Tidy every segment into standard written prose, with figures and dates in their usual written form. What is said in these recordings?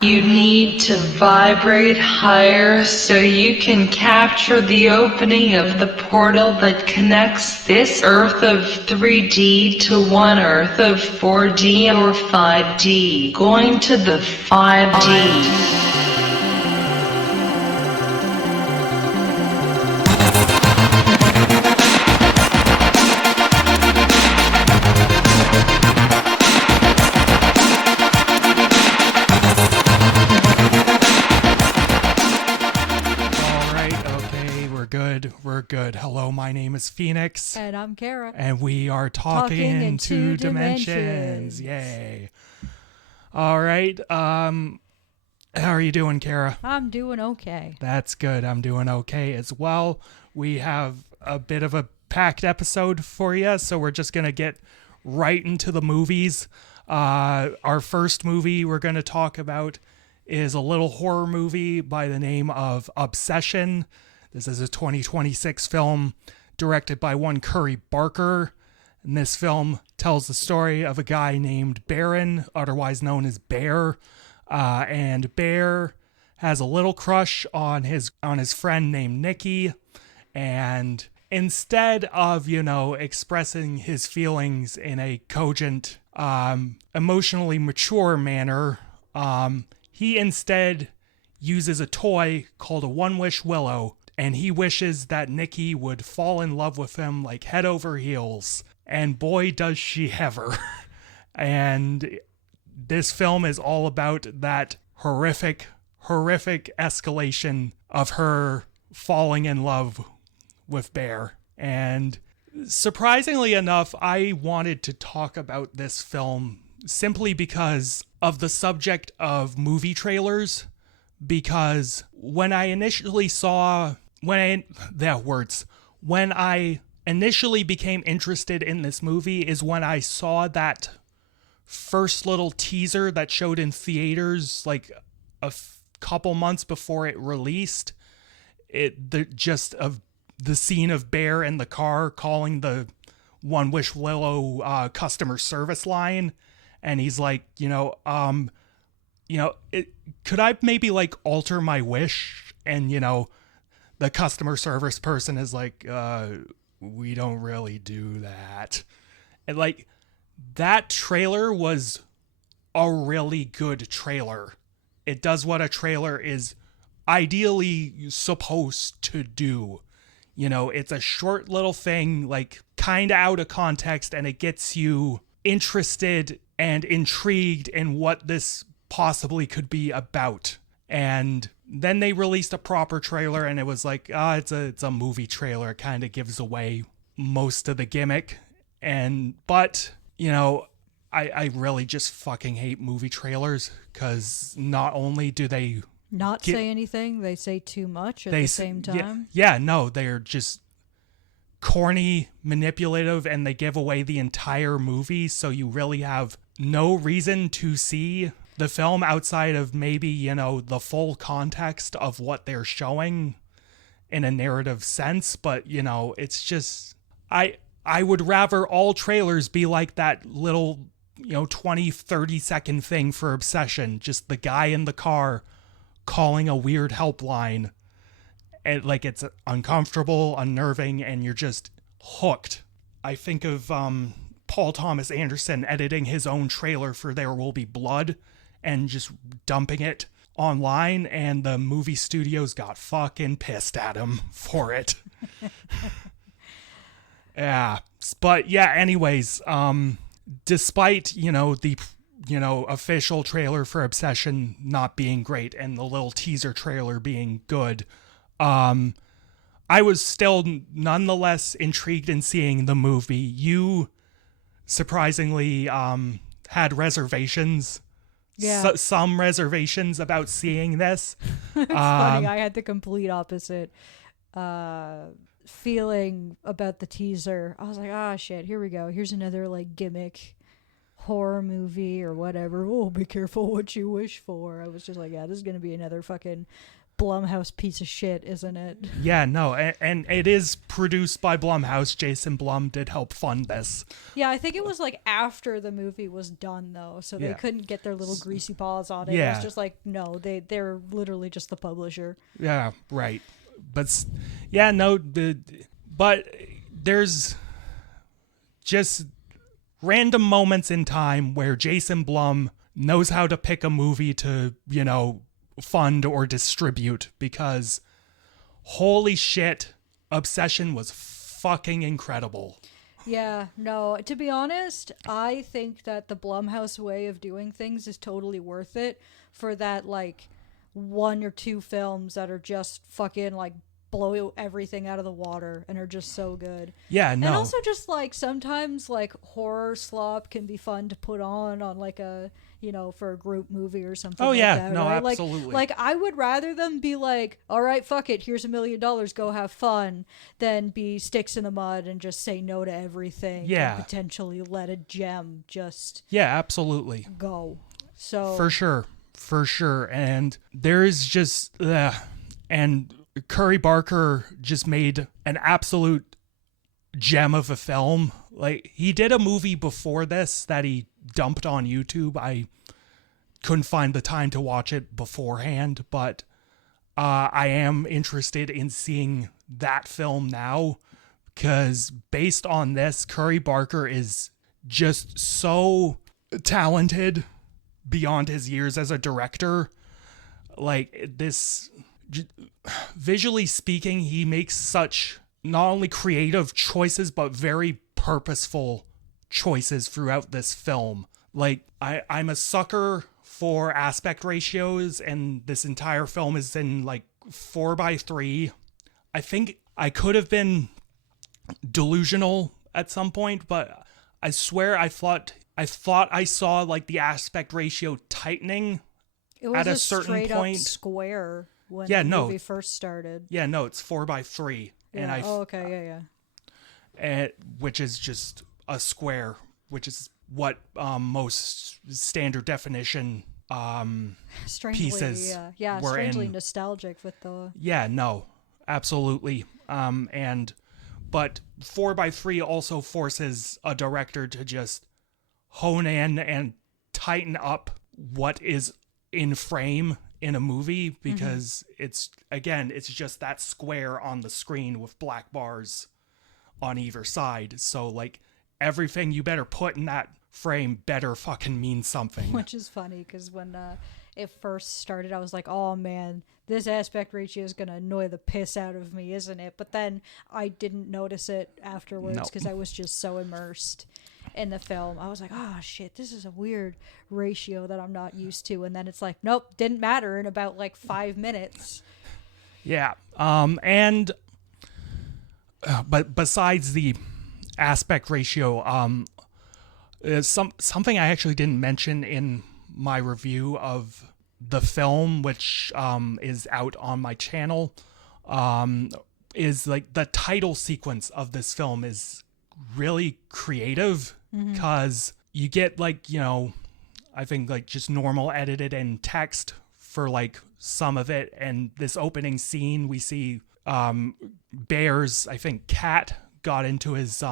You need to vibrate higher so you can capture the opening of the portal that connects this Earth of 3D to one Earth of 4D or 5D. Going to the 5D. We're good. Hello, my name is Phoenix. And I'm Kara. And we are talking in two dimensions. Yay. All right. How are you doing, Kara? I'm doing okay. That's good. I'm doing okay as well. We have a bit of a packed episode for you, so we're just going to get right into the movies. Our first movie we're going to talk about is a little horror movie by the name of Obsession. This is a 2026 film directed by one Curry Barker. And this film tells the story of a guy named Baron, otherwise known as Bear. And Bear has a little crush on his friend named Nikki. And instead of, expressing his feelings in a cogent, emotionally mature manner, he instead uses a toy called a One-Wish Willow. And he wishes that Nikki would fall in love with him like head over heels. And boy, does she ever. And this film is all about that horrific escalation of her falling in love with Bear. And surprisingly enough, I wanted to talk about this film simply because of the subject of movie trailers. Because when I initially became interested in this movie is when I saw that first little teaser that showed in theaters like a couple months before it released. The scene of Bear in the car calling the One-Wish Willow customer service line, and he's like, could I maybe like alter my wish? And the customer service person is like, we don't really do that. And like, that trailer was a really good trailer. It does what a trailer is ideally supposed to do. It's a short little thing, like kind of out of context, and it gets you interested and intrigued in what this possibly could be about. And then they released a proper trailer, and it was like, it's a movie trailer. It kind of gives away most of the gimmick. But I really just fucking hate movie trailers, because not only do they say anything, they say too much at the same time. No, they're just corny, manipulative, and they give away the entire movie, so you really have no reason to see the film outside of maybe, the full context of what they're showing in a narrative sense. But, it's just, I would rather all trailers be like that little, 20-30 second thing for Obsession. Just the guy in the car calling a weird helpline. And like, it's uncomfortable, unnerving, and you're just hooked. I think of Paul Thomas Anderson editing his own trailer for There Will Be Blood and just dumping it online, and the movie studios got fucking pissed at him for it. Yeah. But yeah, anyways, despite, the official trailer for Obsession not being great and the little teaser trailer being good, I was still nonetheless intrigued in seeing the movie. You surprisingly had reservations. Yeah. Some reservations about seeing this. It's funny. I had the complete opposite feeling about the teaser. I was like, shit, here we go. Here's another like gimmick horror movie or whatever. Oh, be careful what you wish for. I was just like, yeah, this is going to be another fucking Blumhouse piece of shit, isn't it? Yeah, no, and it is produced by Blumhouse. Jason Blum did help fund this. Yeah, I think it was like after the movie was done though, so they Yeah. couldn't get their little greasy paws on it. It Yeah. was just like, no, they're literally just the publisher. Yeah, right. But yeah, no, but there's just random moments in time where Jason Blum knows how to pick a movie to, fund or distribute, because holy shit, Obsession was fucking incredible. Yeah, no, to be honest, I think that the Blumhouse way of doing things is totally worth it for that, like, 1 or 2 films that are just fucking, like, blow everything out of the water and are just so good. Yeah, no. And also just, like, sometimes, like, horror slop can be fun to put on like, a, for a group movie or something Oh, like yeah, that, no, right? absolutely. Like, I would rather them be like, all right, fuck it, here's $1 million, go have fun, than be sticks in the mud and just say no to everything. Yeah. And potentially let a gem just Yeah, absolutely. go. So For sure. And there's just, and Curry Barker just made an absolute gem of a film. Like, he did a movie before this that he dumped on YouTube. I couldn't find the time to watch it beforehand, but I am interested in seeing that film now, because based on this, Curry Barker is just so talented beyond his years as a director. Like, this, visually speaking, he makes such not only creative choices but very purposeful choices throughout this film. Like, I'm a sucker for aspect ratios, and this entire film is in like 4:3. I think I could have been delusional at some point, but I swear I thought I saw like the aspect ratio tightening it was at a a certain straight point. up square when Yeah, the no. movie first started. Yeah, no, it's 4:3, and Yeah. Oh, okay, yeah. which is just a square, which is what most standard definition Strangely, pieces yeah, were strangely in. nostalgic with the. Yeah, no, absolutely. But 4:3 also forces a director to just hone in and tighten up what is in frame in a movie, because it's just that square on the screen with black bars on either side. So like, everything you better put in that frame better fucking mean something. Which is funny because when it first started, I was like, oh man, this aspect ratio is going to annoy the piss out of me, isn't it? But then I didn't notice it afterwards because I was just so immersed in the film. I was like, oh shit, this is a weird ratio that I'm not used to. And then it's like, nope, didn't matter in about like 5 minutes. Yeah. But besides the aspect ratio, something I actually didn't mention in my review of the film, which is out on my channel, is like the title sequence of this film is really creative, because you get like, I think like just normal edited in text for like some of it, and this opening scene we see Bear's, I think, cat got into his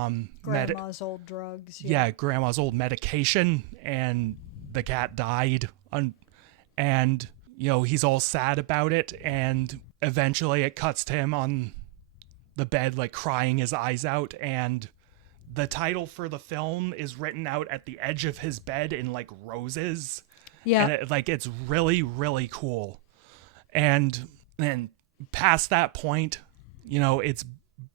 Grandma's old drugs. Yeah, grandma's old medication, and the cat died. And he's all sad about it, and eventually it cuts to him on the bed, like crying his eyes out, and the title for the film is written out at the edge of his bed in like roses. Yeah. And it's really, really cool. And then past that point, it's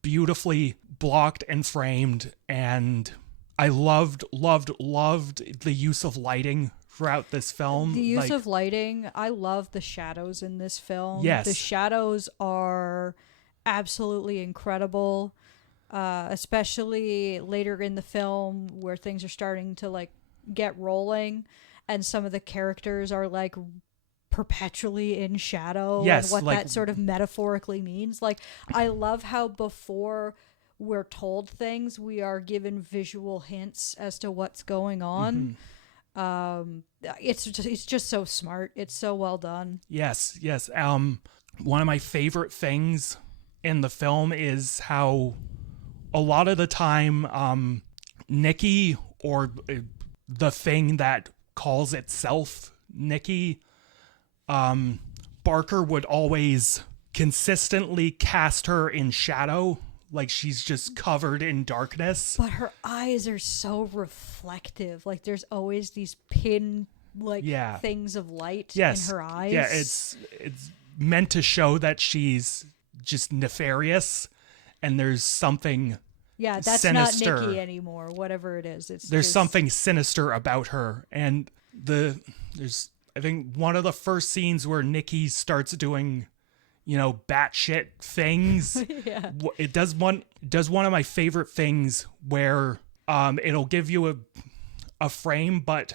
beautifully blocked and framed, and I loved the use of lighting throughout this film. The use of lighting, I love the shadows in this film. Yes. The shadows are absolutely incredible, especially later in the film where things are starting to like get rolling and some of the characters are like perpetually in shadow. Yes, and what like, that sort of metaphorically means. Like, I love how before we're told things, we are given visual hints as to what's going on. It's just so smart. It's so well done. Yes, yes. One of my favorite things in the film is how a lot of the time, Nikki, or the thing that calls itself Nikki, Barker would always consistently cast her in shadow, like she's just covered in darkness. But her eyes are so reflective. Like there's always these pin things of light in her eyes. Yeah, it's meant to show that she's just nefarious, and there's something that's sinister. not Nikki anymore. Whatever it is, There's something sinister about her, and there's I think one of the first scenes where Nikki starts doing, batshit things. Yeah. It does one of my favorite things where it'll give you a frame, but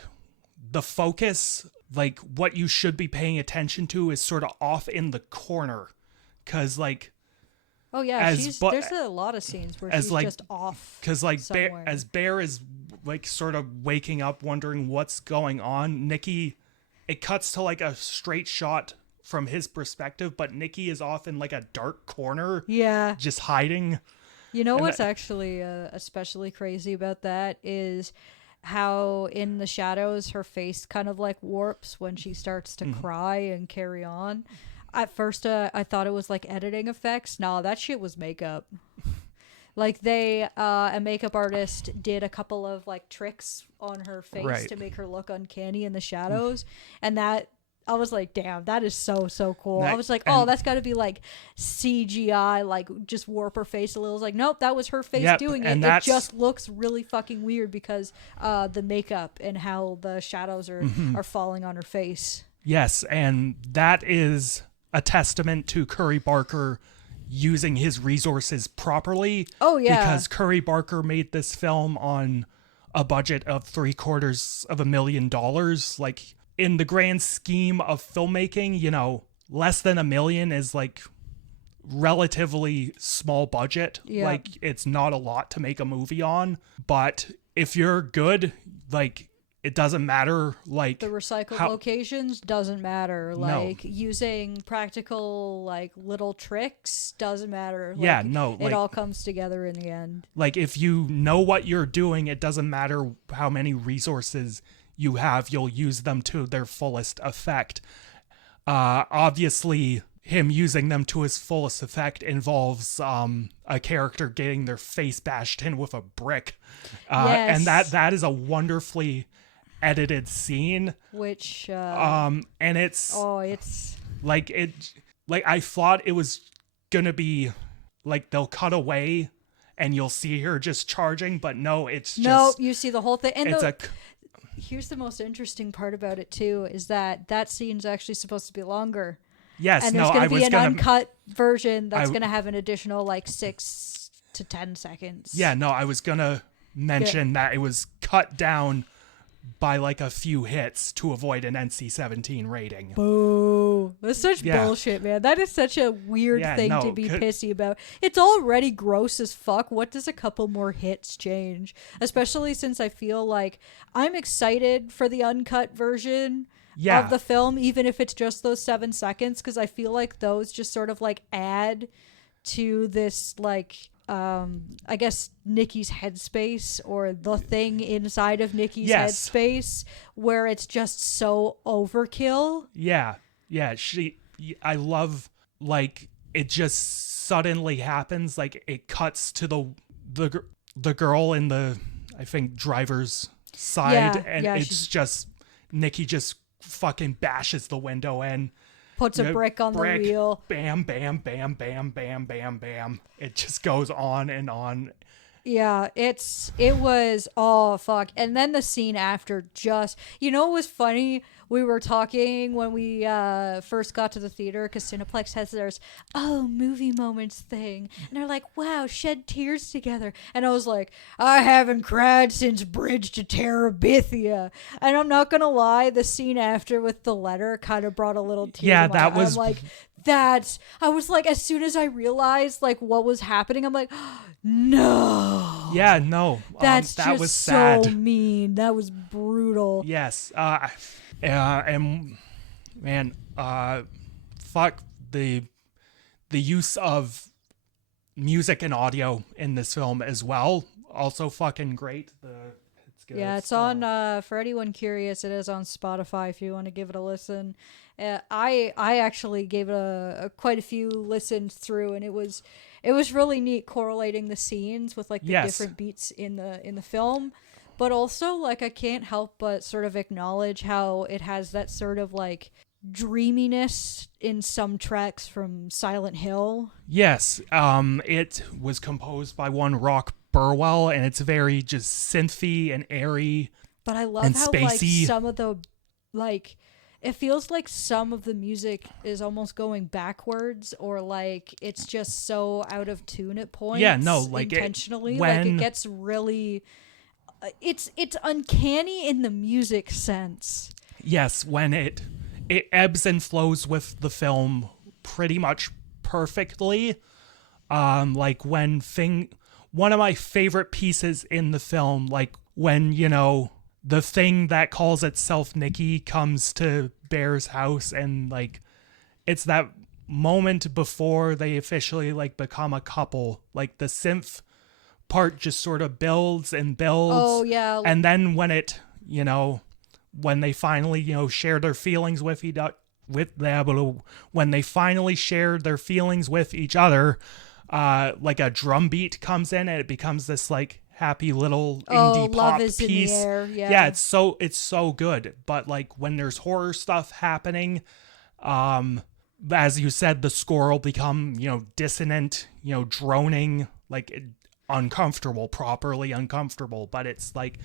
the focus, like what you should be paying attention to, is sort of off in the corner, because like. Oh yeah, there's a lot of scenes where she's just off. Because like somewhere. Bear is like sort of waking up, wondering what's going on. Nikki, it cuts to like a straight shot from his perspective, but Nikki is off in like a dark corner. Yeah, just hiding. You know what's actually especially crazy about that is how in the shadows her face kind of like warps when she starts to cry and carry on. At first, I thought it was like editing effects. Nah, that shit was makeup. Like a makeup artist did a couple of like tricks on her face to make her look uncanny in the shadows, and that I was like, damn, that is so cool. I was like, that's got to be like CGI, like just warp her face a little. It's like, nope, that was her face doing it. It just looks really fucking weird because the makeup and how the shadows are falling on her face. Yes, and that is a testament to Curry Barker using his resources properly. Oh yeah, because Curry Barker made this film on a budget of $750,000. Like in the grand scheme of filmmaking, less than $1 million is like relatively small budget. Like it's not a lot to make a movie on, but if you're good, like it doesn't matter, like the recycled locations doesn't matter. Like using practical like little tricks doesn't matter. Like, it all comes together in the end. Like if you know what you're doing, it doesn't matter how many resources you have, you'll use them to their fullest effect. Obviously, him using them to his fullest effect involves a character getting their face bashed in with a brick, and that is a wonderfully edited scene, which and it's like I thought it was gonna be like they'll cut away and you'll see her just charging, but no, it's just you see the whole thing. And here's the most interesting part about it too, is that scene's actually supposed to be longer. Yes, and there's going to be an uncut version that's going to have an additional like 6 to 10 seconds. Yeah, no, I was gonna mention that it was cut down by like a few hits to avoid an NC-17 rating. Boo. That's such bullshit, man. That is such a weird thing to be pissy about. It's already gross as fuck. What does a couple more hits change? Especially since I feel like I'm excited for the uncut version of the film, even if it's just those 7 seconds, because I feel like those just sort of like add to this like I guess Nikki's headspace, or the thing inside of Nikki's headspace, where it's just so overkill. I love like it just suddenly happens, like it cuts to the girl in the, I think, driver's side, and it's just Nikki just fucking bashes the window and puts a brick on the wheel. Bam, bam, bam, bam, bam, bam, bam. It just goes on and on. Yeah, it was, oh, fuck. And then the scene after just, it was funny? We were talking when we first got to the theater, because Cineplex has theirs, movie moments thing. And they're like, wow, shed tears together. And I was like, I haven't cried since Bridge to Terabithia. And I'm not going to lie, the scene after with the letter kind of brought a little tear to my eye. I'm like, I was like, as soon as I realized like what was happening, I'm like, no. Yeah, no. That's that just was so sad. mean. That was brutal. Yes. And man, fuck the use of music and audio in this film as well. Also fucking great. It's on for anyone curious, it is on Spotify if you want to give it a listen. I actually gave it a quite a few listens through, and it was really neat correlating the scenes with like the different beats in the film. But also, like, I can't help but sort of acknowledge how it has that sort of like dreaminess in some tracks from Silent Hill. Yes, it was composed by one Rock Burwell, and it's very just synthy and airy. But I love and how spacey. like some of the like it feels like some of the music is almost going backwards, or like it's just so out of tune at points. Yeah, no, like intentionally, like it gets really. It's uncanny in the music sense. Yes, when it ebbs and flows with the film pretty much perfectly. Like when one of my favorite pieces in the film, like when, you know, the thing that calls itself Nikki comes to Bear's house, and like it's that moment before they officially like become a couple. Like the synth part just sort of builds and builds. Oh yeah. And then when it, you know, when they finally, you know, share their feelings with when they finally shared their feelings with each other, like a drum beat comes in and it becomes this like happy little indie pop love is piece. in the air. Yeah, it's so good. But like when there's horror stuff happening, as you said, the score will become, you know, dissonant, you know, droning, like properly uncomfortable. But it's like,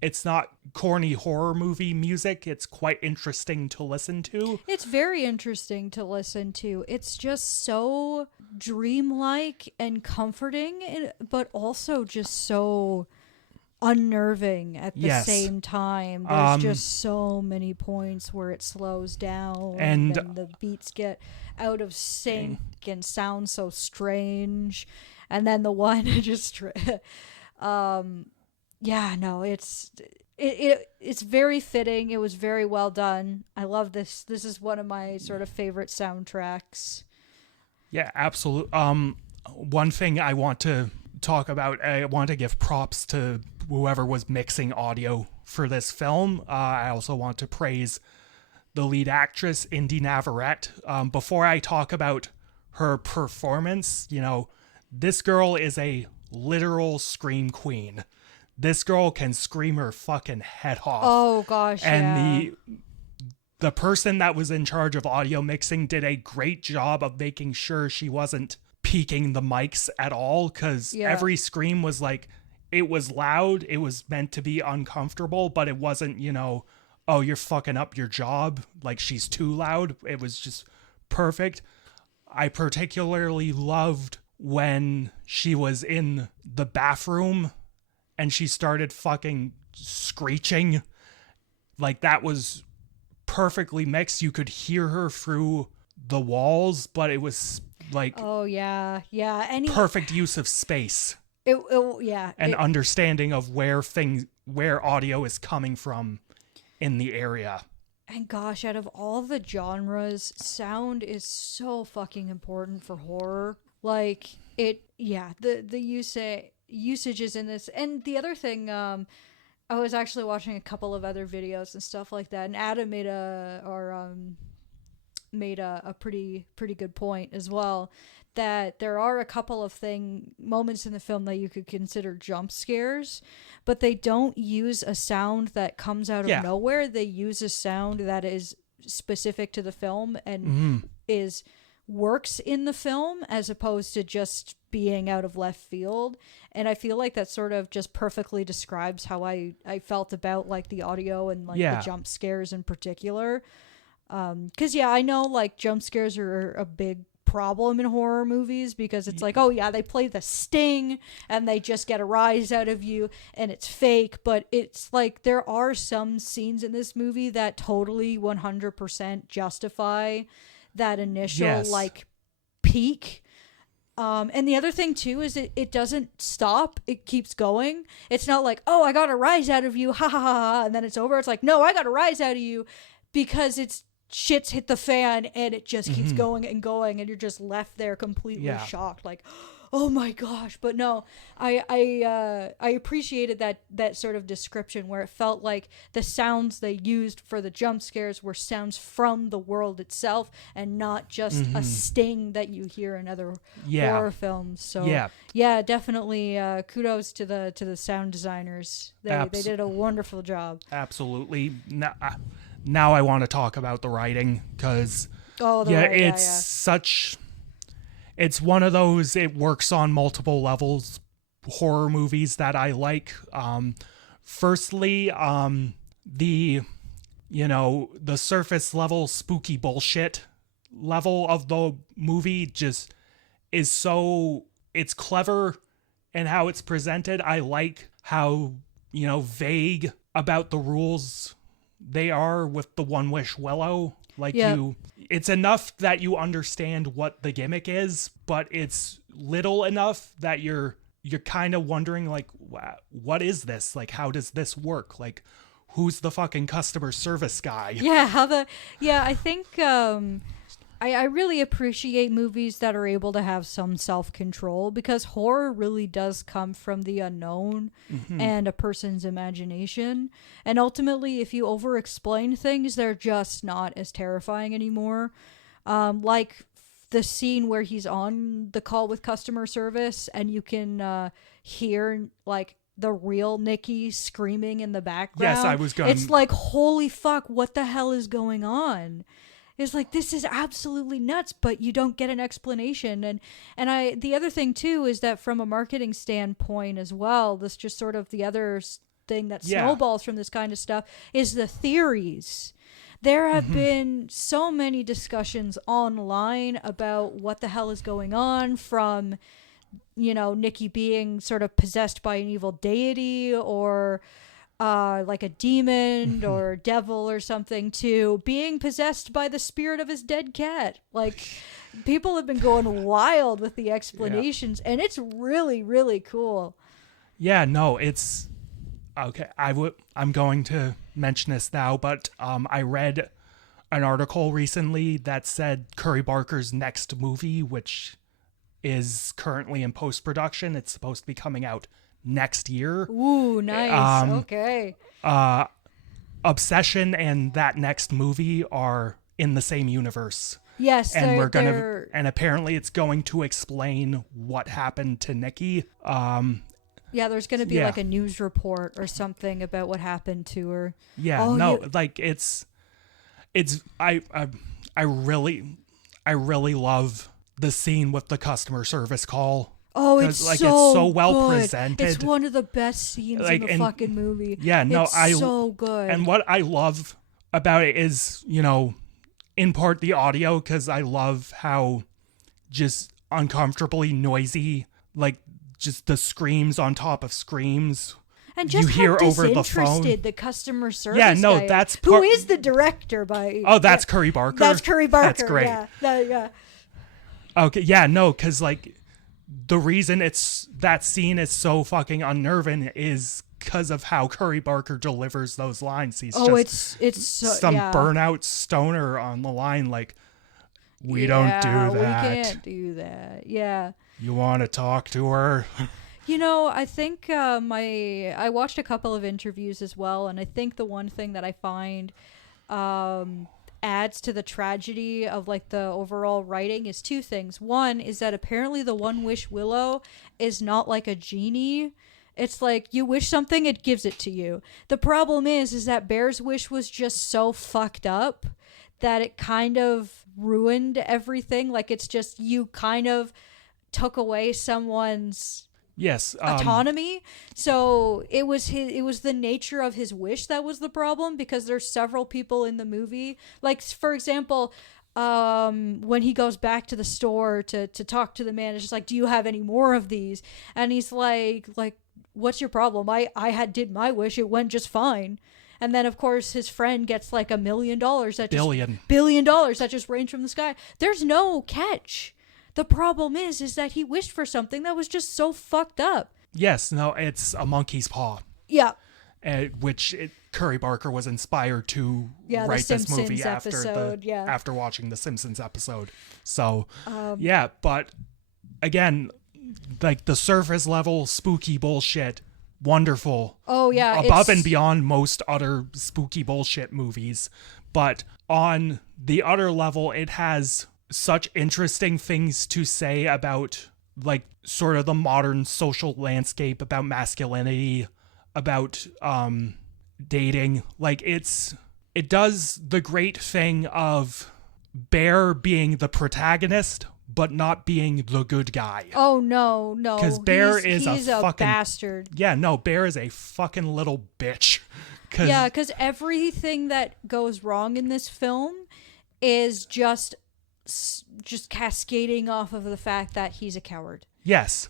it's not corny horror movie music. It's quite interesting to listen to. It's very interesting to listen to. It's just so dreamlike and comforting, but also just so unnerving at the same time. There's just so many points where it slows down and the beats get out of sync and sound so strange. And then the one just it's very fitting. It was very well done. I love this. This is one of my sort of favorite soundtracks. Yeah, absolutely. One thing I want to talk about, I want to give props to whoever was mixing audio for this film. I also want to praise the lead actress, Indy Navarrete. Before I talk about her performance, you know, this girl is a literal scream queen. This girl can scream her fucking head off. Oh gosh, and the person that was in charge of audio mixing did a great job of making sure she wasn't peaking the mics at all, because every scream was like, it was loud, it was meant to be uncomfortable, but it wasn't, you know, oh, you're fucking up your job, like she's too loud. It was just perfect. I particularly loved when she was in the bathroom and she started fucking screeching. Like, that was perfectly mixed. You could hear her through the walls, but it was like, oh yeah, perfect use of space. And understanding of where audio is coming from in the area. And gosh, out of all the genres, sound is so fucking important for horror. Like the usages in this. And the other thing, I was actually watching a couple of other videos and stuff like that, and Adam made a pretty good point as well, that there are a couple of moments in the film that you could consider jump scares, but they don't use a sound that comes out of nowhere. They use a sound that is specific to the film and works in the film, as opposed to just being out of left field. And I feel like that sort of just perfectly describes how I felt about like the audio and like the jump scares in particular. Because I know like jump scares are a big problem in horror movies, because it's like, oh yeah, they play the sting and they just get a rise out of you and it's fake. But it's like, there are some scenes in this movie that totally 100% justify that initial Yes. like peak. And the other thing too is it doesn't stop. It keeps going. It's not like, oh, I got a rise out of you, ha ha ha, ha, and then it's over. It's like, no, I got a rise out of you, because it's shit's hit the fan and it just keeps going and going, and you're just left there completely shocked, like, oh my gosh. But no, I appreciated that sort of description where it felt like the sounds they used for the jump scares were sounds from the world itself and not just a sting that you hear in other horror films. So yeah, definitely kudos to the sound designers. They did a wonderful job. Absolutely. Now I want to talk about the writing, because it's one of those, it works on multiple levels horror movies that I like. Firstly, the surface level spooky bullshit level of the movie just is it's clever in how it's presented. I like how, vague about the rules they are with the One Wish Willow. Like, it's enough that you understand what the gimmick is, but it's little enough that you're kind of wondering, like, what is this? Like, how does this work? Like, who's the fucking customer service guy? I think I really appreciate movies that are able to have some self-control, because horror really does come from the unknown and a person's imagination. And ultimately, if you over-explain things, they're just not as terrifying anymore. Like the scene where he's on the call with customer service and you can hear like the real Nikki screaming in the background. Yes, I was going. It's like, holy fuck, what the hell is going on? It's like, this is absolutely nuts, but you don't get an explanation. And the other thing too is that from a marketing standpoint as well, this just sort of the other thing that snowballs from this kind of stuff is the theories. There have been so many discussions online about what the hell is going on, from, Nikki being sort of possessed by an evil deity or like a demon or devil or something, to being possessed by the spirit of his dead cat. Like, people have been going wild with the explanations, and it's really, really cool. Yeah, no, it's okay. I'm going to mention this now, but I read an article recently that said Curry Barker's next movie, which is currently in post-production, it's supposed to be coming out next year. Ooh, nice. Okay. Obsession and that next movie are in the same universe. Yes, and and apparently it's going to explain what happened to Nikki. Yeah, there's going to be like a news report or something about what happened to her. Yeah, like it's I really love the scene with the customer service call. Oh, it's like so it's so well good. presented. It's one of the best scenes in the fucking movie. Yeah, no, it's so good. And what I love about it is, in part the audio, because I love how just uncomfortably noisy, like just the screams on top of screams. And just you hear how over the phone. The customer service guy, that's who is the director by. Oh, that's Curry Barker. That's Curry Barker. That's great. Yeah. Okay, yeah, no, because like the reason that scene is so fucking unnerving is because of how Curry Barker delivers those lines. He's it's so, some burnout stoner on the line, like, we don't do that. We can't do that. Yeah. You want to talk to her? I think I watched a couple of interviews as well, and I think the one thing that I find adds to the tragedy of like the overall writing is two things. One is that apparently the One Wish Willow is not like a genie. It's like you wish something, it gives it to you. The problem is that Bear's wish was just so fucked up that it kind of ruined everything. Like, it's just, you kind of took away someone's autonomy. So it was the nature of his wish that was the problem, because there's several people in the movie, like, for example, when he goes back to the store to talk to the man, it's just like, do you have any more of these? And he's like what's your problem? I did my wish, it went just fine. And then, of course, his friend gets like $1 million. Billion. $1 billion that just rains from the sky. There's no catch. The problem is that he wished for something that was just so fucked up. Yes, no, it's a monkey's paw. Yeah. Curry Barker was inspired to write this movie after watching the Simpsons episode. So, but again, like the surface level spooky bullshit, wonderful. Oh yeah, above and beyond most other spooky bullshit movies. But on the other level, it has such interesting things to say about like sort of the modern social landscape, about masculinity, about dating. Like it does the great thing of Bear being the protagonist but not being the good guy. Oh no, because Bear is a fucking bastard. Yeah, no, Bear is a fucking little bitch. Because everything that goes wrong in this film is just cascading off of the fact that he's a coward. Yes.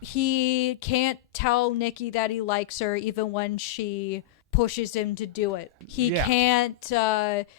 He can't tell Nikki that he likes her even when she pushes him to do it. He can't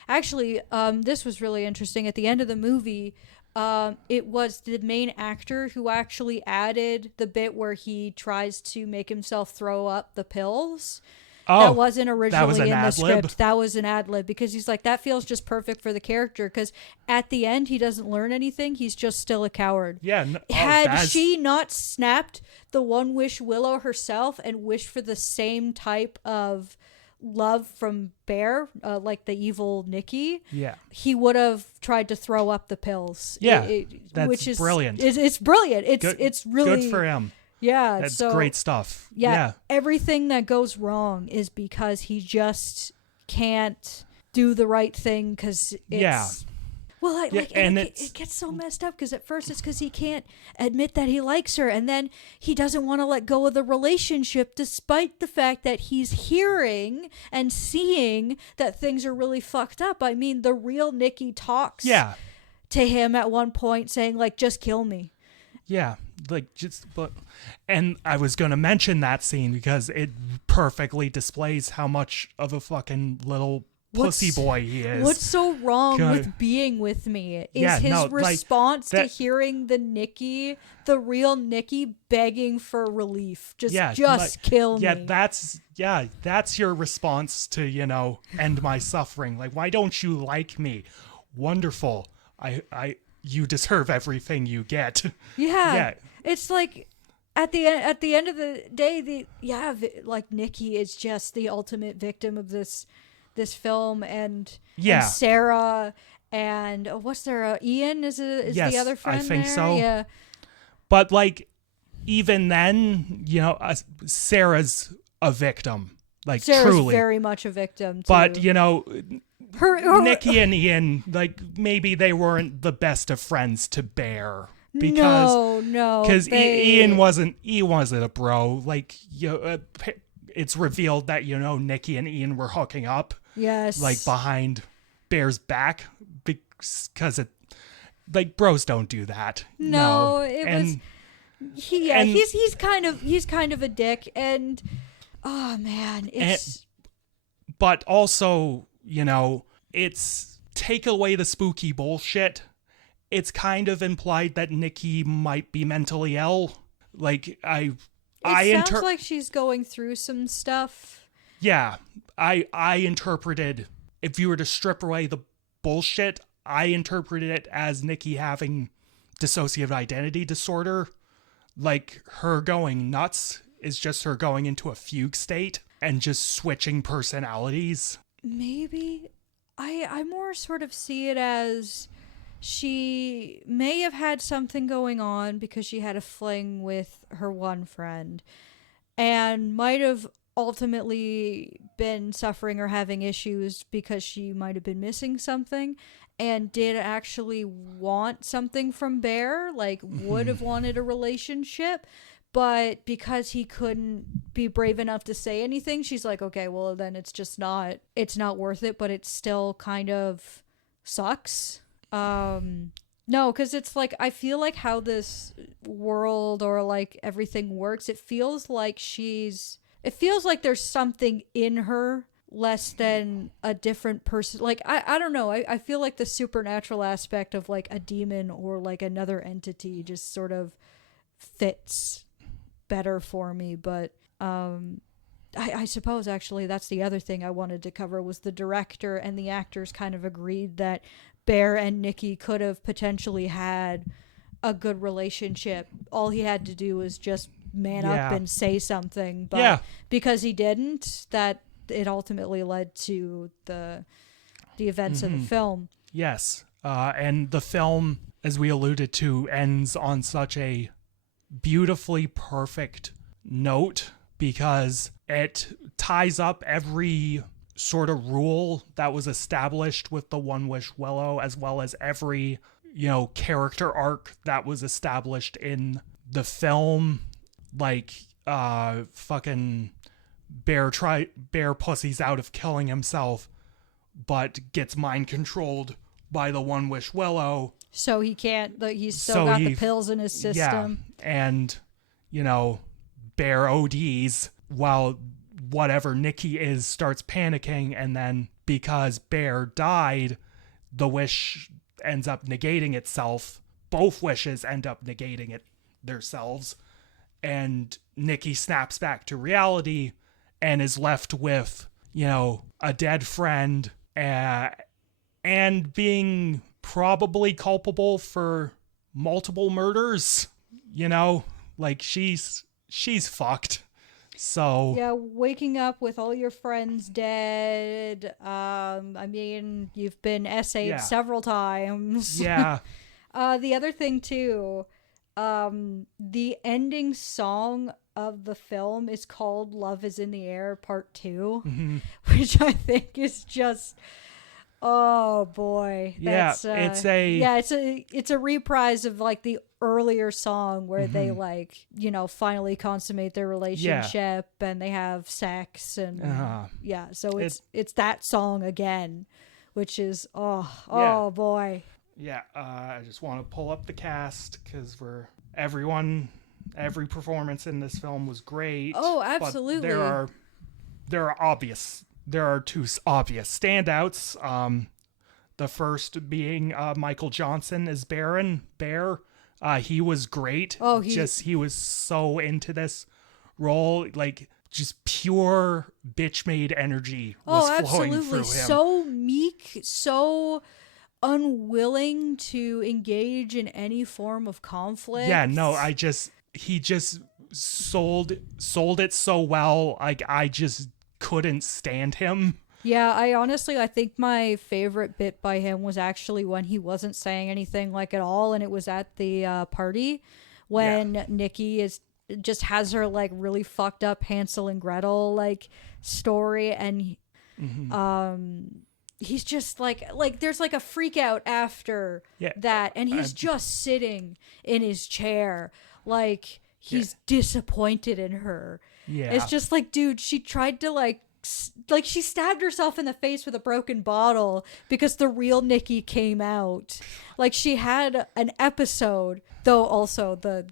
actually this was really interesting. At the end of the movie, it was the main actor who actually added the bit where he tries to make himself throw up the pills. That wasn't originally in the script. That was an ad lib because he's like, that feels just perfect for the character because at the end he doesn't learn anything. He's just still a coward. Yeah. Had she not snapped the one wish Willow herself and wished for the same type of love from Bear, like the evil Nikki, he would have tried to throw up the pills. Which is brilliant. It's brilliant. It's really good for him. Yeah, that's great stuff. Yeah, everything that goes wrong is because he just can't do the right thing because it's... Well, it gets so messed up because at first it's because he can't admit that he likes her, and then he doesn't want to let go of the relationship despite the fact that he's hearing and seeing that things are really fucked up. I mean, the real Nikki talks to him at one point saying, like, just kill me. Yeah, and I was going to mention that scene because it perfectly displays how much of a fucking little pussy boy he is. What's so wrong with being with me is his response to hearing the real Nikki begging for relief. Just kill me. That's your response to, end my suffering. Like, why don't you like me? Wonderful. You deserve everything you get. Yeah. It's like at the end of the day, Nikki is just the ultimate victim of this film, and Sarah, and what's there? Ian is the other friend. I think there? so. Yeah. But like, even then, Sarah's a victim. Like, Sarah's truly very much a victim. Too. But Nikki and Ian, like, maybe they weren't the best of friends to Bear. Because Ian wasn't a bro. Like, it's revealed that Nikki and Ian were hooking up. Yes. Like, behind Bear's back, because bros don't do that. He's kind of a dick, and oh man, but also, it's take away the spooky bullshit. It's kind of implied that Nikki might be mentally ill. Like, it sounds like she's going through some stuff. Yeah, I interpreted, if you were to strip away the bullshit, I interpreted it as Nikki having dissociative identity disorder. Like, her going nuts is just her going into a fugue state and just switching personalities. Maybe. I more sort of see it as she may have had something going on because she had a fling with her one friend and might have ultimately been suffering or having issues because she might have been missing something and did actually want something from Bear, like would have wanted a relationship, but because he couldn't be brave enough to say anything, she's like, okay, well then it's not worth it, but it still kind of sucks. No, because it's like, I feel like how this world or like everything works, it feels like she's it feels like there's something in her less than a different person. Like, I don't know. I feel like the supernatural aspect of like a demon or like another entity just sort of fits better for me. But I suppose actually that's the other thing I wanted to cover was the director and the actors kind of agreed that Bear and Nikki could have potentially had a good relationship. All he had to do was just man up and say something. But because he didn't, that it ultimately led to the events of the film. Yes. And the film, as we alluded to, ends on such a beautifully perfect note because it ties up every sort of rule that was established with the One Wish Willow, as well as every, character arc that was established in the film. Like, fucking Bear pussies out of killing himself, but gets mind controlled by the One Wish Willow. So he can't, he's still got the pills in his system. Yeah, and, Bear ODs while whatever Nikki is starts panicking, and then because Bear died, the wish ends up negating itself. Both wishes end up negating themselves, and Nikki snaps back to reality and is left with, a dead friend and being probably culpable for multiple murders. Like she's fucked. So yeah, waking up with all your friends dead. I mean, you've been essayed several times. Yeah. The other thing too, the ending song of the film is called "Love Is in the Air" Part 2, which I think is just. Oh boy. That's, it's a reprise of like the earlier song where they like, finally consummate their relationship and they have sex and so it's that song again, which is oh boy. Yeah, I just want to pull up the cast because every performance in this film was great. Oh, absolutely. But there are two obvious standouts. The first being Michael Johnson as Bear. He was great. Oh, he was so into this role, like just pure bitch-made energy was flowing through him. So meek, so unwilling to engage in any form of conflict. Yeah, no, he just sold it so well. Like I just couldn't stand him. Yeah, I think my favorite bit by him was actually when he wasn't saying anything like at all, and it was at the party when Nikki just has her like really fucked up Hansel and Gretel like story, and he's just like there's like a freak out after that, and he's just sitting in his chair like he's disappointed in her. Yeah, it's just like, dude, she tried to like she stabbed herself in the face with a broken bottle because the real Nikki came out. Like she had an episode, though also the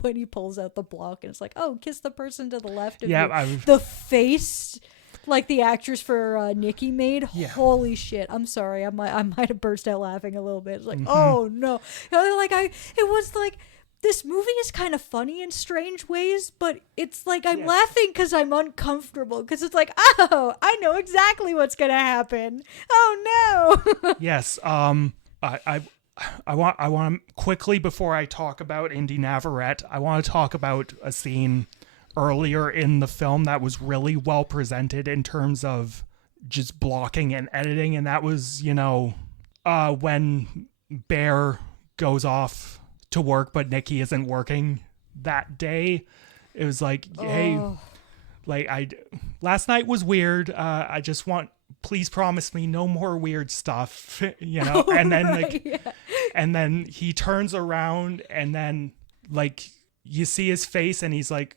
when he pulls out the block and it's like, oh, kiss the person to the left of you. The face like the actress for Nikki made. Holy shit. I'm sorry. I might have burst out laughing a little bit. It's like, oh no. It was like, this movie is kind of funny in strange ways, but it's like I'm laughing because I'm uncomfortable because it's like, oh, I know exactly what's gonna happen. Oh no. Yes. I want to quickly, before I talk about Indy Navarrete, I want to talk about a scene earlier in the film that was really well presented in terms of just blocking and editing, and that was when Bear goes off to work, but Nikki isn't working that day. It was like, hey, last night was weird. I just please promise me no more weird stuff, and then and then he turns around and then like you see his face and he's like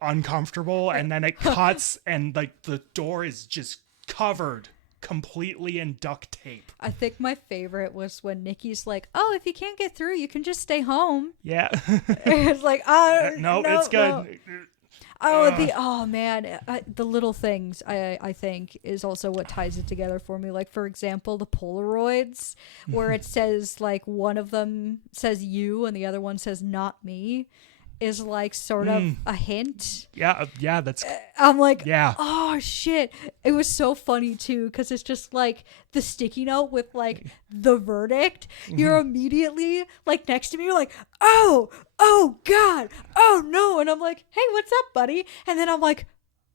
uncomfortable, and then it cuts and like the door is just covered completely in duct tape. I think my favorite was when Nikki's like, oh, if you can't get through, you can just stay home. Yeah. It's like, no, it's good. The little things I think is also what ties it together for me. Like, for example, the Polaroids, where it says like one of them says you and the other one says not me, is like sort of a hint. Yeah, that's I'm like, yeah. oh shit. It was so funny too, because it's just like the sticky note with like the verdict. You're immediately like next to me, you're like, oh God, oh no. And I'm like, hey, what's up, buddy? And then I'm like,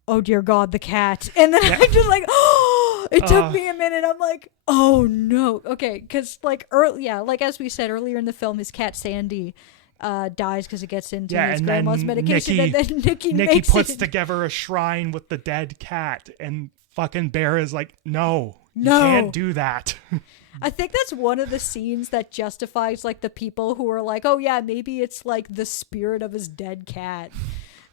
oh dear God, the cat. And then I'm just like, oh, it took me a minute. I'm like, oh no. Okay, because like like as we said earlier in the film, his cat Sandy dies because it gets into his grandma's medication, and then Nikki puts together a shrine with the dead cat, and fucking Bear is like, no, you can't do that. I think that's one of the scenes that justifies like the people who are like, oh yeah, maybe it's like the spirit of his dead cat.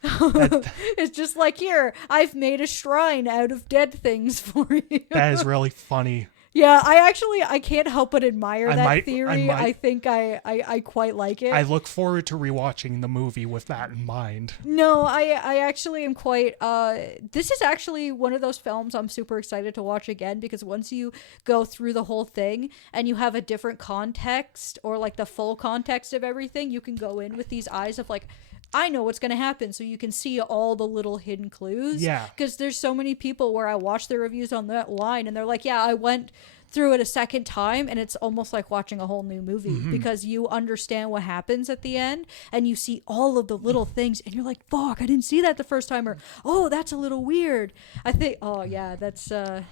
It's just like, here, I've made a shrine out of dead things for you. That is really funny. Yeah, I can't help but admire that theory. I think I quite like it. I look forward to rewatching the movie with that in mind. No, I actually am quite this is actually one of those films I'm super excited to watch again, because once you go through the whole thing and you have a different context, or like the full context of everything, you can go in with these eyes of like, I know what's going to happen, so you can see all the little hidden clues. Yeah. Because there's so many people where I watch their reviews on that line, and they're like, yeah, I went through it a second time, and it's almost like watching a whole new movie, because you understand what happens at the end, and you see all of the little things, and you're like, fuck, I didn't see that the first time, or, oh, that's a little weird. I think, oh, yeah, that's, the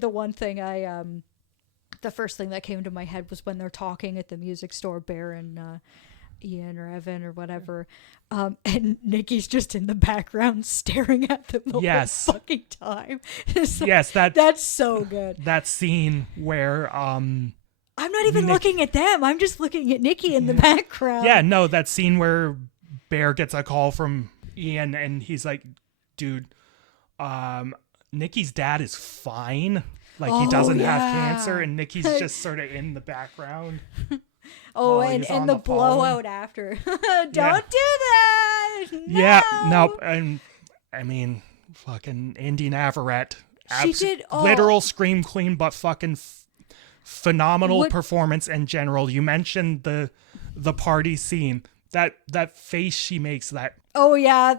one thing the first thing that came to my head was when they're talking at the music store, Bear and, Ian or Evan or whatever, and Nikki's just in the background staring at them the whole fucking time. That's so good. That scene where I'm not even looking at them, I'm just looking at Nikki in the background. Yeah, no, that scene where Bear gets a call from Ian and he's like, dude, Nikki's dad is fine, like he doesn't have cancer, and Nikki's just sort of in the background. Oh, and the blowout after. Don't do that. No. Yeah, no, and I mean, fucking Indy Navarrete. She did literal scream queen, but fucking phenomenal performance in general. You mentioned the party scene. That face she makes, that. Oh yeah,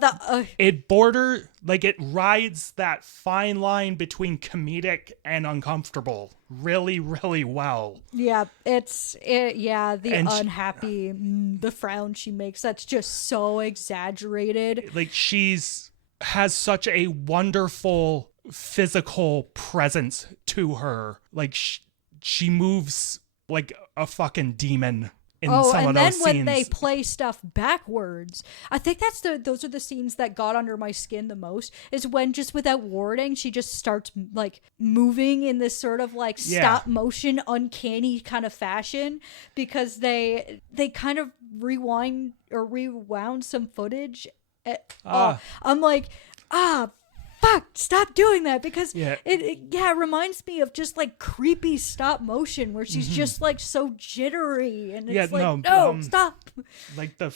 it rides that fine line between comedic and uncomfortable really, really well. Yeah, unhappy, the frown she makes, that's just so exaggerated. Like, has such a wonderful physical presence to her. Like, she moves like a fucking demon. And then when they play stuff backwards, I think those are the scenes that got under my skin the most, is when just without warning, she just starts like moving in this sort of like stop motion, uncanny kind of fashion, because they kind of rewound some footage. I'm like, fuck, stop doing that, because it reminds me of just like creepy stop motion where she's just like so jittery, and it's stop. Like the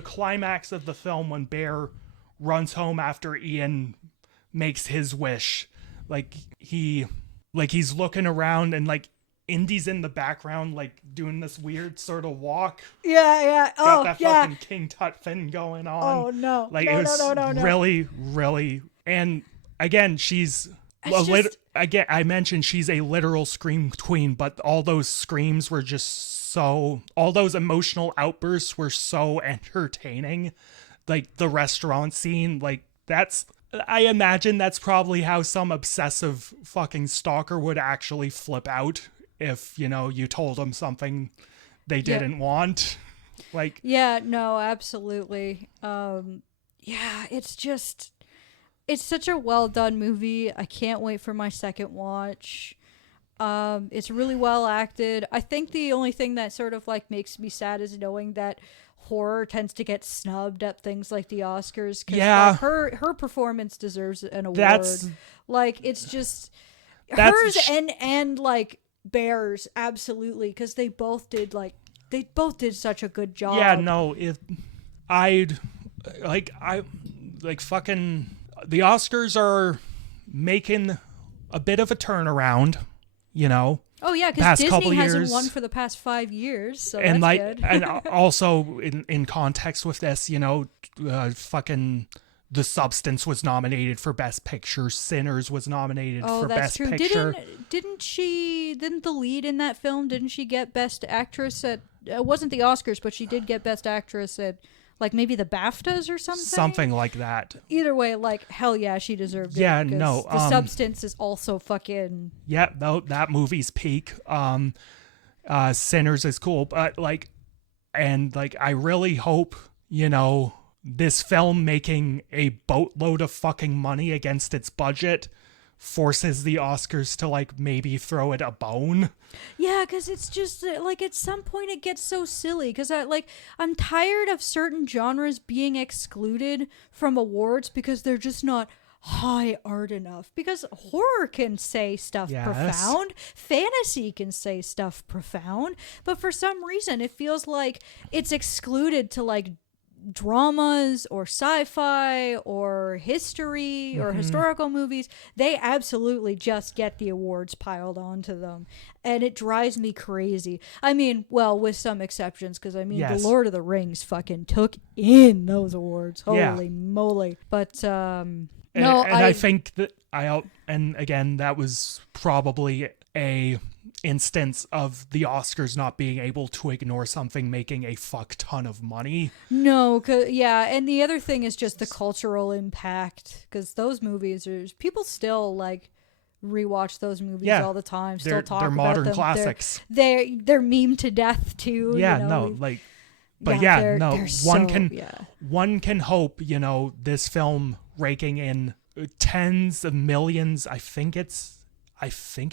climax of the film when Bear runs home after Ian makes his wish, like he's looking around and like Indy's in the background like doing this weird sort of walk. Got that fucking King Tut thing going on. Oh no. Like it was really, really. And again, I mentioned she's a literal scream queen, but all those screams were just all those emotional outbursts were so entertaining. Like the restaurant scene, like I imagine that's probably how some obsessive fucking stalker would actually flip out if, you told them something they didn't want. Like, yeah, no, absolutely. It's such a well done movie. I can't wait for my second watch. It's really well acted. I think the only thing that sort of like makes me sad is knowing that horror tends to get snubbed at things like the Oscars. Like, her performance deserves an award. Like, it's just hers and like Bear's, absolutely, because they both did such a good job. Yeah, no, fucking the Oscars are making a bit of a turnaround, you know. Oh yeah, because Disney hasn't won for the past 5 years, so and that's good. And also in context with this, you know, fucking The Substance was nominated for Best Picture. Sinners was nominated for Best Picture. Didn't the lead in that film? Didn't she get Best Actress at? It wasn't the Oscars, but she did get Best Actress at. Like maybe the BAFTAs or something? Something like that. Either way, like, hell yeah, she deserved it. Yeah, no. The Substance is also fucking... Yeah, no, that movie's peak. Sinners is cool, but, like, I really hope, you know, this film making a boatload of fucking money against its budget forces the Oscars to, like, maybe throw it a bone. Yeah, because it's just, like, at some point it gets so silly, because I'm tired of certain genres being excluded from awards because they're just not high art enough. Because horror can say stuff profound, fantasy can say stuff profound, but for some reason it feels like it's excluded to, like, dramas or sci-fi or history or historical movies. They absolutely just get the awards piled onto them, and it drives me crazy. I mean, well, with some exceptions, because I mean, The Lord of the Rings fucking took in those awards. Holy moly. But I think that and again, that was probably a instance of the Oscars not being able to ignore something making a fuck ton of money. No, and the other thing is just the cultural impact, because those movies people still like rewatch those movies all the time. Still talk about them. They're modern classics. They're meme to death too. Yeah, you know? One can hope, you know, this film raking in tens of millions. I think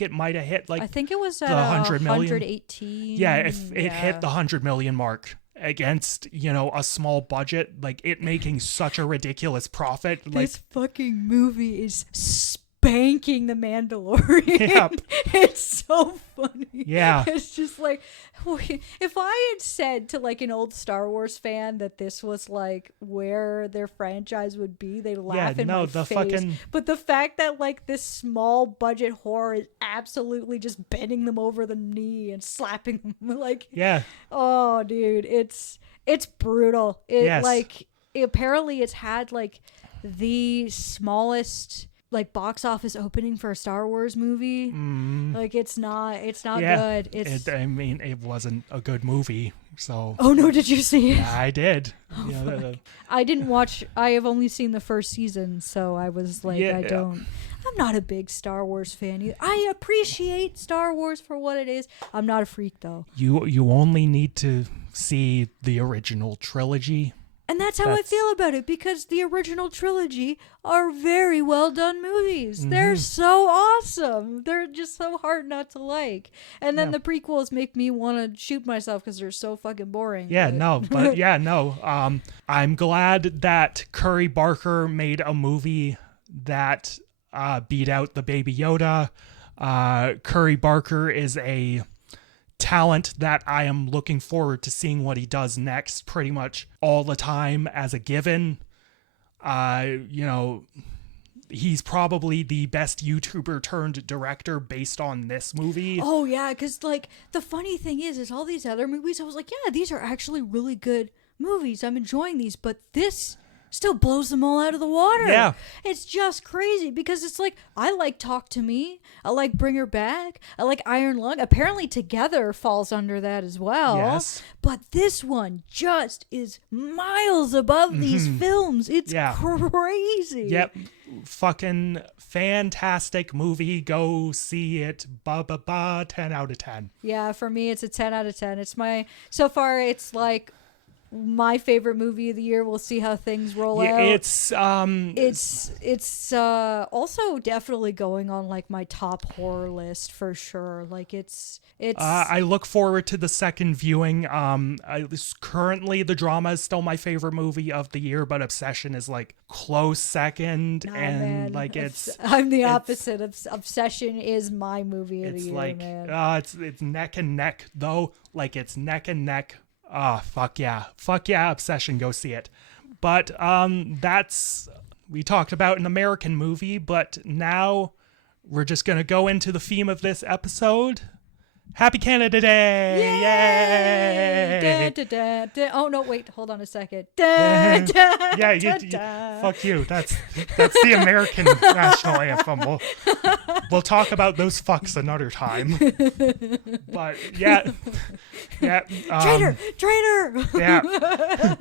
it might have hit like, I think it was at 100 million. 118. Yeah, if it hit the 100 million mark against, you know, a small budget, like it making such a ridiculous profit. This fucking movie is spanking The Mandalorian. Yep. It's so funny. Yeah. It's just like, if I had said to like an old Star Wars fan that this was like where their franchise would be, they'd laugh in my face. But the fact that like this small budget horror is absolutely just bending them over the knee and slapping them, like, oh dude, it's brutal. Apparently it's had like the smallest like box office opening for a Star Wars movie. Like it's not good. It wasn't a good movie. So oh no, did you see it? I did. I didn't watch. I have only seen the first season, so I was like, I'm not a big Star Wars fan either. I appreciate Star Wars for what it is. I'm not a freak though. You only need to see the original trilogy. And that's how I feel about it, because the original trilogy are very well done movies. Mm-hmm. They're so awesome. They're just so hard not to like. And then the prequels make me want to shoot myself because they're so fucking boring. I'm glad that Curry Barker made a movie that beat out the Baby Yoda. Curry Barker is a talent that I am looking forward to seeing what he does next pretty much all the time as a given. You know, he's probably the best YouTuber turned director based on this movie. Oh yeah, because like the funny thing is all these other movies, I was like, yeah, these are actually really good movies. I'm enjoying these, but this still blows them all out of the water. Yeah. It's just crazy because it's like, I like Talk to Me. I like Bring Her Back. I like Iron Lung. Apparently Together falls under that as well. Yes. But this one just is miles above these films. It's crazy. Yep. Fucking fantastic movie. Go see it. 10 out of 10. Yeah, for me it's a 10 out of 10. So far it's like my favorite movie of the year. We'll see how things roll out. It's also definitely going on like my top horror list for sure. Like it's I look forward to the second viewing. Currently the drama is still my favorite movie of the year, but Obsession is like close second. Like I'm the opposite. Obsession is my movie of the year, like, man. It's neck and neck though. Like it's neck and neck. Oh, fuck yeah. Obsession, go see it. But we talked about an American movie, but now we're just going to go into the theme of this episode. Happy Canada Day! Yay! Da, da, da, da. Oh, no, wait. Hold on a second. Da, da, Yeah, da. fuck you. That's the American national anthem. We'll talk about those fucks another time. But yeah. Traitor! Yeah.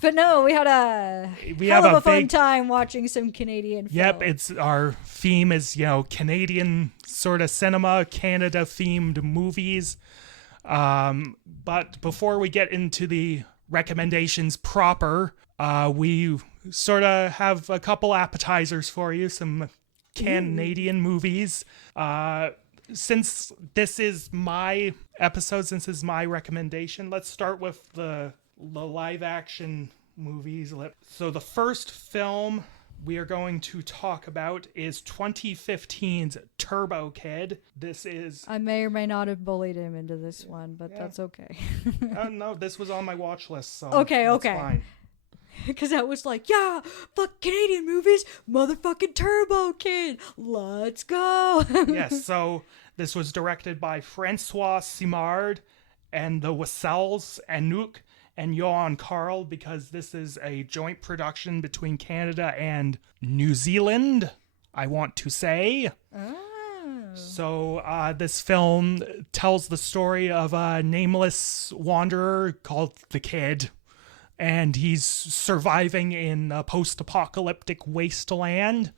But no, we had a fun time watching some Canadian film. Yep, our theme is, Canadian sort of cinema, Canada themed movies. But before we get into the recommendations proper, we sort of have a couple appetizers for you, some Canadian movies. Since this is my episode, since this is my recommendation, let's start with the live action movies. So the first film we are going to talk about is 2015's Turbo Kid. This is... I may or may not have bullied him into this one, but that's okay. No, this was on my watch list, so okay. Fine. Because I was like, yeah, fuck Canadian movies, motherfucking Turbo Kid, let's go. Yes, so this was directed by Francois Simard and the Wassels, Anouk, and Johan Carl, because this is a joint production between Canada and New Zealand, I want to say. Oh. So this film tells the story of a nameless wanderer called the Kid, and he's surviving in a post-apocalyptic wasteland.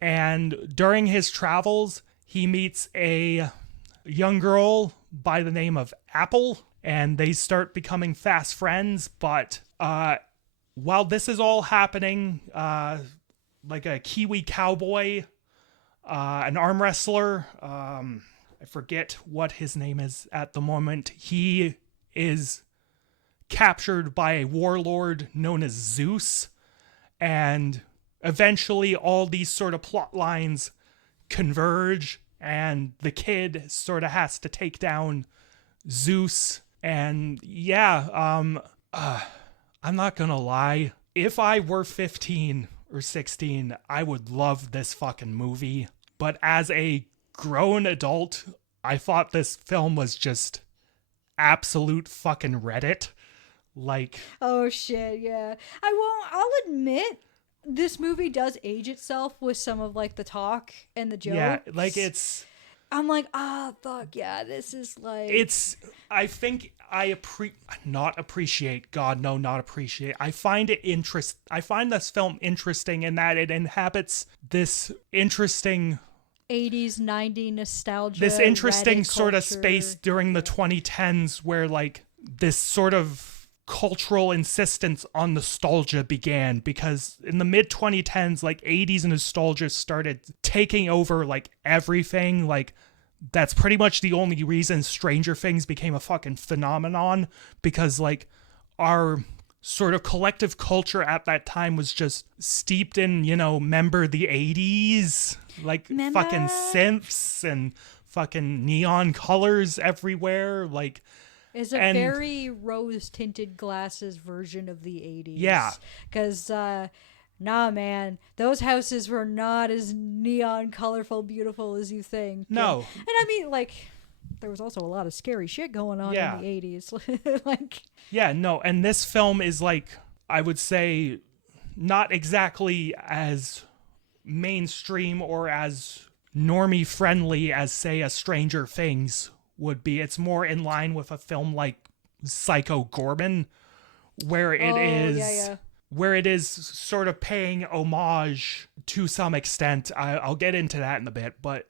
And during his travels, he meets a young girl by the name of Apple, and they start becoming fast friends. But while this is all happening, like a Kiwi cowboy, an arm wrestler, I forget what his name is at the moment, he is captured by a warlord known as Zeus, and eventually all these sort of plot lines converge, and the Kid sort of has to take down Zeus. And yeah, I'm not gonna lie, if I were 15 or 16, I would love this fucking movie. But as a grown adult, I thought this film was just absolute fucking Reddit. Like, oh shit, yeah. I'll admit, this movie does age itself with some of like the talk and the jokes. yeah, like I'm like, fuck yeah, this is like... I think not appreciate. I find this film interesting in that it inhabits this interesting 80s, 90s nostalgia. This interesting Reddit sort of culture. space during the 2010s where like this sort of cultural insistence on nostalgia began, because in the mid 2010s, like 80s nostalgia started taking over like everything. Like, that's pretty much the only reason Stranger Things became a fucking phenomenon, because like our sort of collective culture at that time was just steeped in, remember the 80s, like fucking synths and fucking neon colors everywhere, like... It's a very rose-tinted glasses version of the 80s. Yeah. Because, nah, man, those houses were not as neon, colorful, beautiful as you think. No. And I mean, like, there was also a lot of scary shit going on in the 80s. Like... Yeah, no, and this film is, like, I would say, not exactly as mainstream or as normie-friendly as, say, a Stranger Things would be. It's more in line with a film like Psycho Gorman, where it is sort of paying homage to some extent. I'll get into that in a bit, but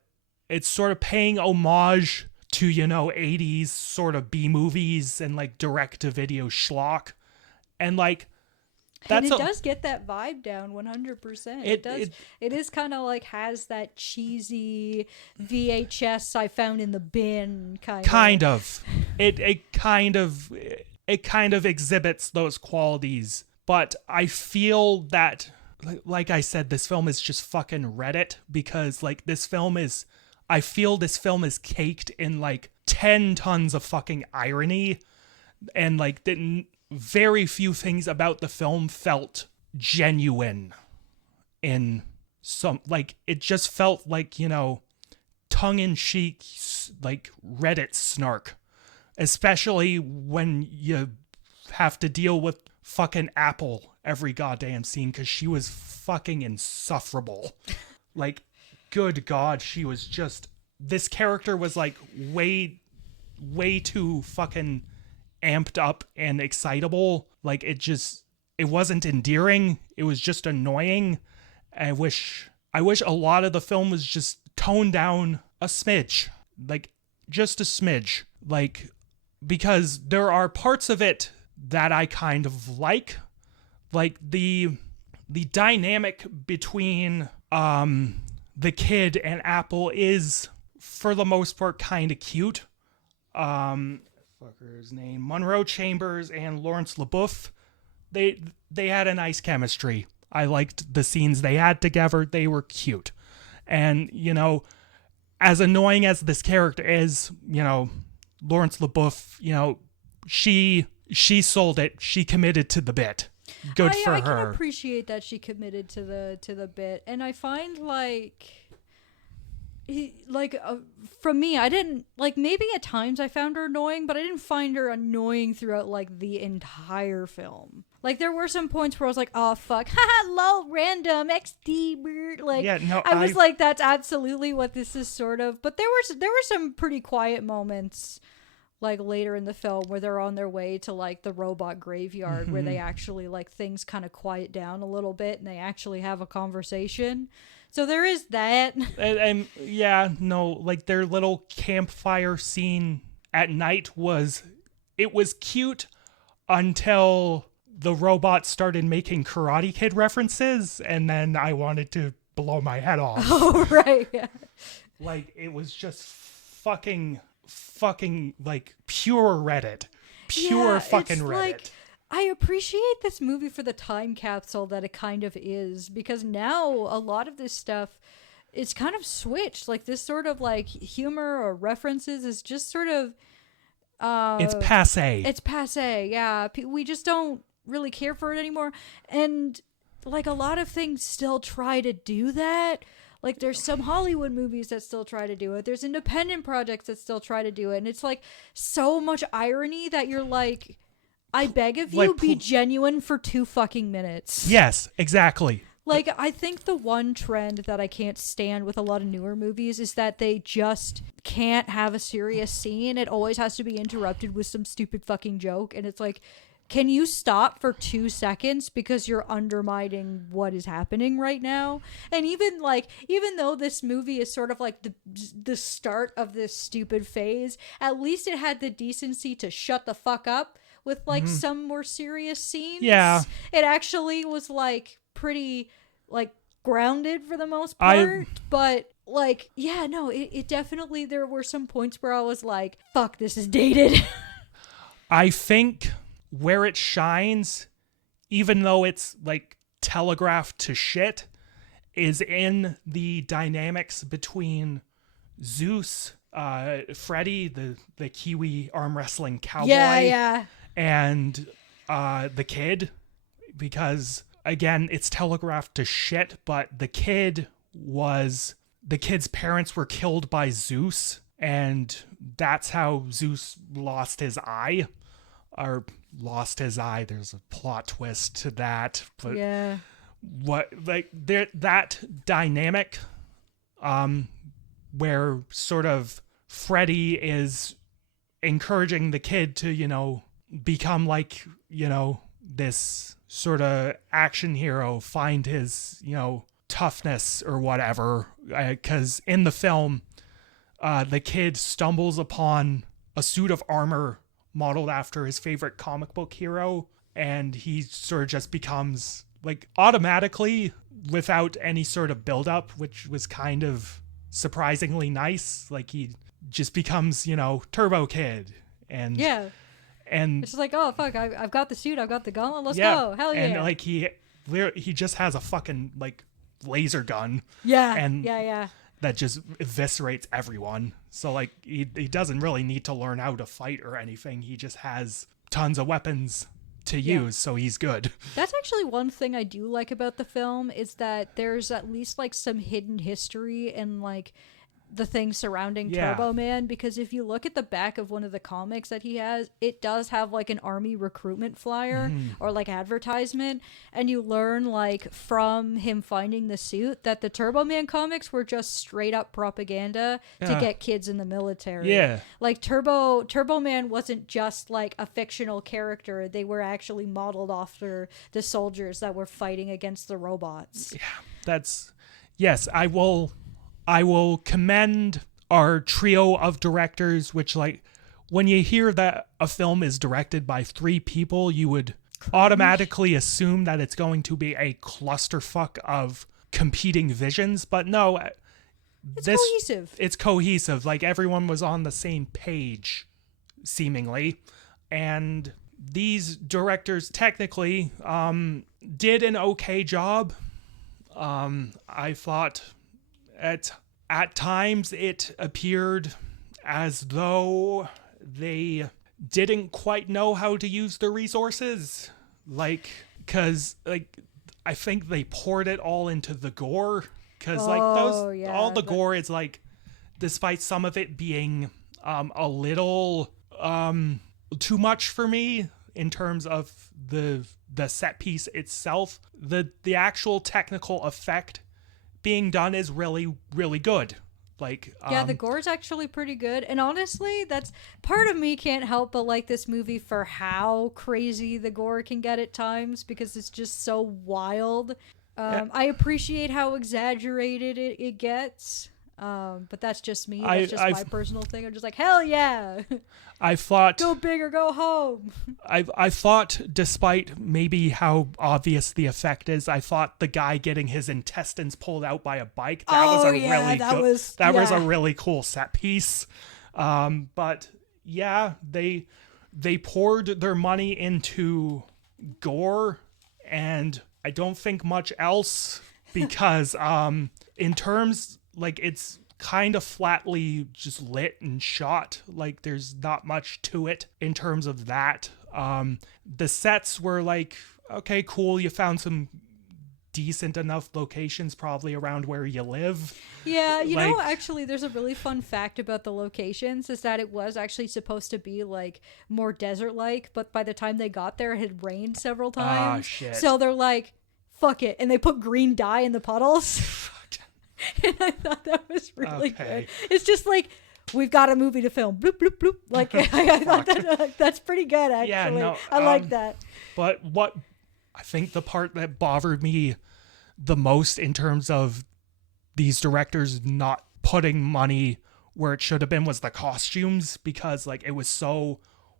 it's sort of paying homage to, 80s sort of B movies and like direct-to-video schlock, and like and it does get that vibe down 100%. It does. It is kind of like has that cheesy VHS I found in the bin kind of. It kind of exhibits those qualities, but I feel that, like I said, this film is just fucking Reddit, because like I feel this film is caked in like 10 tons of fucking irony, and like very few things about the film felt genuine in some, like, it just felt like, tongue-in-cheek, like, Reddit snark. Especially when you have to deal with fucking Apple every goddamn scene, because she was fucking insufferable. Like, good God, she was just... This character was, like, way too fucking amped up and excitable. Like, it wasn't endearing. It was just annoying. I wish a lot of the film was just toned down a smidge. Like, just a smidge. Like, because there are parts of it that I kind of like the dynamic between the kid and Apple is, for the most part, kind of cute. Fucker's name, Monroe Chambers and Lawrence LaBeouf, they had a nice chemistry. I liked the scenes they had together. They were cute. And, as annoying as this character is, Lawrence LaBeouf, she sold it. She committed to the bit. Good for her. I can appreciate that she committed to the bit, and I find from me, I didn't maybe at times I found her annoying, but I didn't find her annoying throughout the entire film. Like, there were some points where I was like, oh fuck, haha, lol, random XD, yeah, no, I was like, that's absolutely what this is sort of. But there were some pretty quiet moments, like later in the film, where they're on their way to the robot graveyard, where they actually things kind of quiet down a little bit and they actually have a conversation. So there is that. And yeah, no, their little campfire scene at night was cute until the robot started making Karate Kid references, and then I wanted to blow my head off. Oh, right. Yeah. It was just fucking pure Reddit. Pure fucking Reddit. I appreciate this movie for the time capsule that it kind of is, because now a lot of this stuff is kind of switched. This sort of humor or references is just sort of it's passé. It's passé, yeah. We just don't really care for it anymore. And a lot of things still try to do that. There's some Hollywood movies that still try to do it. There's independent projects that still try to do it. And it's so much irony that you're I beg of you, be genuine for 2 fucking minutes. Yes, exactly. I think the one trend that I can't stand with a lot of newer movies is that they just can't have a serious scene. It always has to be interrupted with some stupid fucking joke. And it's can you stop for 2 seconds, because you're undermining what is happening right now? And even though this movie is sort of the start of this stupid phase, at least it had the decency to shut the fuck up with some more serious scenes. Yeah. It actually was pretty grounded for the most part. But yeah, no, it definitely, there were some points where I was like, fuck, this is dated. I think where it shines, even though it's telegraphed to shit, is in the dynamics between Zeus, Freddy, the Kiwi arm wrestling cowboy, yeah, and the kid, because again, it's telegraphed to shit, but the kid's parents were killed by Zeus, and that's how Zeus lost his eye. There's a plot twist to that, but yeah, that dynamic, where sort of Freddy is encouraging the kid to become this sort of action hero, find his toughness or whatever, because in the film the kid stumbles upon a suit of armor modeled after his favorite comic book hero, and he sort of just becomes automatically, without any sort of build-up, which was kind of surprisingly nice, he just becomes Turbo Kid, and yeah, and it's just oh fuck, I've got the suit, I've got the gauntlet, let's go, hell yeah. And he just has a fucking laser gun, and that just eviscerates everyone. So he doesn't really need to learn how to fight or anything. He just has tons of weapons to use, so he's good. That's actually one thing I do like about the film is that there's at least like some hidden history and like the things surrounding Turbo Man, because if you look at the back of one of the comics that he has, it does have like an army recruitment flyer or like advertisement, and you learn like from him finding the suit that the Turbo Man comics were just straight up propaganda to get kids in the military. Yeah. Like Turbo Man wasn't just like a fictional character. They were actually modeled after the soldiers that were fighting against the robots. Yeah. Yes, I will commend our trio of directors, which, like, when you hear that a film is directed by 3 people, you would automatically assume that it's going to be a clusterfuck of competing visions. But no, It's cohesive. It's cohesive. Like, everyone was on the same page, seemingly. And these directors technically did an okay job. I thought at times it appeared as though they didn't quite know how to use the resources. Like, because, like, I think they poured it all into the gore. Because, all the gore is, like, despite some of it being a little too much for me in terms of the set piece itself, the actual technical effect being done is really, really good. Like, the gore is actually pretty good, and honestly, that's part of me can't help but like this movie for how crazy the gore can get at times, because it's just so wild. I appreciate how exaggerated it gets, but that's just me. That's just my personal thing. I'm just like, hell yeah. I thought go big or go home. I thought, despite maybe how obvious the effect is, I thought the guy getting his intestines pulled out by a bike, was a really cool set piece. But yeah, they poured their money into gore, and I don't think much else, because in terms, like, it's kind of flatly just lit and shot. Like, there's not much to it in terms of that. The sets were like, okay, cool, you found some decent enough locations probably around where you live. Yeah, you know, actually, there's a really fun fact about the locations is that it was actually supposed to be like more desert-like, but by the time they got there, it had rained several times. Ah, shit. So they're like, fuck it, and they put green dye in the puddles. And I thought that was really good. It's just like, we've got a movie to film. Bloop, bloop, bloop. Like, I thought that's pretty good, actually. Yeah, no, I like that. But what I think the part that bothered me the most in terms of these directors not putting money where it should have been was the costumes, because, like, it was so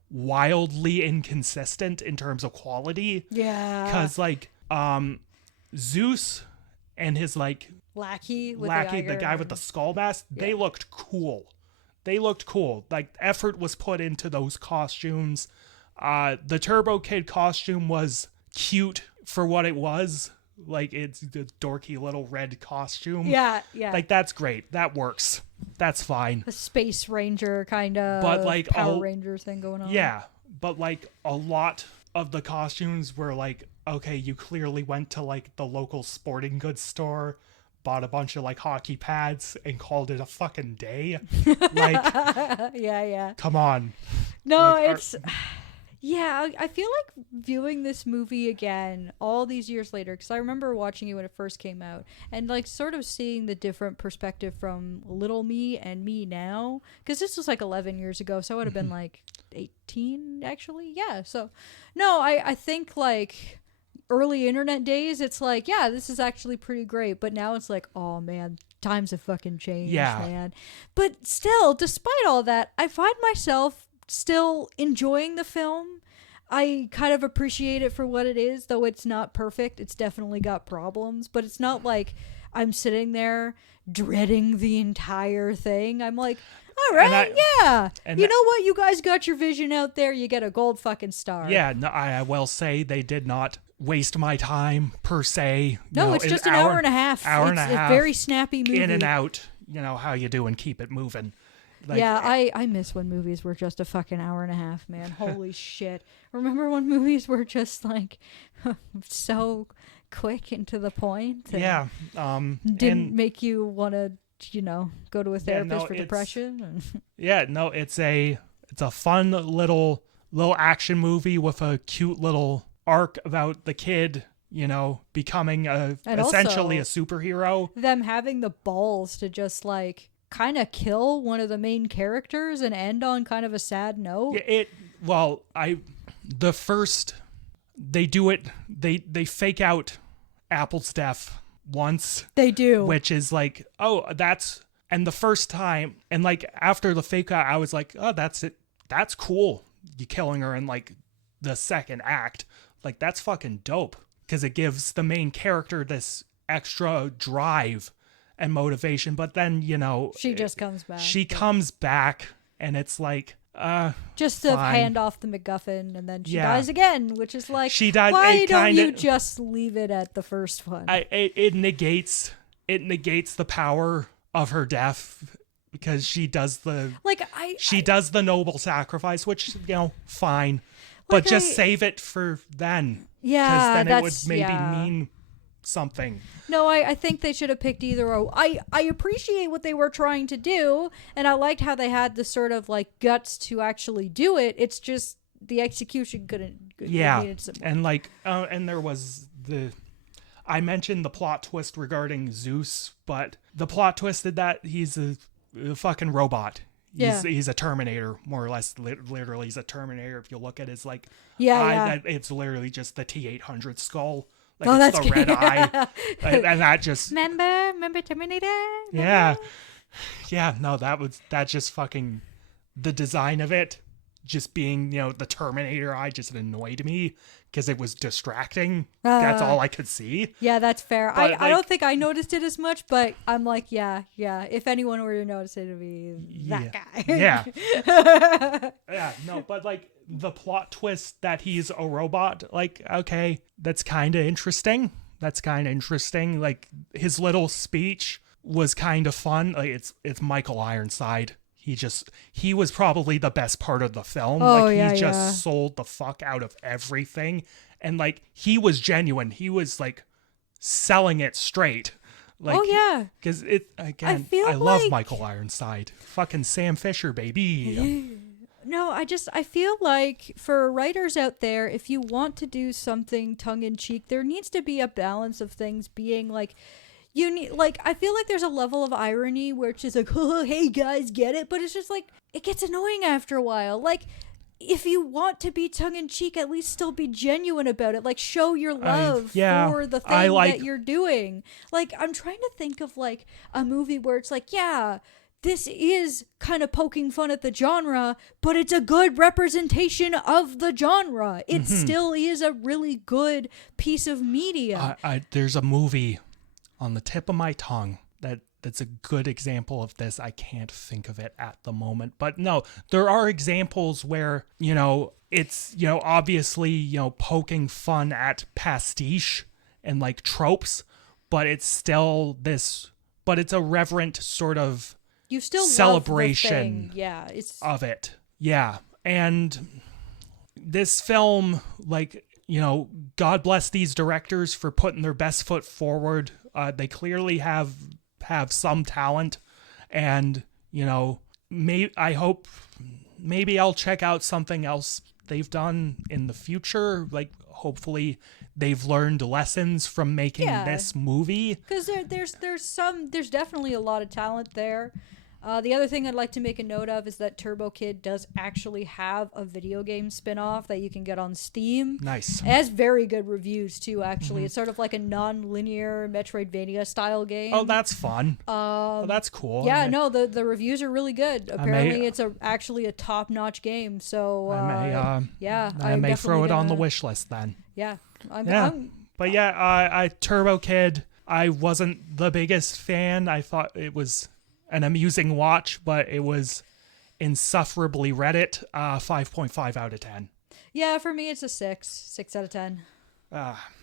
wildly inconsistent in terms of quality. Yeah. Because, like, Zeus and his, like, lackey, the guy with the skull mask, they looked cool. Like, effort was put into those costumes. The Turbo Kid costume was cute for what it was. Like, it's the dorky little red costume. Yeah. Like, that's great. That works. That's fine. The Space Ranger kind of, but like Power Rangers thing going on. Yeah, but like a lot of the costumes were like, okay, you clearly went to like the local sporting goods store, bought a bunch of like hockey pads, and called it a fucking day. Like, yeah. Come on. No, like, yeah, I feel like viewing this movie again all these years later, because I remember watching it when it first came out, and like sort of seeing the different perspective from little me and me now, because this was like 11 years ago, so I would have been like 18 actually. Yeah, so no, I think like early internet days, it's like, yeah, this is actually pretty great, but now it's like, oh man, times have fucking changed, man. But still, despite all that, I find myself still enjoying the film. I kind of appreciate it for what it is, though it's not perfect. It's definitely got problems, but it's not like I'm sitting there dreading the entire thing. I'm like, all right, you know what? You guys got your vision out there. You get a gold fucking star. Yeah, no, I will say they did not waste my time per se. No, it's just an hour and a half. It's a very snappy movie. In and out. You know, how you doing? Keep it moving. Like, yeah, I miss when movies were just a fucking hour and a half, man. Holy shit. Remember when movies were just like so quick and to the point? And yeah. didn't And make you want to, go to a therapist no, for depression. And yeah, no, it's a fun little action movie with a cute little arc about the kid, becoming And essentially a also- superhero. them having the balls to just like kind of kill one of the main characters and end on kind of a sad note. The first they do it, they fake out Apple's death once, They do. which is like, oh, and the first time, and like after the fake out, I was like, oh, that's it. That's cool. You killing her in like the second act. Like, that's fucking dope. Because it gives the main character this extra drive and motivation. But then, She just comes back. She comes back, and it's like, just to fine. hand off the MacGuffin, and then she Yeah. dies again, which is like, She died- why it don't you kinda- just leave it at the first one? it negates the power of her death, because she does the noble sacrifice, which, fine. But just save it for then. Yeah, Because then it would that's- maybe yeah. mean something. No, I think they should have picked either. I appreciate what they were trying to do, and I liked how they had the sort of like guts to actually do it. It's just the execution couldn't. Yeah. Needed some work. And like, and there was I mentioned the plot twist regarding Zeus, but the plot twist is that he's a fucking robot. He's a Terminator, more or less. Literally, he's a Terminator. If you look at his like, Yeah. it's literally just the T-800 skull. Like, Oh, it's that's the good. red eye, and that just Remember Terminator? yeah. No, that's just fucking the design of it. Just being, the Terminator eye just annoyed me because it was distracting. That's all I could see. Yeah, that's fair. But, I don't think I noticed it as much, but I'm like, yeah. If anyone were to notice it, it'd be that guy. Yeah. No, but like the plot twist that he's a robot, like, okay, that's kind of interesting. Like, his little speech was kind of fun. Like, it's Michael Ironside. He was probably the best part of the film. Oh, like, yeah, he just yeah. sold the fuck out of everything. And like, he was genuine. He was like selling it straight. Like, Oh, yeah. Because I feel love like- Michael Ironside. Fucking Sam Fisher, baby. No, I feel like for writers out there, if you want to do something tongue-in-cheek, there needs to be a balance of things being like, you need, like, I feel like there's a level of irony where it's just like, oh, hey guys, get it? But it's just like, it gets annoying after a while. Like, if you want to be tongue-in-cheek, at least still be genuine about it. Like, show your love for the thing that you're doing. Like, I'm trying to think of, like, a movie where it's like, yeah, this is kind of poking fun at the genre, but it's a good representation of the genre. It still is a really good piece of media. There's a movie on the tip of my tongue that's a good example of this. I can't think of it at the moment, but no, there are examples where, it's, obviously, poking fun at pastiche and like tropes, but it's still but it's a reverent sort of You still celebration love the thing. Yeah, it's of it. Yeah. And this film, like, God bless these directors for putting their best foot forward. They clearly have some talent, and I hope maybe I'll check out something else they've done in the future. Like, hopefully they've learned lessons from making this movie. because there's definitely a lot of talent there. The other thing I'd like to make a note of is that Turbo Kid does actually have a video game spin-off that you can get on Steam. Nice. It has very good reviews too, actually. It's sort of like a non-linear Metroidvania style game. Oh, that's fun. That's cool. Yeah, no, the reviews are really good. Apparently, it's actually a top-notch game. So I I'm may throw it on the gonna- wish list then. Yeah, But yeah, Turbo Kid, I wasn't the biggest fan. I thought it was an amusing watch, but it was insufferably Reddit. 5.5 out of 10. yeah. For me, it's a 6 out of 10.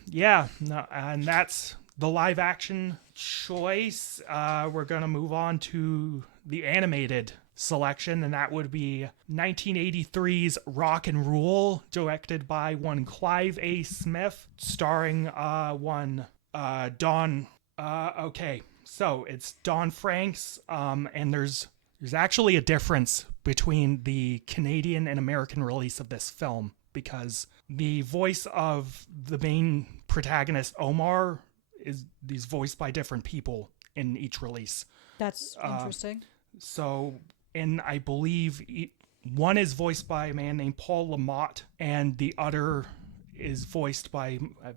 Yeah, no, and that's the live action choice. We're gonna move on to the animated selection, and that would be 1983's Rock and Rule, directed by one Clive A. Smith, starring one Don. Okay, so it's Don Franks, and there's actually a difference between the Canadian and American release of this film, because the voice of the main protagonist, Omar, is voiced by different people in each release. That's interesting. So, and I believe one is voiced by a man named Paul Lamott, and the other is voiced by, I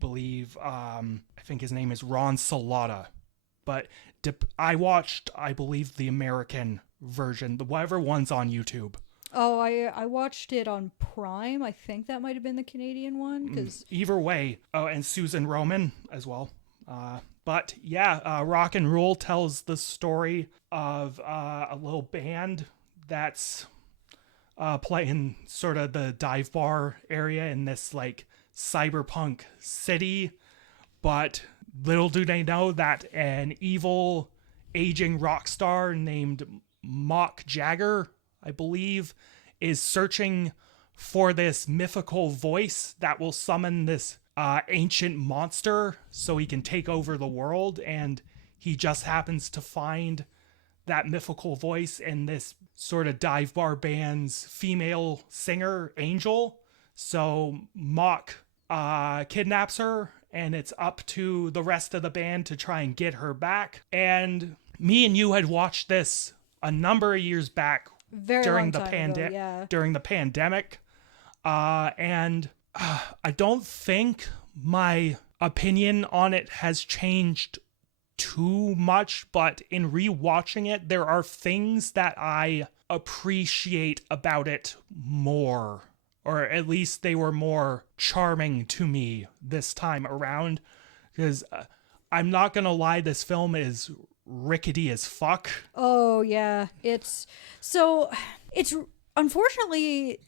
believe, I think his name is Ron Salata. But I watched, I believe, the American version, whatever one's on YouTube. Oh, I watched it on Prime. I think that might have been the Canadian one. Cause... Either way. Oh, and Susan Roman as well. But yeah, Rock and Roll tells the story of a little band that's playing sort of the dive bar area in this like cyberpunk city. But little do they know that an evil aging rock star named Mock Jagger, I believe, is searching for this mythical voice that will summon this ancient monster so he can take over the world. And he just happens to find that mythical voice in this sort of dive bar band's female singer, Angel. So Mock kidnaps her, and it's up to the rest of the band to try and get her back. And me and you had watched this a number of years back during the pandemic. And I don't think my opinion on it has changed too much, but in rewatching it, there are things that I appreciate about it more, or at least they were more charming to me this time around, because I'm not gonna lie, this film is rickety as fuck. Oh yeah, it's unfortunately,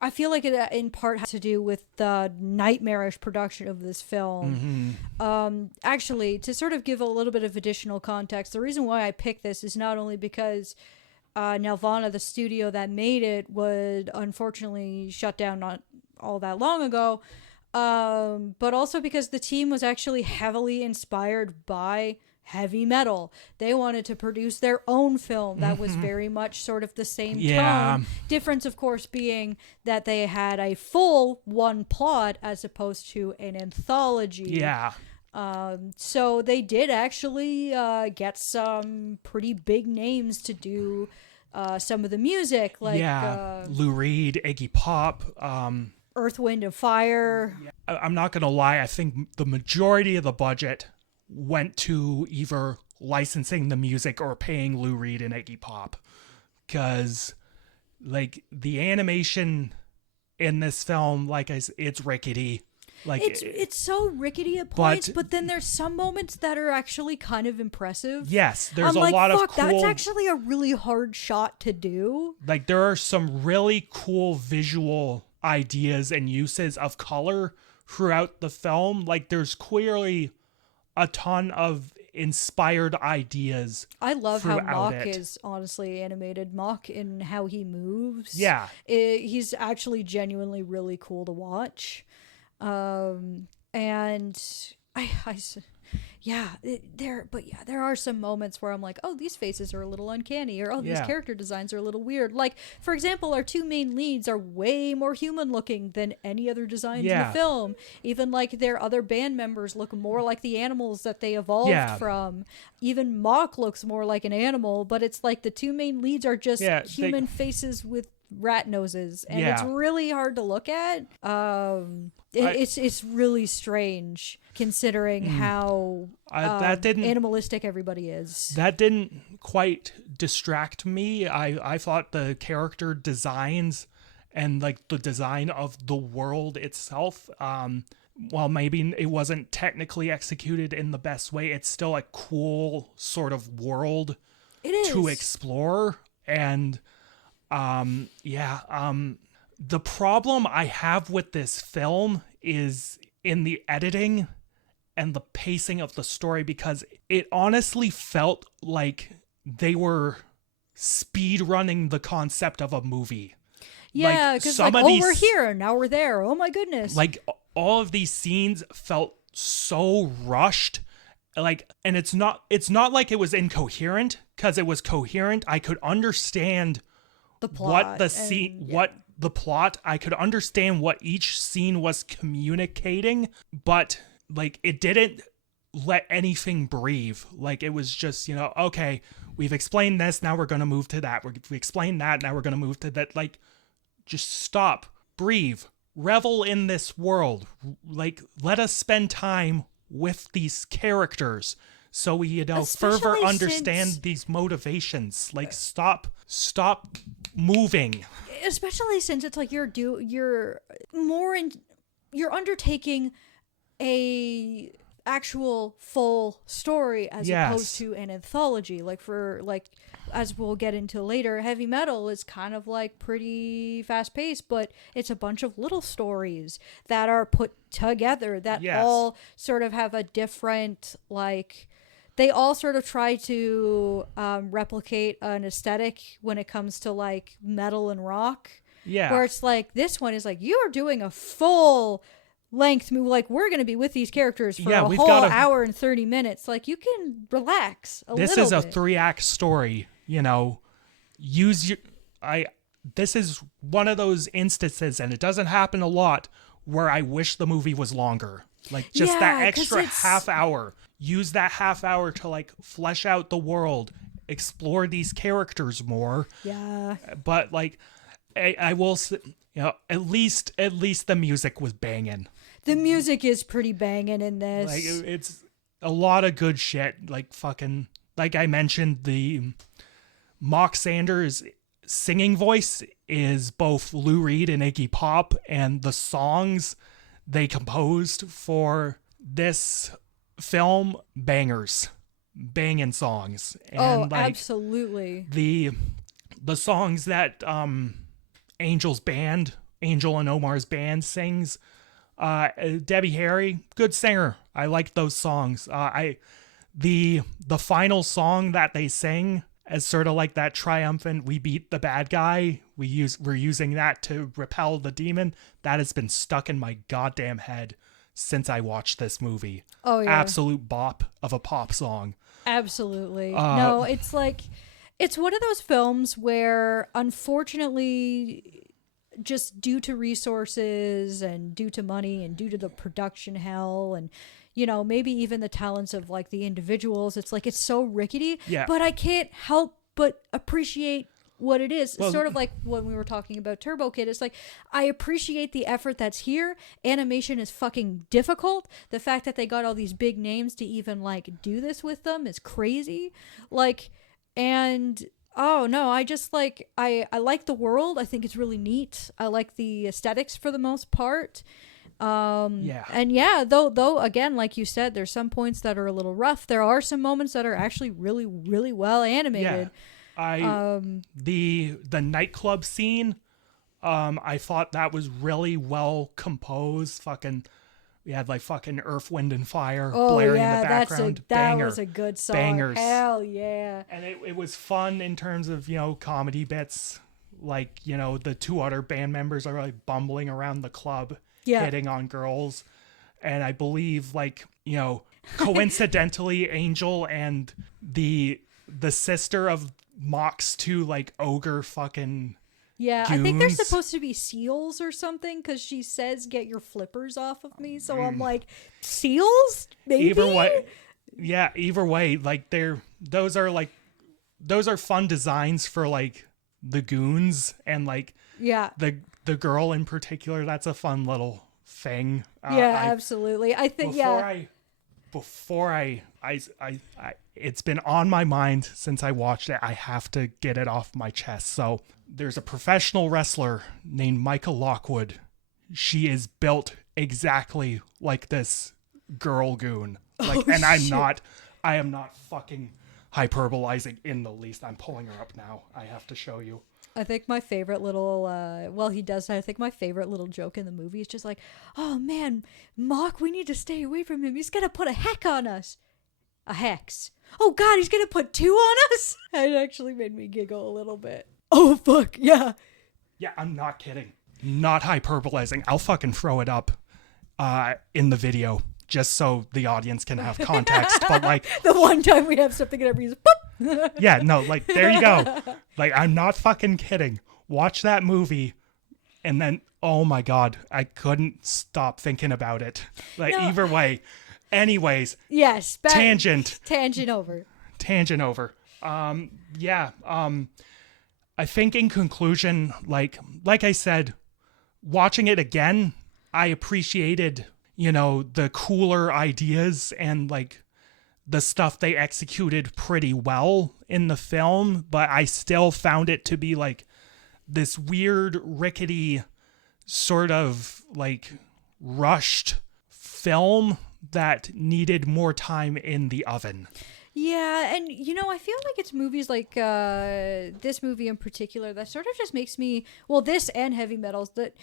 I feel like it in part has to do with the nightmarish production of this film. Actually, to sort of give a little bit of additional context, the reason why I picked this is not only because Nelvana, the studio that made it, would unfortunately shut down not all that long ago, but also because the team was actually heavily inspired by heavy metal. They wanted to produce their own film that was very much sort of the same tone. Difference, of course, being that they had a full one plot as opposed to an anthology. So they did actually get some pretty big names to do some of the music, like Lou Reed, Iggy Pop, Earth, Wind, and Fire. I'm not gonna lie, I think the majority of the budget went to either licensing the music or paying Lou Reed and Iggy Pop, because like the animation in this film, like I said, it's rickety. Like it's so rickety at points, but then there's some moments that are actually kind of impressive. Yes, there's I'm a lot of cool. That's actually a really hard shot to do. Like there are some really cool visual ideas and uses of color throughout the film. Like there's clearly a ton of inspired ideas. I love how Mock is honestly animated. Mock in how he moves. Yeah. He's actually genuinely really cool to watch. And there are some moments where I'm like, oh, these faces are a little uncanny, or oh, these character designs are a little weird. Like, for example, our two main leads are way more human looking than any other designs in the film. Even like their other band members look more like the animals that they evolved from. Even Mock looks more like an animal, but it's like the two main leads are just human faces with rat noses, and it's really hard to look at. It's really strange considering how animalistic everybody is. That didn't quite distract me. I thought the character designs and like the design of the world itself, while maybe it wasn't technically executed in the best way, it's still a cool sort of world to explore. And the problem I have with this film is in the editing and the pacing of the story, because it honestly felt like they were speed running the concept of a movie. Yeah, Like, because some like, of oh, these, we're here, now we're there. Oh my goodness. like, all of these scenes felt so rushed. Like, and it's not like it was incoherent, because it was coherent. I could understand the plot. what the plot. I could understand what each scene was communicating, but like, it didn't let anything breathe. Like, it was just, okay, we've explained this, now we're going to move to that. We explained that, now we're going to move to that. Like, just stop, breathe, revel in this world. Like, let us spend time with these characters so we, further Especially understand since- these motivations. Like, stop moving. Especially since it's like you're undertaking a actual full story as Yes. opposed to an anthology. Like, for like, as we'll get into later, heavy metal is kind of like pretty fast paced, but it's a bunch of little stories that are put together that Yes. all sort of have a different, like, they all sort of try to replicate an aesthetic when it comes to like metal and rock. Yeah. Where it's like, this one is like, you are doing a full length movie. Like, we're going to be with these characters for a we've whole got hour and 30 minutes. Like, you can relax a This little is a bit. 3-act story, this is one of those instances, and it doesn't happen a lot, where I wish the movie was longer. Like, just that Yeah, 'cause extra it's- half hour. Use that half hour to like flesh out the world, explore these characters more. Yeah. But like, I will say, at least the music was banging. The music is pretty banging in this. Like, it's a lot of good shit. Like, fucking, like I mentioned, the Mock Sanders' singing voice is both Lou Reed and Iggy Pop, and the songs they composed for this film, banging songs. And like, absolutely. the songs that Angel and Omar's band sings, Debbie Harry, good singer. I like those songs. The final song that they sing as sort of like that triumphant, we beat the bad guy, we're using that to repel the demon, that has been stuck in my goddamn head since I watched this movie. Oh, yeah. Absolute bop of a pop song. Absolutely. No, it's like, it's one of those films where, unfortunately, just due to resources and due to money and due to the production hell and, maybe even the talents of like the individuals, it's like, it's so rickety. Yeah. But I can't help but appreciate what it is. Well, Sort of like when we were talking about Turbo Kid, it's like, I appreciate the effort that's here. Animation is fucking difficult. The fact that they got all these big names to even like do this with them is crazy. Like, and oh no, I just like, I like the world. I think it's really neat. I like the aesthetics for the most part. Yeah. And yeah, though again, like you said, there's some points that are a little rough. There are some moments that are actually really, really well animated. The nightclub scene, I thought that was really well composed. Fucking, we had like fucking Earth, Wind, and Fire blaring in the background. That was a good song. Bangers. Hell yeah. And it was fun in terms of, comedy bits. Like, the two other band members are like bumbling around the club, hitting on girls. And I believe, like, coincidentally, Angel and the sister of Mock's two, like, ogre fucking Yeah, I think they're goons. supposed to be seals or something, because she says, "Get your flippers off of me." So I'm like, seals? Maybe? Either way, like, those are fun designs for, like, the goons, and like, Yeah. the girl in particular. That's a fun little thing. Absolutely. I think, Before I it's been on my mind since I watched it. I have to get it off my chest. So there's a professional wrestler named Micah Lockwood. She is built exactly like this girl goon. Like, and I am not fucking hyperbolizing in the least. I'm pulling her up now. I have to show you. I think my favorite little, I think my favorite little joke in the movie is just like, "Oh man, Mock, we need to stay away from him. He's gonna put a hex on us." A hex. oh God, he's gonna put 2 on us. It actually made me giggle a little bit. Oh fuck, yeah. Yeah, I'm not kidding. Not hyperbolizing. I'll fucking throw it up in the video just so the audience can have context. But like The one time we have something in our breeze, boop. yeah, no, like there you go. Like I'm not fucking kidding. Watch that movie and then oh my God, I couldn't stop thinking about it. Like either way. Anyways. Yes. Tangent over. I think in conclusion, like I said, watching it again, I appreciated, the cooler ideas and like the stuff they executed pretty well in the film, but I still found it to be like this weird, rickety, sort of like rushed film that needed more time in the oven. Yeah, and I feel like it's movies like this movie in particular that sort of just makes me, well, this and Heavy Metals, that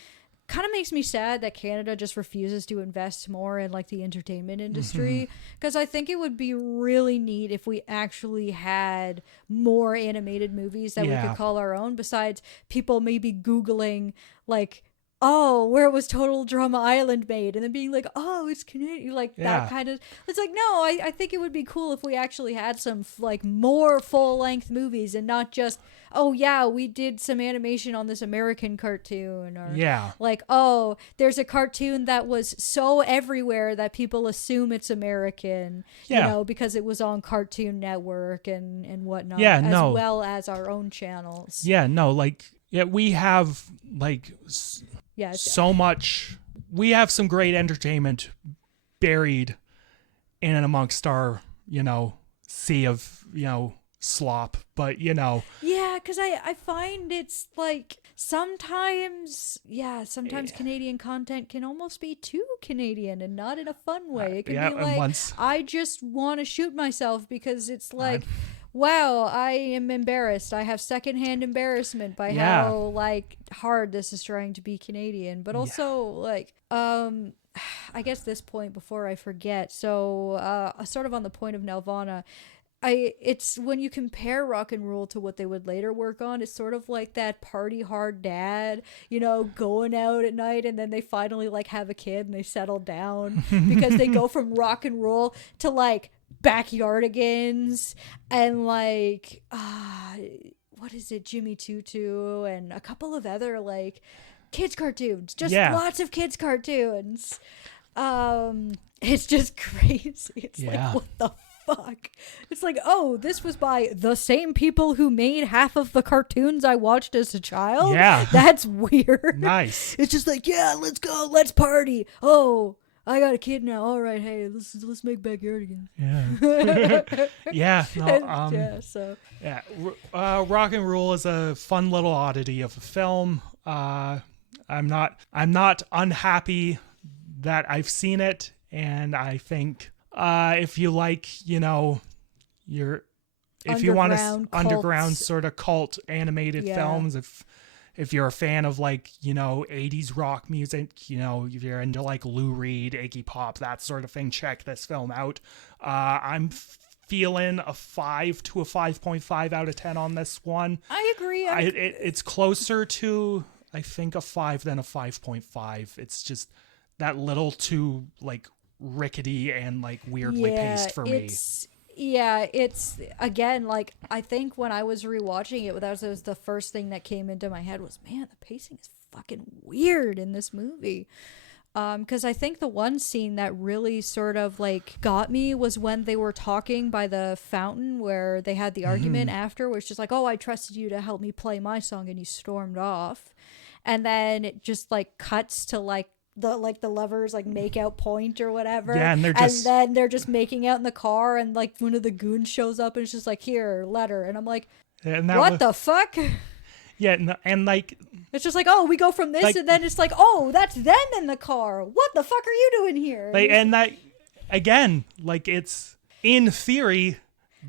kind of makes me sad that Canada just refuses to invest more in like the entertainment industry, because I think it would be really neat if we actually had more animated movies that we could call our own, besides people maybe Googling like, oh, where was Total Drama Island made? And then being like, oh, it's Canadian. Like that kind of, it's like, no, I think it would be cool if we actually had some like more full length movies and not just, oh yeah, we did some animation on this American cartoon, or like, oh, there's a cartoon that was so everywhere that people assume it's American, because it was on Cartoon Network and whatnot, as well as our own channels. We have like so much. We have some great entertainment buried in and amongst our, sea of, slop. But, Yeah, because I find it's like sometimes Canadian content can almost be too Canadian and not in a fun way. It can be like, I just want to shoot myself because it's like... wow, I am embarrassed. I have secondhand embarrassment by how like hard this is trying to be Canadian. But also like I guess this point before I forget. So sort of on the point of Nelvana, it's when you compare Rock and Roll to what they would later work on, it's sort of like that party hard dad, going out at night, and then they finally like have a kid and they settle down because they go from Rock and Roll to like Backyardigans and like what is it, Jimmy Tutu and a couple of other like kids cartoons, just lots of kids cartoons. It's just crazy. It's like, what the fuck? It's like, oh, this was by the same people who made half of the cartoons I watched as a child. That's weird. Nice. It's just like, let's go, let's party. Oh, I got a kid now. All right, hey, let's make Backyardigans. Rock and Roll is a fun little oddity of a film. I'm not unhappy that I've seen it, and I think if you like, if you want to underground sort of cult animated films, if you're a fan of like, 80s rock music, if you're into like Lou Reed, Iggy Pop, that sort of thing, check this film out. I'm feeling a 5 to a 5.5 out of 10 on this one. I agree. It's closer to, I think, a 5 than a 5.5. It's just that little too like rickety and like weirdly paced for me. Yeah, it's, again, like, I think when I was rewatching it, that was the first thing that came into my head was, man, the pacing is fucking weird in this movie. Because I think the one scene that really sort of, like, got me was when they were talking by the fountain where they had the argument after, where it's just like, oh, I trusted you to help me play my song, and you stormed off. And then it just, like, cuts to, like, the lovers like make out point or whatever, and then they're just making out in the car, and like one of the goons shows up and it's just like, here, letter, and I'm like, what the fuck? And like it's just like, oh, we go from this, like, and then it's like, oh, that's them in the car, what the fuck are you doing here? Like, and that again, like, it's in theory,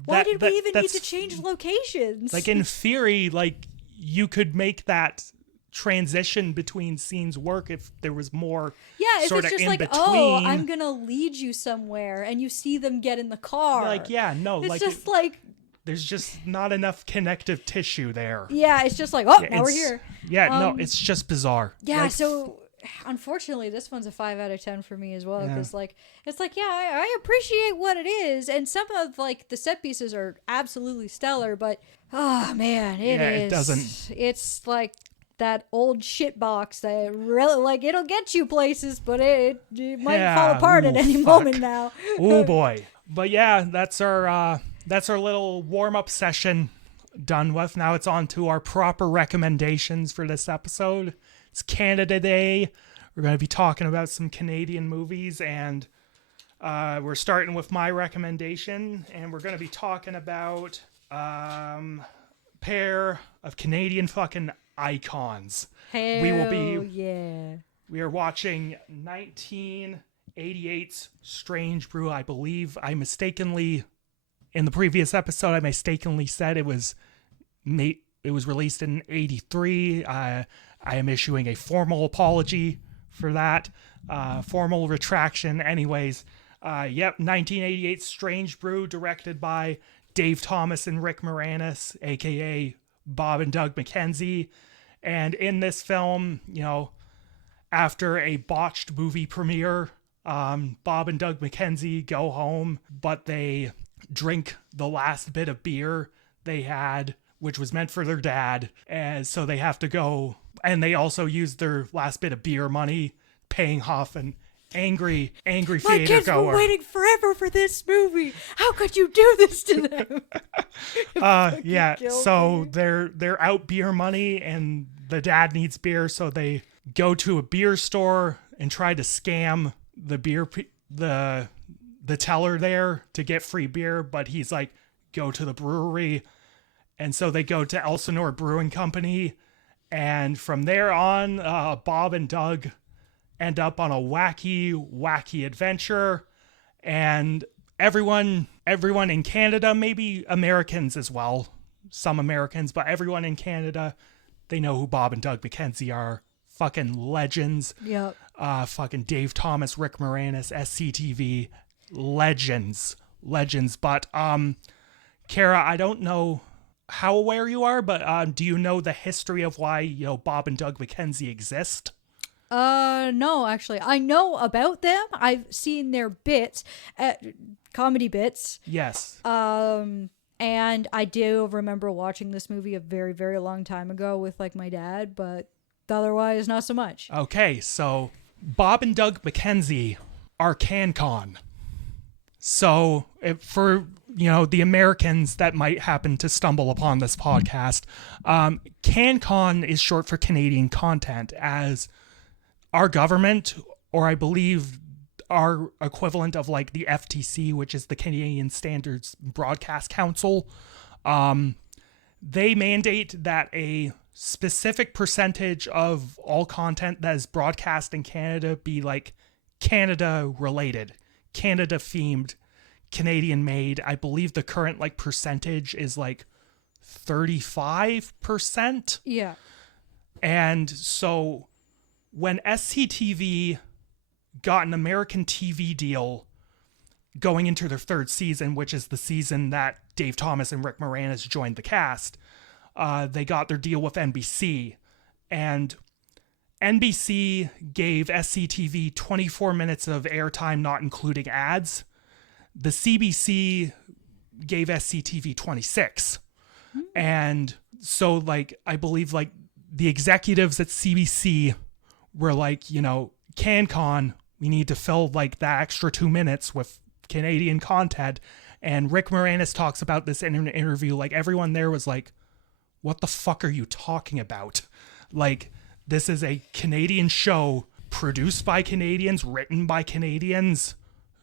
why did we even need to change locations? Like, in theory, like, you could make that transition between scenes work if there was more if sort it's of just in like, between. oh, I'm gonna lead you somewhere, and you see them get in the car. Like, yeah, no, it's like just like, there's just not enough connective tissue there. yeah, it's just like, oh, Yeah, now we're here. Yeah, no, it's just bizarre. Yeah, Like, so unfortunately, this one's a 5 out of 10 for me as well, Yeah. because like, it's like, yeah, I appreciate what it is, and some of like the set pieces are absolutely stellar, but oh man, it doesn't. It's like that old shit box that really, like, it'll get you places, but it might fall apart at any moment now. Oh boy. But yeah, that's our little warm-up session done with. Now it's on to our proper recommendations for this episode. It's Canada Day. We're going to be talking about some Canadian movies, and we're starting with my recommendation, and we're going to be talking about pair of Canadian fucking icons. Hell We will be yeah. We are watching 1988's Strange Brew. I believe I mistakenly, in the previous episode, I mistakenly said it was released in 83. I am issuing a formal apology for that. Formal retraction. Anyways, 1988's Strange Brew, directed by Dave Thomas and Rick Moranis, aka Bob and Doug McKenzie. And in this film, after a botched movie premiere, Bob and Doug McKenzie go home, but they drink the last bit of beer they had, which was meant for their dad. And so they have to go, and they also use their last bit of beer money, paying off an angry My theater kids goer. were waiting forever for this movie. How could you do this to them? So they're out beer money, and the dad needs beer, so they go to a beer store and try to scam the the teller there to get free beer, but he's like, go to the brewery. And so they go to Elsinore Brewing Company, and from there on, Bob and Doug end up on a wacky adventure, and everyone in Canada, maybe Americans as well, some Americans, but everyone in Canada, they know who Bob and Doug McKenzie are. Fucking legends. Yep. Fucking Dave Thomas, Rick Moranis, SCTV, legends. But Kara, I don't know how aware you are, but do you know the history of why Bob and Doug McKenzie exist? No, actually, I know about them. I've seen their bits, comedy bits. Yes. And I do remember watching this movie a very, very long time ago with like my dad, but otherwise not so much. Okay, so Bob and Doug McKenzie are CanCon. So for the Americans that might happen to stumble upon this podcast, CanCon is short for Canadian Content, as our government, or I believe our equivalent of like the FTC, which is the Canadian Standards Broadcast Council, they mandate that a specific percentage of all content that is broadcast in Canada be like Canada related, Canada themed, Canadian made. I believe the current like percentage is like 35%. Yeah. And so when SCTV got an American TV deal going into their third season, which is the season that Dave Thomas and Rick Moranis joined the cast, they got their deal with NBC. And NBC gave SCTV 24 minutes of airtime, not including ads. The CBC gave SCTV 26. And so, like, I believe, like, the executives at CBC were like, CanCon, we need to fill, like, that extra 2 minutes with Canadian content. And Rick Moranis talks about this in an interview. Like, everyone there was like, what the fuck are you talking about? Like, this is a Canadian show produced by Canadians, written by Canadians,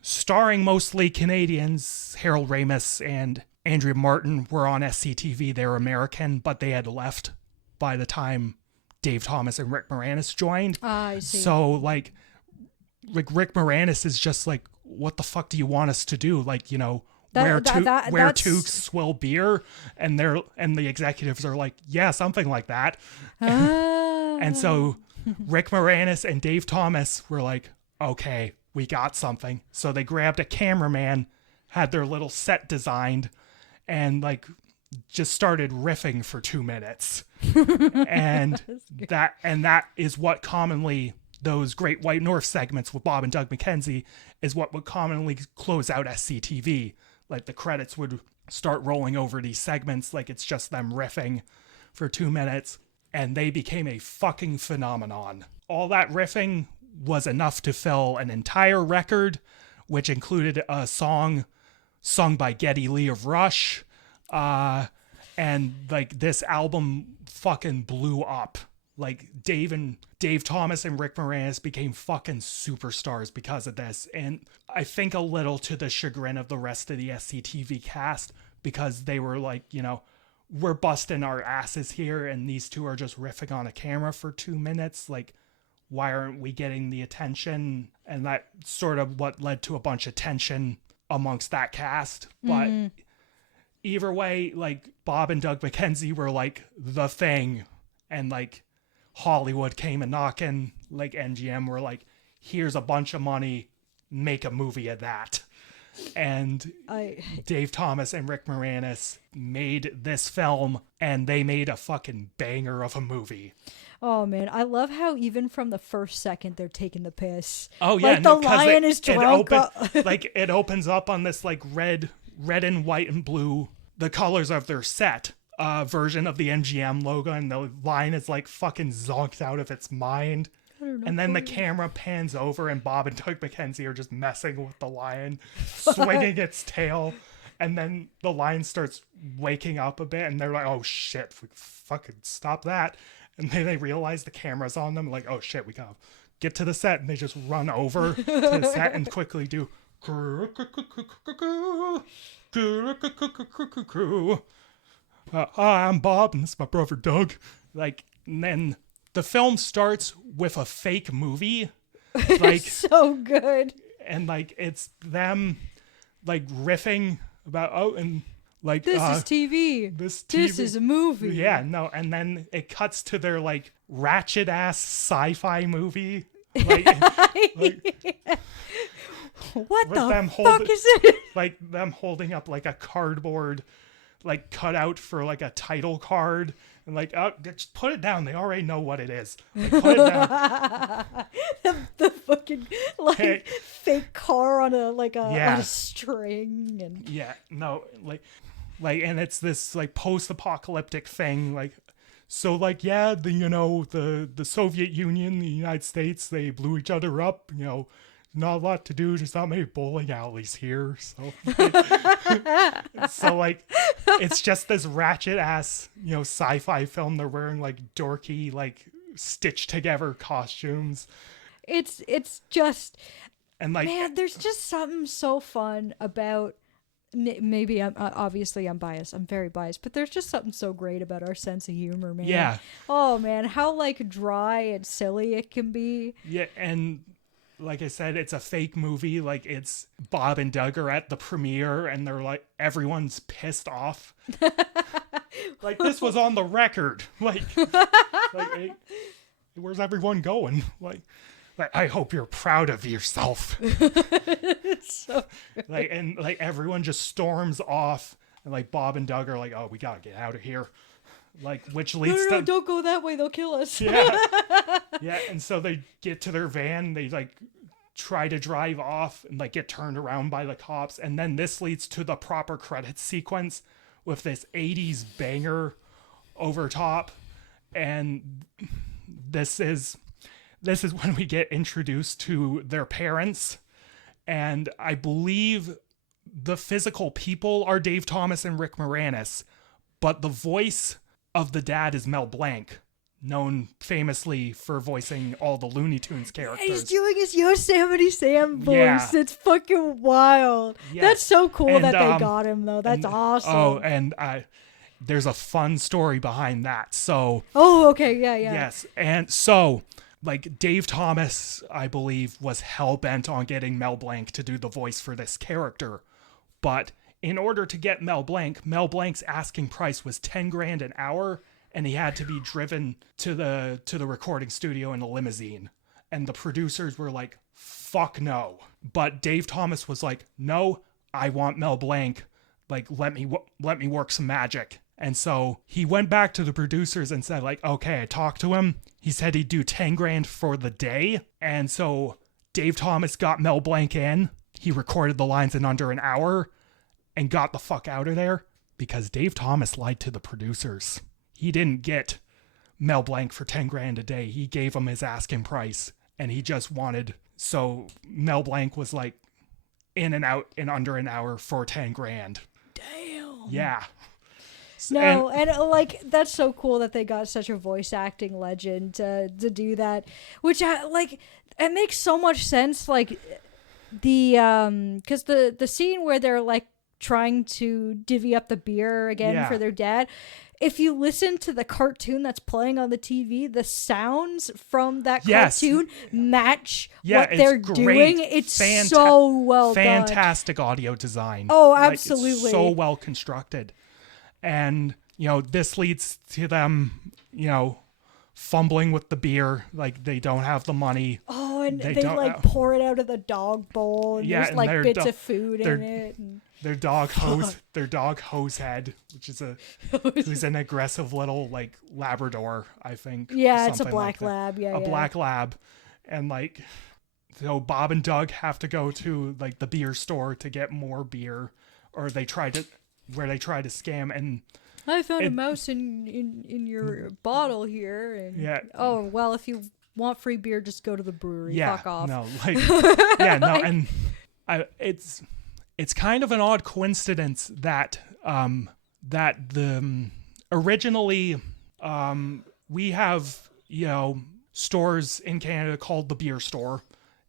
starring mostly Canadians. Harold Ramis and Andrea Martin were on SCTV. They were American, but they had left by the time Dave Thomas and Rick Moranis joined. I see. So, like Rick Moranis is just like, what the fuck do you want us to do? Like, wear toques, swill beer, and the executives are like, yeah, something like that. And so Rick Moranis and Dave Thomas were like, okay, we got something. So they grabbed a cameraman, had their little set designed, and like just started riffing for 2 minutes. and that is what commonly, those Great White North segments with Bob and Doug McKenzie, is what would commonly close out SCTV. Like the credits would start rolling over these segments, like it's just them riffing for 2 minutes, and they became a fucking phenomenon. All that riffing was enough to fill an entire record, which included a song sung by Geddy Lee of Rush, and like this album fucking blew up. Like Dave Thomas and Rick Moranis became fucking superstars because of this. And I think a little to the chagrin of the rest of the SCTV cast, because they were like, you know, we're busting our asses here and these two are just riffing on a camera for 2 minutes. Like, why aren't we getting the attention? And that sort of what led to a bunch of tension amongst that cast. But either way, like Bob and Doug McKenzie were like the thing, and like Hollywood came a knocking. Like MGM were like, here's a bunch of money, make a movie of that. And Dave Thomas and Rick Moranis made this film, and they made a fucking banger of a movie. Oh man, I love how even from the first second they're taking the piss. Oh yeah, like the lion is drunk. Like it opens up on this like red and white and blue, the colors of their set version of the MGM logo, and the lion is like fucking zonked out of its mind. And then the camera pans over, and Bob and Doug McKenzie are just messing with the lion, swinging its tail. And then the lion starts waking up a bit, and they're like, oh shit, we fucking stop that. And then they realize the camera's on them, like, oh shit, we gotta get to the set. And they just run over to the set and quickly do hi, I'm Bob, and this is my brother Doug. Like, and then the film starts with a fake movie. Like, so good. And like it's them like riffing about, oh, and like this is TV. This is a movie. Yeah, no, and then it cuts to their like ratchet ass sci-fi movie. Like, what the fuck is it? Like them holding up like a cardboard like cutout for like a title card, and like, oh, just put it down. They already know what it is. Like, put it down. the fucking like fake car on a on a string, and and it's this like post-apocalyptic thing, like, so like, yeah, the Soviet Union, the United States, they blew each other up, you know, not a lot to do, just not many bowling alleys here, so so like it's just this ratchet ass, you know, sci-fi film. They're wearing like dorky, like stitched together costumes. It's just, and like, man, there's just something so fun about, maybe I'm obviously I'm biased, I'm very biased, but there's just something so great about our sense of humor, man. Yeah. Oh man, how like dry and silly it can be. Yeah, and like I said, it's a fake movie. Like, it's Bob and Doug are at the premiere, and they're like, everyone's pissed off. Like, this was on the record. Like, hey, where's everyone going? Like, I hope you're proud of yourself. It's so good. Like, and like everyone just storms off, and like Bob and Doug are like, oh, we gotta get out of here. Like, which leads no, don't go that way, they'll kill us. Yeah, and so they get to their van, they like try to drive off and like get turned around by the cops, and then this leads to the proper credits sequence with this 80s banger over top, and this is when we get introduced to their parents, and I believe the physical people are Dave Thomas and Rick Moranis, but the voice of the dad is Mel Blanc, known famously for voicing all the Looney Tunes characters. And he's doing his Yosemite Sam voice. Yeah. It's fucking wild. Yes. That's so cool And, that they got him, though. That's awesome. Oh, and there's a fun story behind that. So. Oh, okay, yeah. Yes, and so, like, Dave Thomas, I believe, was hell-bent on getting Mel Blanc to do the voice for this character, but in order to get Mel Blanc's asking price was $10,000 an hour, and he had to be driven to the recording studio in a limousine. And the producers were like, fuck no. But Dave Thomas was like, no, I want Mel Blanc. Like, let me work some magic. And so he went back to the producers and said, like, okay, I talked to him. He said he'd do 10 grand for the day. And so Dave Thomas got Mel Blanc in. He recorded the lines in under an hour and got the fuck out of there because Dave Thomas lied to the producers. He didn't get Mel Blanc for 10 grand a day. He gave him his asking price, and he just wanted, so Mel Blanc was like in and out in under an hour for 10 grand. Damn. Yeah. No, and like that's so cool that they got such a voice acting legend to do that, which like it makes so much sense. Like because the scene where they're like trying to divvy up the beer again for their dad. If you listen to the cartoon that's playing on the TV, the sounds from that cartoon match what they're doing. It's so well done. Fantastic audio design. Oh, absolutely. Like, it's so well constructed. And, you know, this leads to them, you know, fumbling with the beer. Like, they don't have the money. Oh, and they like pour it out of the dog bowl. And there's like bits of food in it. And... Their dog Hosehead, which is who's an aggressive little like Labrador, I think. Yeah, it's a black lab. Yeah, black lab, and like, so Bob and Doug have to go to like the beer store to get more beer, or they try to scam. And I found a mouse in your bottle here. And oh well, if you want free beer, just go to the brewery. Yeah, fuck off. No, like and it's kind of an odd coincidence that originally we have, you know, stores in Canada called the Beer Store.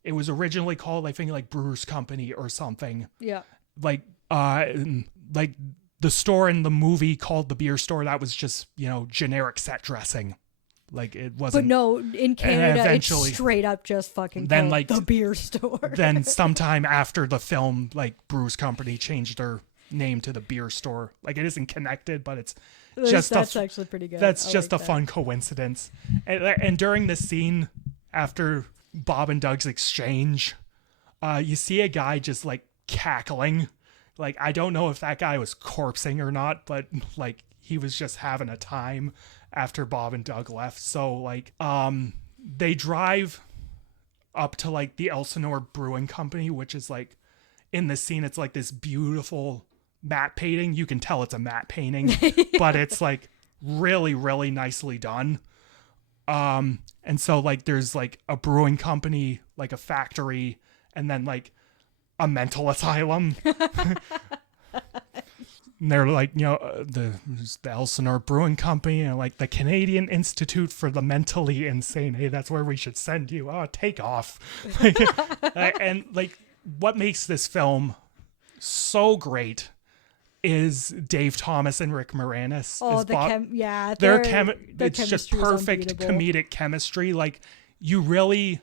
It was originally called, I think, like Brewer's Company or something. Yeah. Like the store in the movie called the Beer Store, that was just, you know, generic set dressing. Like it wasn't. But no, in Canada, it's straight up just fucking then like the Beer Store. Then sometime after the film, like Brew's Company changed their name to the Beer Store. Like it isn't connected, but that's actually pretty good. That's just a fun coincidence. And during the scene after Bob and Doug's exchange, you see a guy just like cackling. Like I don't know if that guy was corpsing or not, but like he was just having a time after Bob and Doug left. So like they drive up to like the Elsinore Brewing Company, which is like in the scene it's like this beautiful matte painting. You can tell it's a matte painting, but it's like really, really nicely done. And so like there's like a brewing company, like a factory, and then like a mental asylum. And they're like, you know, the Elsinore Brewing Company and like the Canadian Institute for the Mentally Insane. Hey, that's where we should send you. Oh, take off. And like what makes this film so great is Dave Thomas and Rick Moranis. Oh, it's just perfect comedic chemistry. Like you really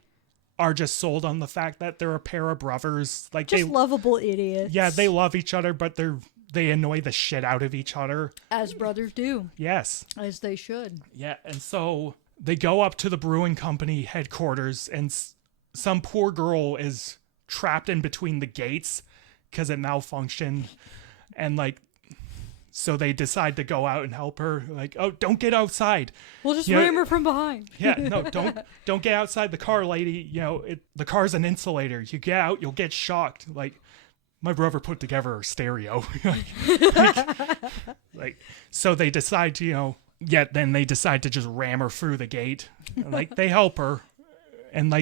are just sold on the fact that they're a pair of brothers. Like just lovable idiots. Yeah, they love each other, but they annoy the shit out of each other. As brothers do. Yes. As they should. Yeah, and so they go up to the brewing company headquarters, and some poor girl is trapped in between the gates because it malfunctioned. And like, so they decide to go out and help her. Like, oh, don't get outside. We'll just ram her from behind. Yeah, no, don't get outside the car, lady. You know, the car's an insulator. You get out, you'll get shocked. Like, my brother put together a stereo. like, so they decide to, you know, then they decide to just ram her through the gate. Like, they help her. And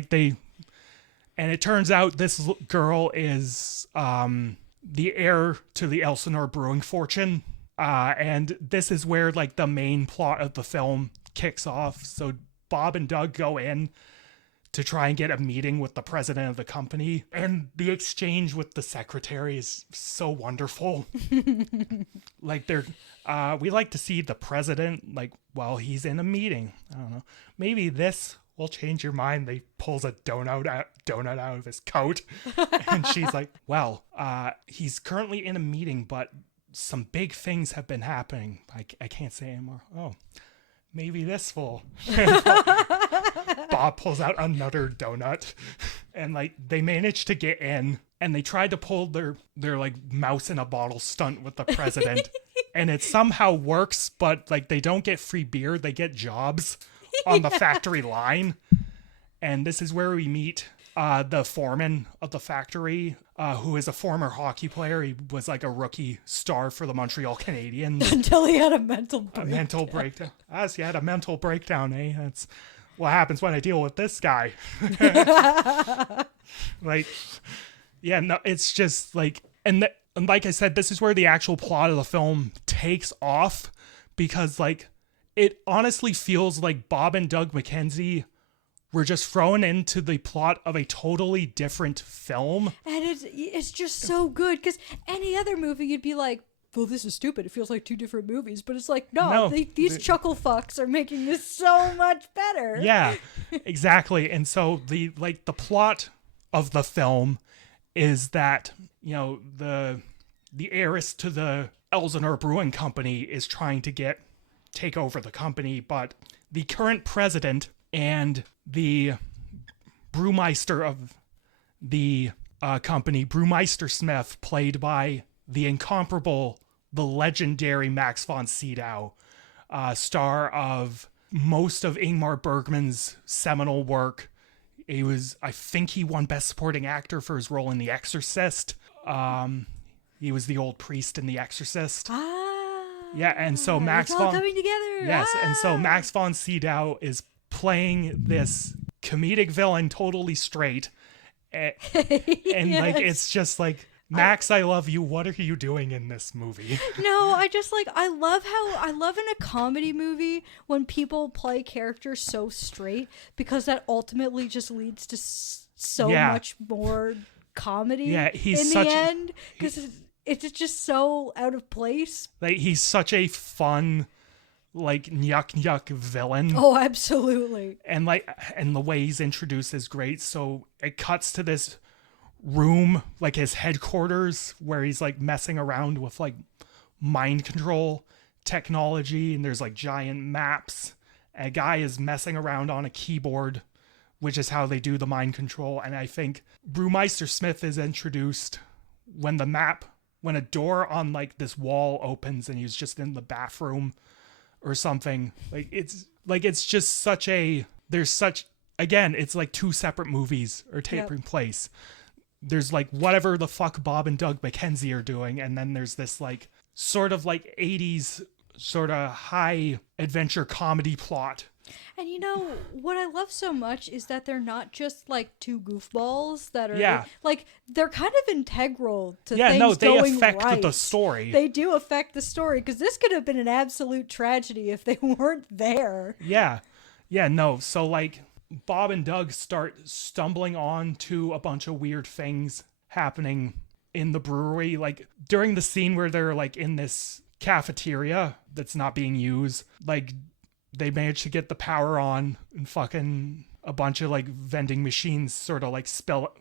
it turns out this girl is the heir to the Elsinore brewing fortune. And this is where, like, the main plot of the film kicks off. So Bob and Doug go in to try and get a meeting with the president of the company. And the exchange with the secretary is so wonderful. Like we like to see the president, like, while he's in a meeting. I don't know. Maybe this will change your mind. They pulls a donut out of his coat. And she's like, well, he's currently in a meeting, but some big things have been happening. I can't say anymore. Oh, maybe this will. Bob pulls out another donut, and like they manage to get in, and they tried to pull their like mouse in a bottle stunt with the president, and it somehow works, but like they don't get free beer, they get jobs on the factory line. And this is where we meet the foreman of the factory, who is a former hockey player. He was like a rookie star for the Montreal Canadiens. Until he had a mental breakdown. A mental breakdown. As he had a mental breakdown, eh? That's what happens when I deal with this guy. Like, yeah, no, it's just like, and like I said, this is where the actual plot of the film takes off, because like, it honestly feels like Bob and Doug McKenzie were just thrown into the plot of a totally different film. And it's just so good, because any other movie you'd be like, well, this is stupid. It feels like two different movies. But it's like, no, these chuckle fucks are making this so much better. Yeah, exactly. And so the plot of the film is that, you know, the heiress to the Elsinore Brewing Company is trying to take over the company, but the current president and the brewmeister of the company, Brewmeister Smith, played by the incomparable, the legendary Max von Sydow, star of most of Ingmar Bergman's seminal work. I think he won Best Supporting Actor for his role in The Exorcist. He was the old priest in The Exorcist. Yeah, and so it's all coming together. Yes, and so Max von Sydow is playing this comedic villain totally straight. And Yes. like, it's just like, Max, I love you. What are you doing in this movie? No, I love in a comedy movie when people play characters so straight, because that ultimately just leads to so much more comedy in the end, because it's just so out of place. Like, he's such a fun, like, yuck villain. Oh, absolutely. And the way he's introduced is great. So it cuts to this room, like his headquarters, where he's like messing around with like mind control technology, and there's like giant maps. A guy is messing around on a keyboard, which is how they do the mind control. And I think Brewmeister Smith is introduced when a door on like this wall opens and he's just in the bathroom or something. It's just again, it's like two separate movies are taking place. There's like whatever the fuck Bob and Doug McKenzie are doing, and then there's this like sort of like 80s sort of high adventure comedy plot. And you know what I love so much is that they're not just like two goofballs that are like, they're kind of integral to things they going affect right. the story. They do affect the story, because this could have been an absolute tragedy if they weren't there. So like, Bob and Doug start stumbling on to a bunch of weird things happening in the brewery. Like, during the scene where they're like in this cafeteria that's not being used, like, they manage to get the power on, and fucking a bunch of like vending machines sort of like spill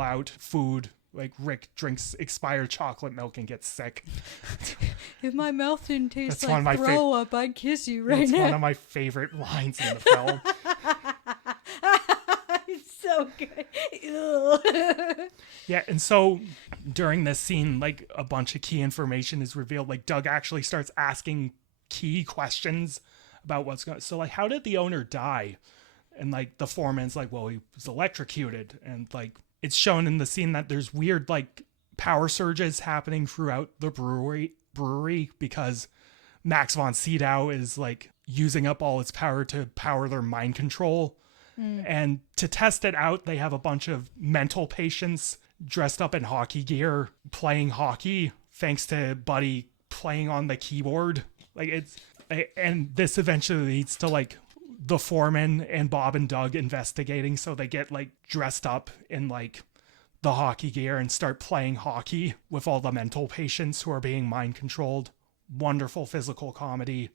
out food. Like, Rick drinks expired chocolate milk and gets sick. If my mouth didn't taste That's like throw up, I'd kiss you right now. It's one of my favorite lines in the film. It's so good. Yeah, and so during this scene, like, a bunch of key information is revealed. Like, Doug actually starts asking key questions about what's going on. So, like, how did the owner die? And, like, the foreman's like, well, he was electrocuted. And, like, it's shown in the scene that there's weird, like, power surges happening throughout the brewery because Max von Sydow is, like, using up all its power to power their mind control. And to test it out, they have a bunch of mental patients dressed up in hockey gear playing hockey, thanks to Buddy playing on the keyboard. Like, and this eventually leads to, like, the foreman and Bob and Doug investigating, so they get like dressed up in like the hockey gear and start playing hockey with all the mental patients who are being mind controlled. Wonderful physical comedy.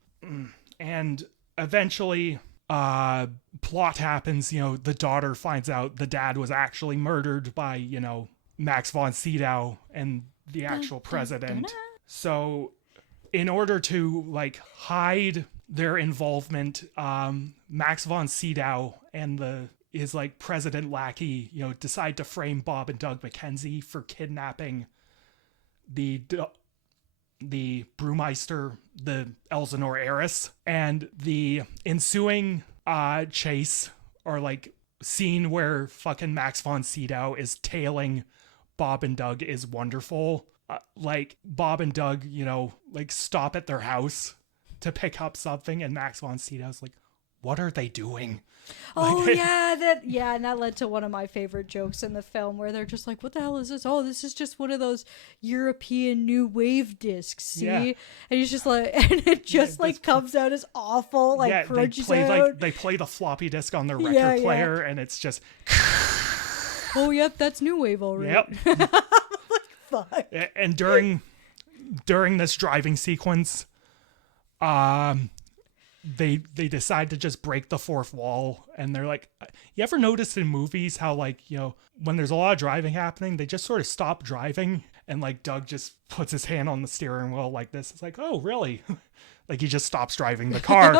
And eventually plot happens. You know, the daughter finds out the dad was actually murdered by, you know, Max von Sydow and the actual president. So in order to like hide their involvement, Max von Sydow and his like president lackey, decide to frame Bob and Doug McKenzie for kidnapping the brewmeister, the Elsinore heiress, and the ensuing chase, or like scene where fucking Max von Sydow is tailing Bob and Doug, is wonderful. Like Bob and Doug, like stop at their house to pick up something, and Max von Sydow's like, what are they doing? Oh, and that led to one of my favorite jokes in the film, where they're just like, what the hell is this? Oh, this is just one of those European new wave discs, see? Yeah. And he's just like, and it just comes out as awful, like crunches out. They play the floppy disk on their record player, and it's just... Oh, yep, that's new wave already. Yep. Like, fuck. And during this driving sequence, they decide to just break the fourth wall, and they're like, you ever notice in movies how, like, when there's a lot of driving happening, they just sort of stop driving, and like Doug just puts his hand on the steering wheel like this. It's like, oh, really? Like he just stops driving the car.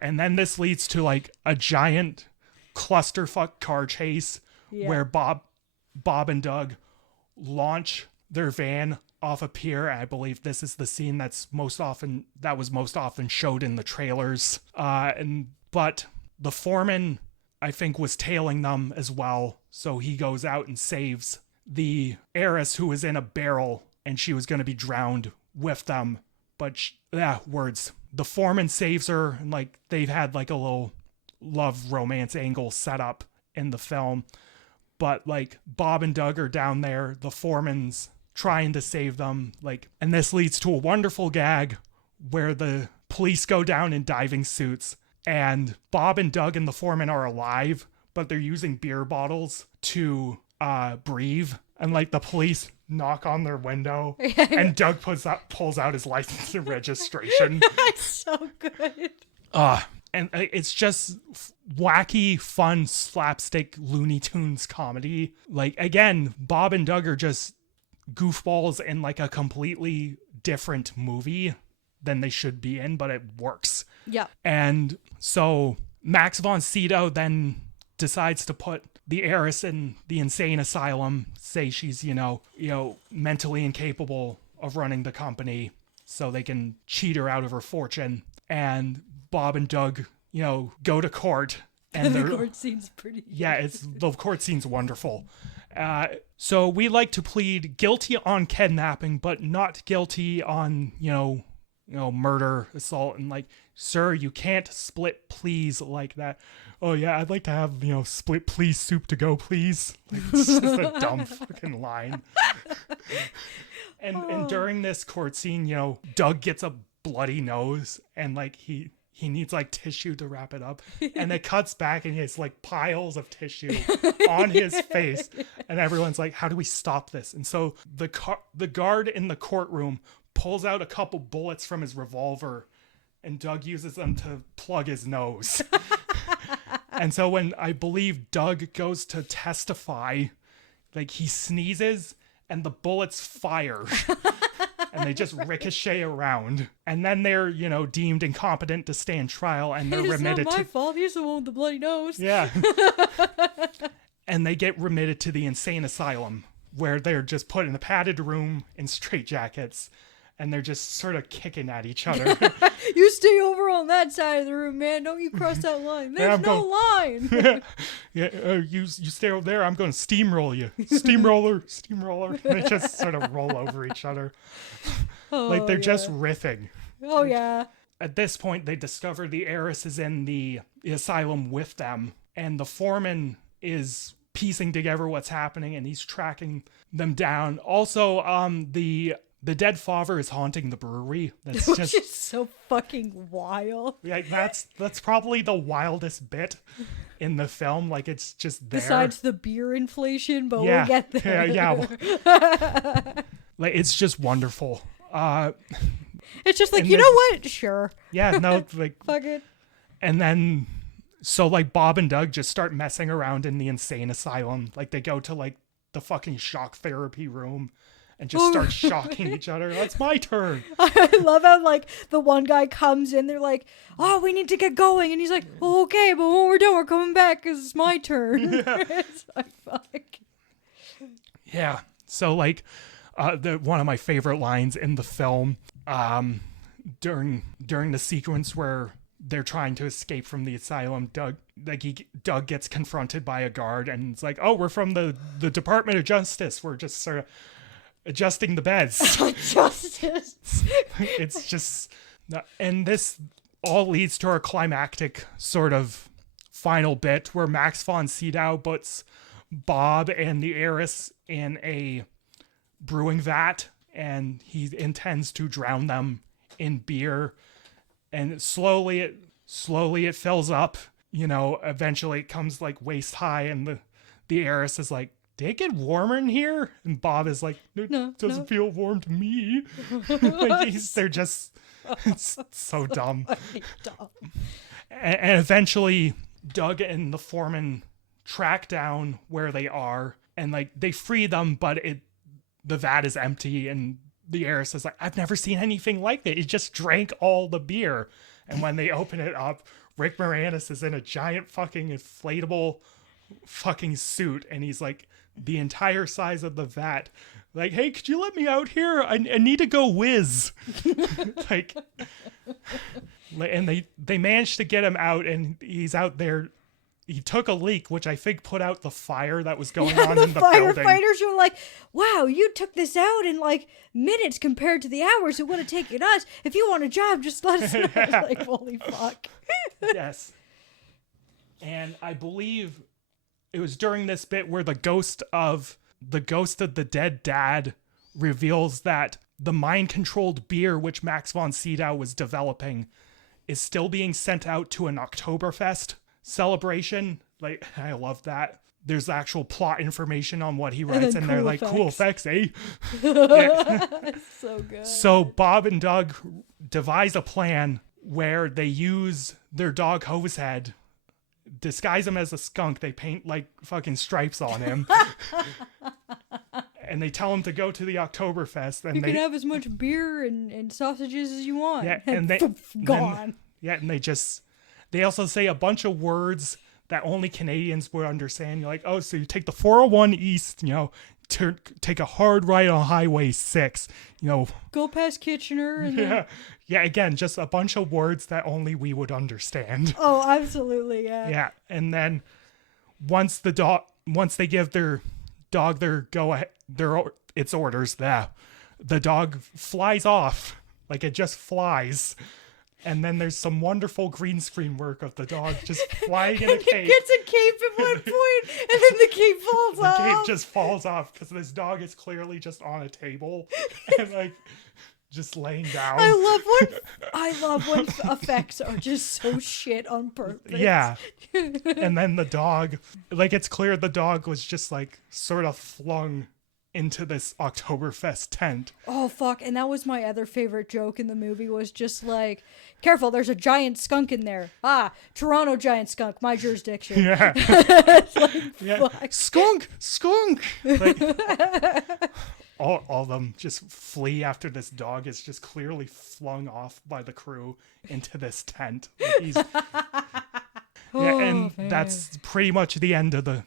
And then this leads to like a giant clusterfuck car chase where Bob and Doug launch their van off a pier. I believe this is the scene that was most often showed in the trailers. But the foreman, I think, was tailing them as well, so he goes out and saves the heiress, who was in a barrel, and she was going to be drowned with them. But the foreman saves her, and like they've had like a little love romance angle set up in the film. But like Bob and Doug are down there, the foreman's trying to save them, like, and this leads to a wonderful gag where the police go down in diving suits, and Bob and Doug and the foreman are alive, but they're using beer bottles to breathe, and like the police knock on their window, and Doug pulls out his license and registration. That's so good. And it's just wacky, fun, slapstick Looney Tunes comedy. Like, again, Bob and Doug are just goofballs in like a completely different movie than they should be in, but it works. Yeah. And so Max von Sydow then decides to put the heiress in the insane asylum, say she's, mentally incapable of running the company, so they can cheat her out of her fortune. And Bob and Doug, go to court. And the court scene's pretty good. Yeah, the court scene's wonderful. So we like to plead guilty on kidnapping, but not guilty on, murder, assault, and like, sir, you can't split pleas like that. Oh yeah, I'd like to have, split please soup to go, please. Like, it's just a dumb fucking line. And during this court scene, Doug gets a bloody nose, and like he needs like tissue to wrap it up, and it cuts back and he has like piles of tissue on his face, and everyone's like, how do we stop this? And so the guard in the courtroom pulls out a couple bullets from his revolver, and Doug uses them to plug his nose. And so when I believe Doug goes to testify, like he sneezes and the bullets fire. And they just ricochet around. And then they're, deemed incompetent to stand trial, and they're remitted to... It's not my fault. He's the one with the bloody nose. Yeah. And they get remitted to the insane asylum, where they're just put in a padded room in straitjackets, and they're just sort of kicking at each other. You stay over on that side of the room, man. Don't you cross that line. There's line. You stay over there. I'm going to steamroll you. Steamroller. And they just sort of roll over each other. Like they're just riffing. Oh, yeah. At this point, they discover the heiress is in the asylum with them, and the foreman is piecing together what's happening, and he's tracking them down. Also, the dead father is haunting the brewery. That's Which is so fucking wild. Yeah, that's probably the wildest bit in the film. Like, it's just there. Besides the beer inflation, but we'll get there. Yeah. Like, it's just wonderful. It's just like, you know what? Sure. Yeah, no, like... Fuck it. And then, so, like, Bob and Doug just start messing around in the insane asylum. Like, they go to, like, the fucking shock therapy room. and just start shocking each other. That's my turn. I love how like the one guy comes in, they're like, "Oh, we need to get going," and he's like, "Oh, okay, but when we're done, we're coming back because it's my turn." It's like, fuck. Yeah. So like, one of my favorite lines in the film, during the sequence where they're trying to escape from the asylum, Doug gets confronted by a guard, and it's like, "Oh, we're from the Department of Justice. We're just sort of adjusting the beds." Justice. It's just, and this all leads to our climactic sort of final bit where Max von Sydow puts Bob and the heiress in a brewing vat, and he intends to drown them in beer. And slowly it fills up. You know, eventually it comes like waist high, and the heiress is like, "Did it get warmer in here?" And Bob is like, "It doesn't feel warm to me." Like they're just, it's so dumb. And eventually Doug and the foreman track down where they are, and like they free them, but the vat is empty, and the heiress is like, "I've never seen anything like that. It just drank all the beer." And when they open it up, Rick Moranis is in a giant fucking inflatable fucking suit, and he's like the entire size of the vat. Like, "Hey, could you let me out here? I need to go whiz." Like, and they managed to get him out, and he's out there. He took a leak, which I think put out the fire that was going on in the building. The firefighters were like, "Wow, you took this out in like minutes compared to the hours it would have taken us. If you want a job, just let us know." I was like, holy fuck. Yes. And I believe it was during this bit where the ghost of the dead dad reveals that the mind-controlled beer which Max von Sydow was developing is still being sent out to an Oktoberfest celebration. Like, I love that. There's actual plot information on what he writes, and they're like, "Cool effects, eh?" Yeah. So good. So Bob and Doug devise a plan where they use their dog Hosehead, disguise him as a skunk. They paint like fucking stripes on him. And they tell him to go to the Oktoberfest. And you can have as much beer and sausages as you want. Yeah, and they gone. And they also say a bunch of words that only Canadians would understand. You're like, "Oh, so you take the 401 East, take a hard right on Highway 6, go past Kitchener." And yeah. Again, just a bunch of words that only we would understand. Oh, absolutely, yeah. Yeah, and then once they give their dog its orders, the dog flies off, like it just flies. And then there's some wonderful green screen work of the dog just flying in a cape. He gets a cape at one point, and then the cape falls off. The cape just falls off because this dog is clearly just on a table and like just laying down. I love when effects are just so shit on purpose. Yeah. And then the dog, like, it's clear the dog was just like sort of flung into this Oktoberfest tent. Oh, fuck. And that was my other favorite joke in the movie, was just like, "Careful, there's a giant skunk in there. Ah, Toronto giant skunk, my jurisdiction." Yeah. It's like, Yeah. fuck. Skunk. Like, all of them just flee after this dog is just clearly flung off by the crew into this tent. Like and that's pretty much the end of the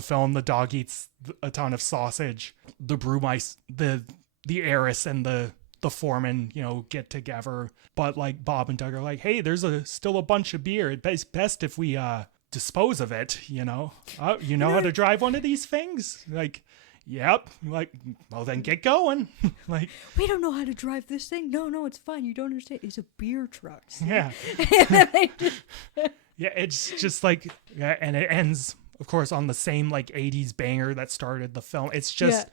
film. The dog eats a ton of sausage. The brewmice, the heiress and the foreman, get together. But like Bob and Doug are like, "Hey, there's still a bunch of beer. It's best if we dispose of it. You know how to drive one of these things?" Like, "Yep." Like, "Well, then get going." Like, "We don't know how to drive this thing." No, it's fine. You don't understand. It's a beer truck. See? Yeah. Yeah, it's just like, and it ends, of course, on the same like 80s banger that started the film. It's just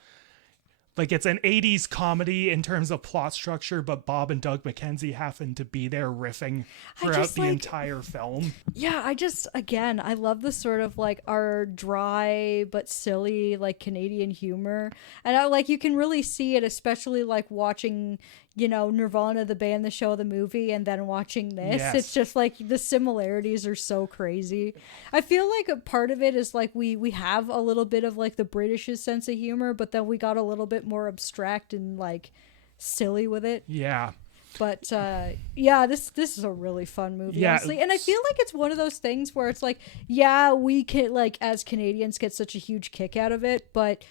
like, it's an 80s comedy in terms of plot structure, but Bob and Doug McKenzie happen to be there riffing throughout the entire film. Yeah, I love the sort of like our dry but silly like Canadian humor. And you can really see it, especially like watching, Nirvana, the band, the show, the movie, and then watching this. Yes. It's just like the similarities are so crazy. I feel like a part of it is like we have a little bit of like the British's sense of humor, but then we got a little bit more abstract and like silly with it. Yeah. But this is a really fun movie, honestly. And I feel like it's one of those things where it's like, yeah, we can, like, as Canadians, get such a huge kick out of it, but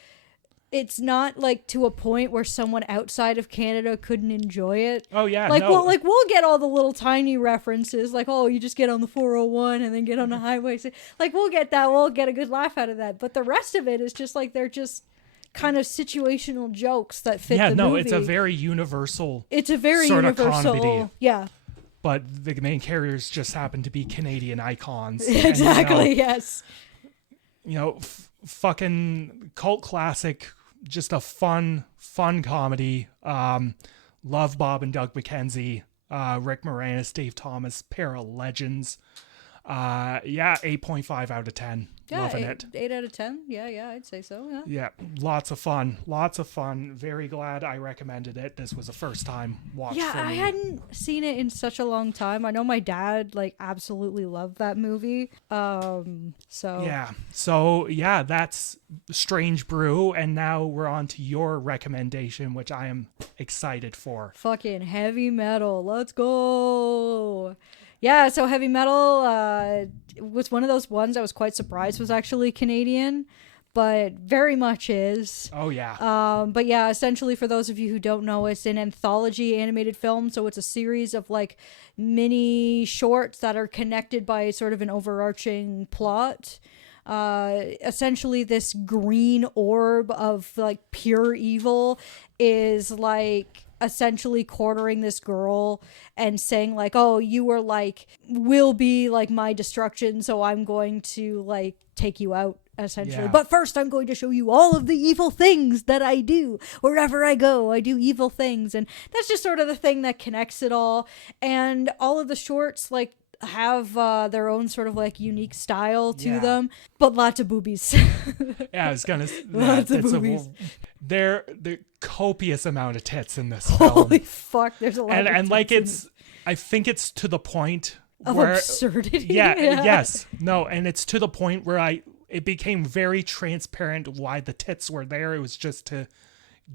it's not like to a point where someone outside of Canada couldn't enjoy it. Oh yeah, like no. we'll get all the little tiny references, like, oh, you just get on the 401 and then get on the highway. Like, we'll get that, we'll get a good laugh out of that. But the rest of it is just like they're just kind of situational jokes that fit the movie. It's a very universal. It's a very sort universal, of comedy. yeah. But the main characters just happen to be Canadian icons. Exactly. And, yes. Fucking cult classic. Just a fun comedy. Love Bob and Doug McKenzie, Rick Moranis, Dave Thomas, pair of legends. 8.5 out of 10. Yeah, Loving it. 8 out of 10. Yeah, I'd say so. Yeah. Yeah, lots of fun. Very glad I recommended it. This was a first time watch for me. I hadn't seen it in such a long time. I know my dad like absolutely loved that movie. So that's Strange Brew, and now we're on to your recommendation, which I am excited for. Fucking heavy metal. Let's go. Yeah, so heavy metal was one of those ones I was quite surprised was actually Canadian, but very much is. Oh, yeah. But yeah, essentially for those of you who don't know, it's an anthology animated film, so it's a series of like mini shorts that are connected by sort of an overarching plot. Essentially this green orb of like pure evil is like essentially cornering this girl and saying like, oh, you were like, will be like my destruction, so I'm going to like take you out, essentially. Yeah. But first I'm going to show you all of the evil things that I do. Wherever I go, I do evil things. And that's just sort of the thing that connects it all. And all of the shorts like have their own sort of like unique style to them, but lots of boobies. Yeah, I was gonna. Lots of boobies. There copious amount of tits in this Holy film. fuck, there's a lot. And like I think it's to the point of where absurdity. Yes, no, and it's to the point where it became very transparent why the tits were there. It was just to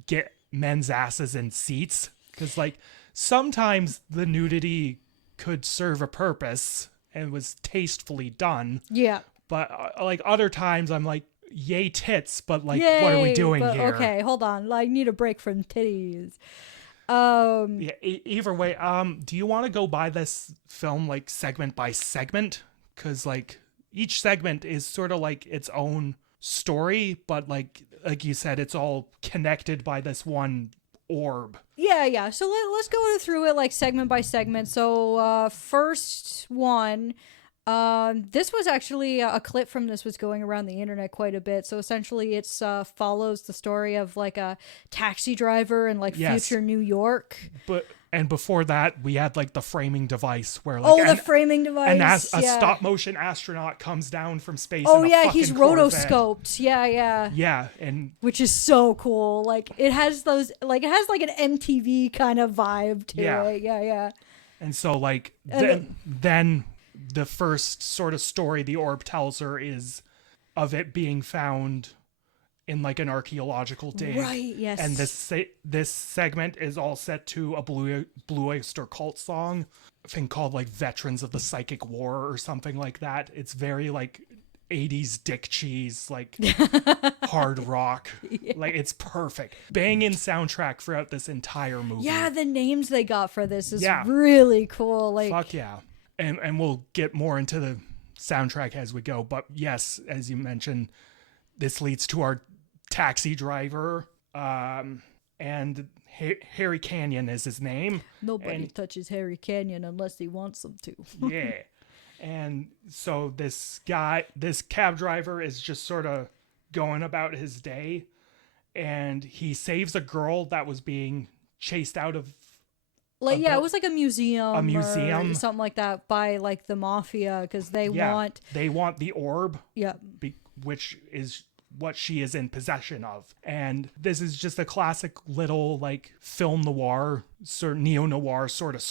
get men's asses in seats, because like sometimes the nudity could serve a purpose and was tastefully done. Yeah. But like other times I'm like, yay tits, but like, Yay, what are we doing but, here? Okay, hold on. I need a break from titties. Either way, do you want to go by this film like segment by segment? Because like each segment is sort of like its own story, but like you said, it's all connected by this one orb. Yeah. So let's go through it like segment by segment. So first one, this was actually a clip from this was going around the internet quite a bit. So essentially it's follows the story of like a taxi driver in like future New York. And before that, we had like the framing device where like the framing device, and a stop motion astronaut comes down from space. Oh in a yeah, fucking he's Corvette. rotoscoped. Yeah, and which is so cool. Like it has those, like it has like an MTV kind of vibe to it. Yeah. And so like then the first sort of story the orb tells her is of it being found in like an archaeological dig. Right, yes. And this segment is all set to a Blue Oyster Cult song, a thing called like Veterans of the Psychic War or something like that. It's very like 80s dick cheese, like hard rock. Yeah. Like it's perfect. Banging soundtrack throughout this entire movie. Yeah, the names they got for this is really cool. Like fuck yeah. And we'll get more into the soundtrack as we go. But yes, as you mentioned, this leads to our taxi driver, and Harry Canyon is his name. Nobody touches Harry Canyon unless he wants them to. Yeah. And so this cab driver is just sort of going about his day, and he saves a girl that was being chased out of it was like a museum or something like that by like the mafia, because they want the orb, yeah, which is what she is in possession of. And this is just a classic little like film noir, sort of neo-noir sort of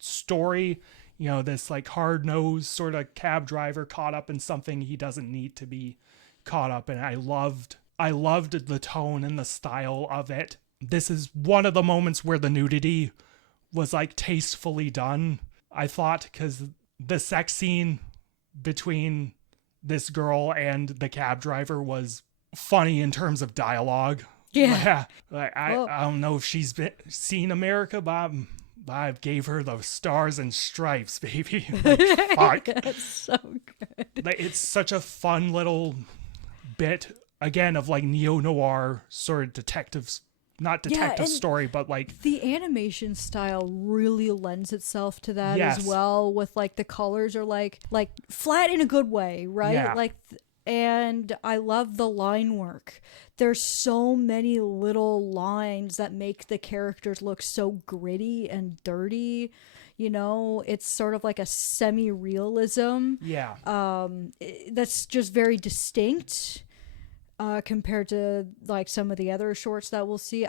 story. You know, this like hard-nosed sort of cab driver caught up in something he doesn't need to be caught up in. I loved the tone and the style of it. This is one of the moments where the nudity was like tastefully done, I thought, because the sex scene between this girl and the cab driver was funny in terms of dialogue. Yeah. Like, I don't know if she's seen America, but I gave her the stars and stripes, baby. Like, fuck. That's so good. Like, it's such a fun little bit, again, of like neo-noir sort of detectives. Not detective story, but like the animation style really lends itself to that as well. With like the colors are like flat in a good way, right? Yeah. And I love the line work. There's so many little lines that make the characters look so gritty and dirty. You know, it's sort of like a semi-realism. Yeah. That's just very distinct. Compared to like some of the other shorts that we'll see.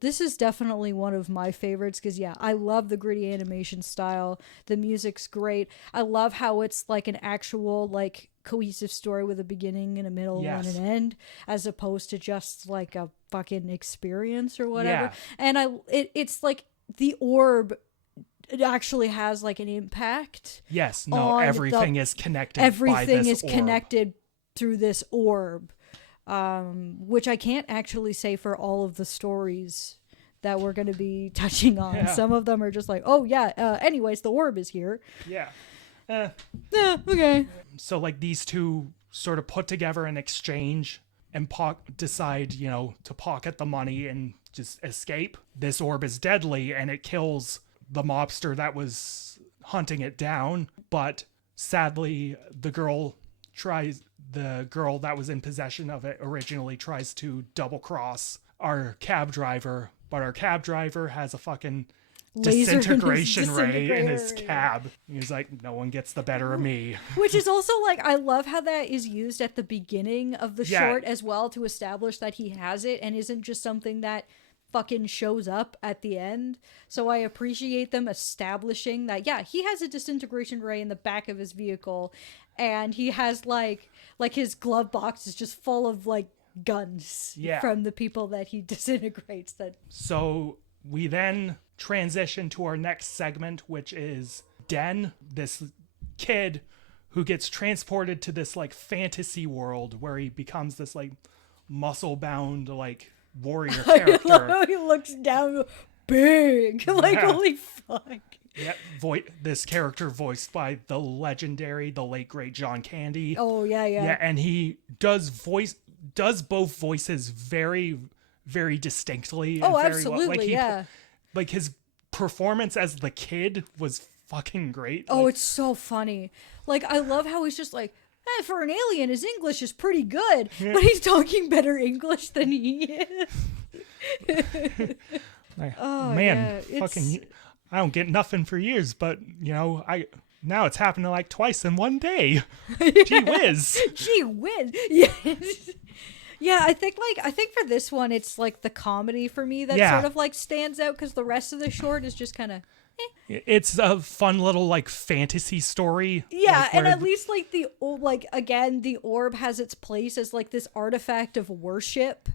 This is definitely one of my favorites because I love the gritty animation style. The music's great. I love how it's like an actual like cohesive story with a beginning and a middle and an end, as opposed to just like a fucking experience or whatever. And it's like the orb, it actually has like an impact. Yes, no, everything is connected. Everything is connected through this orb. Which I can't actually say for all of the stories that we're going to be touching on. Yeah. Some of them are just like, oh yeah, anyways, the orb is here. Yeah. Okay. So like these two sort of put together an exchange and decide, you know, to pocket the money and just escape. This orb is deadly and it kills the mobster that was hunting it down. But sadly, the girl that was in possession of it originally tries to double cross our cab driver, but our cab driver has a fucking disintegration ray in his cab. He's like, no one gets the better of me. Which is also like, I love how that is used at the beginning of the short as well to establish that he has it and isn't just something that fucking shows up at the end. So I appreciate them establishing that he has a disintegration ray in the back of his vehicle, and he has like his glove box is just full of like guns from the people that he disintegrates. So we then transition to our next segment, which is Den, this kid who gets transported to this like fantasy world where he becomes this like muscle bound like warrior character. I love how he looks down big. Like, holy fuck. Yeah, this character voiced by the late great John Candy. Oh yeah. Yeah, and he does both voices very, very distinctly. Oh, very absolutely, like his performance as the kid was fucking great. Oh, it's so funny. Like, I love how he's just like, for an alien, his English is pretty good, but he's talking better English than he is. Like, man, fucking. I don't get nothing for years, but now it's happening like twice in one day. Gee whiz. Gee whiz. Yes. Yeah, I think for this one it's like the comedy for me that sort of like stands out, because the rest of the short is just kind of It's a fun little like fantasy story. Yeah, like, and at least like the orb has its place as like this artifact of worship.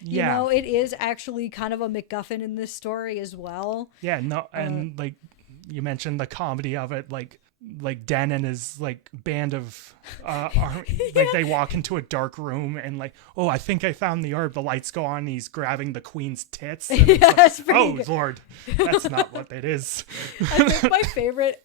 You know, it is actually kind of a MacGuffin in this story as well. Yeah, no, and like you mentioned the comedy of it, like Den and his like band of like they walk into a dark room and like, oh, I think I found the orb. The lights go on and he's grabbing the queen's tits. And it's like, oh good. Lord, that's not what it is. I think my favorite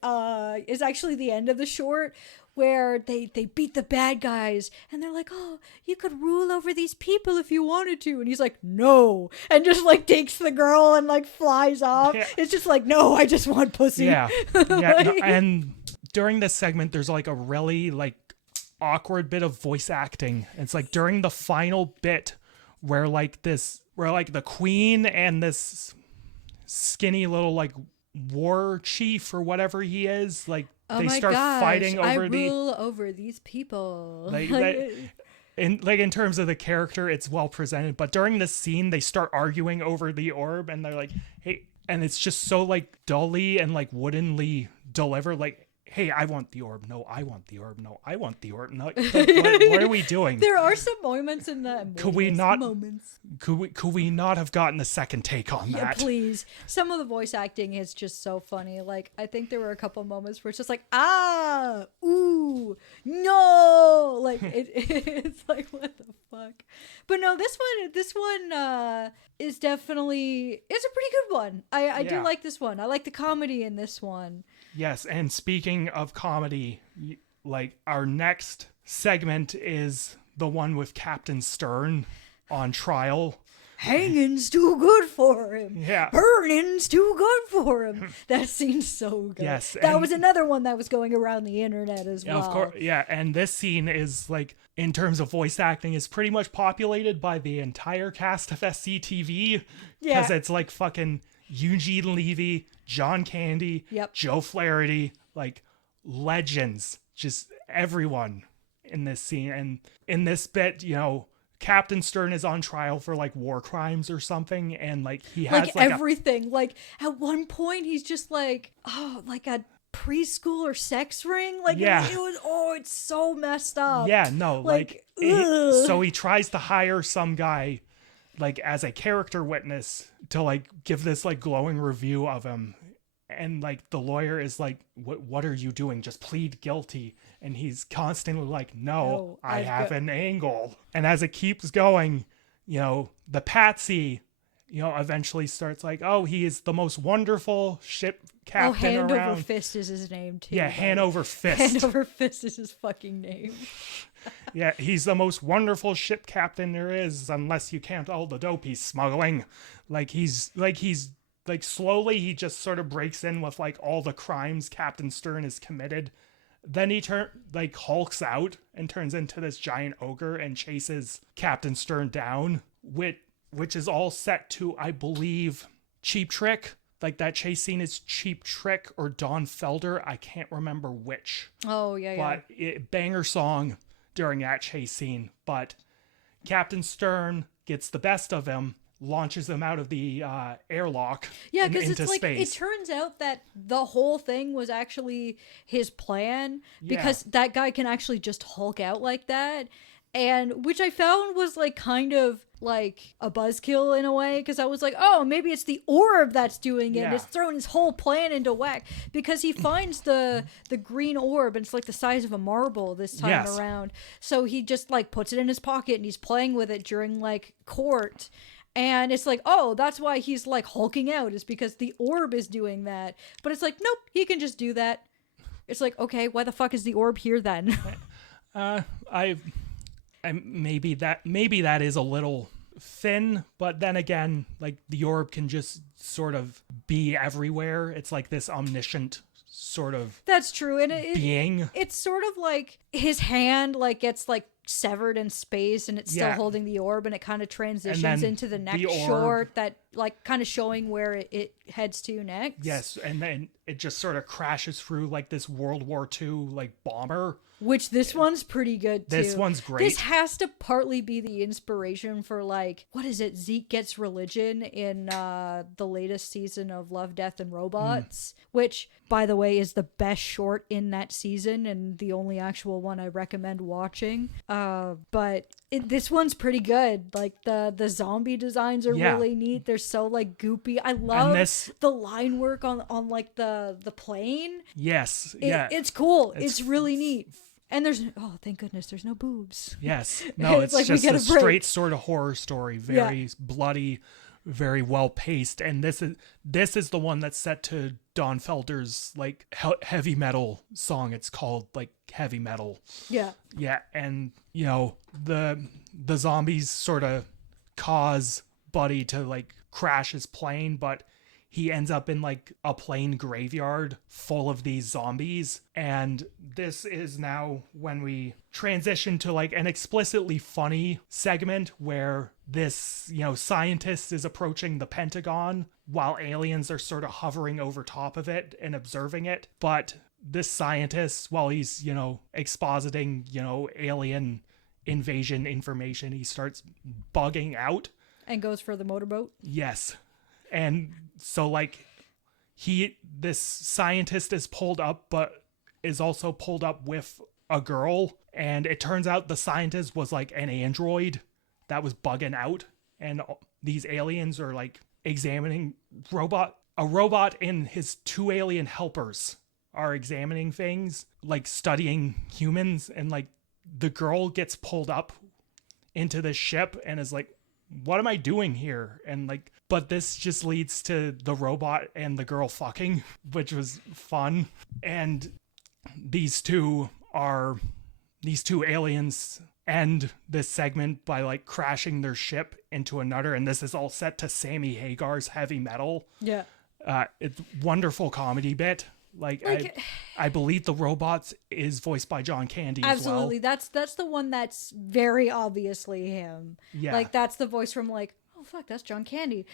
is actually the end of the short, where they beat the bad guys and they're like, oh, you could rule over these people if you wanted to, and he's like, no, and just like takes the girl and like flies off. It's just like, no, I just want pussy. And during this segment there's like a really like awkward bit of voice acting. It's like during the final bit where the queen and this skinny little like war chief or whatever he is, like, they start fighting over I rule over these people. in terms of the character, it's well presented. But during this scene, they start arguing over the orb, and they're like, "Hey," and it's just so like dully and like woodenly delivered, like. Hey, I want the orb. No, I want the orb. No, I want the orb. No, what are we doing? There are some moments in that. Could we not have gotten a second take on that? Yeah, please. Some of the voice acting is just so funny. Like, I think there were a couple moments where it's just like, ooh, no, like it's like, what the fuck? But no, this one is definitely, it's a pretty good one. I do like this one. I like the comedy in this one. Yes, and speaking of comedy, like our next segment is the one with Captain Stern on trial. Hanging's too good for him. Yeah. Burning's too good for him. That scene's so good. Yes. That was another one that was going around the internet as well. Of course, yeah. And this scene is like, in terms of voice acting, is pretty much populated by the entire cast of SCTV. Yeah. Because it's like fucking Eugene Levy, John Candy, Joe Flaherty, like legends, just everyone in this scene. And in this bit, you know, Captain Stern is on trial for like war crimes or something, and like he has like everything. Like at one point he's just like, oh, like a preschool or sex ring. Like it was, it's so messed up. Yeah, no, like so he tries to hire some guy like as a character witness to like give this like glowing review of him, and like the lawyer is like, what are you doing? Just plead guilty. And he's constantly like, no, I have an angle. And as it keeps going, you know, the patsy, you know, eventually starts like, oh, he is the most wonderful ship captain around. Hand Over Fist is his name too. Yeah, Hand Over Fist. Hand Over Fist is his fucking name. Yeah, he's the most wonderful ship captain there is, unless you count all the dope he's smuggling. He's slowly he just sort of breaks in with like all the crimes Captain Stern has committed. Then he hulks out and turns into this giant ogre and chases Captain Stern down, which is all set to, I believe, Cheap Trick. Like that chase scene is Cheap Trick or Don Felder. I can't remember which. Oh, yeah, But banger song during that chase scene. But Captain Stern gets the best of him, launches him out of the airlock into like, space. It turns out that the whole thing was actually his plan, because that guy can actually just Hulk out like that. And which I found was like kind of like a buzzkill in a way, because I was like, oh, maybe it's the orb that's doing it. Yeah. It's throwing his whole plan into whack, because he finds the green orb and it's like the size of a marble this time around. So he just like puts it in his pocket and he's playing with it during like court. And it's like, oh, that's why he's like hulking out, is because the orb is doing that. But it's like, nope, he can just do that. It's like, okay, why the fuck is the orb here then? Maybe that is a little thin, but then again, like the orb can just sort of be everywhere. It's like this omniscient sort of that's true, and being. It's sort of like his hand like gets like severed in space, and it's still holding the orb, and it kind of transitions into the next short that like kind of showing where it heads to next. Yes, and then it just sort of crashes through like this World War II like bomber. Which this one's pretty good too. This one's great. This has to partly be the inspiration for like, what is it? Zeke Gets Religion in the latest season of Love, Death, and Robots, which, by the way, is the best short in that season and the only actual one I recommend watching. But this one's pretty good. Like the zombie designs are really neat. They're so like goopy. I love the line work on like the plane. Yes, it's cool. It's really neat. And thank goodness, there's no boobs. Yes. No, it's like just a straight sort of horror story. Very bloody, very well paced. And this is the one that's set to Don Felder's like heavy metal song. It's called like Heavy Metal. Yeah. Yeah. And you know, the zombies sort of cause Buddy to like crash his plane, but he ends up in like a plane graveyard full of these zombies. And this is now when we transition to like an explicitly funny segment where this, you know, scientist is approaching the Pentagon while aliens are sort of hovering over top of it and observing it. But this scientist, while he's, you know, expositing, you know, alien invasion information. He starts bugging out. And goes for the motorboat. Yes. And so like this scientist is pulled up, but is also pulled up with a girl. And it turns out the scientist was like an android that was bugging out. And these aliens are like examining a robot and his 2 alien helpers are examining things, like studying humans. And like the girl gets pulled up into this ship and is like, what am I doing here? And like, but this just leads to the robot and the girl fucking, which was fun. And these two aliens end this segment by like crashing their ship into another. And this is all set to Sammy Hagar's Heavy Metal. Yeah. It's wonderful comedy bit. I believe the robots is voiced by John Candy absolutely. as well. That's the one that's very obviously him. Yeah. Like that's the voice from like, oh fuck, that's John Candy.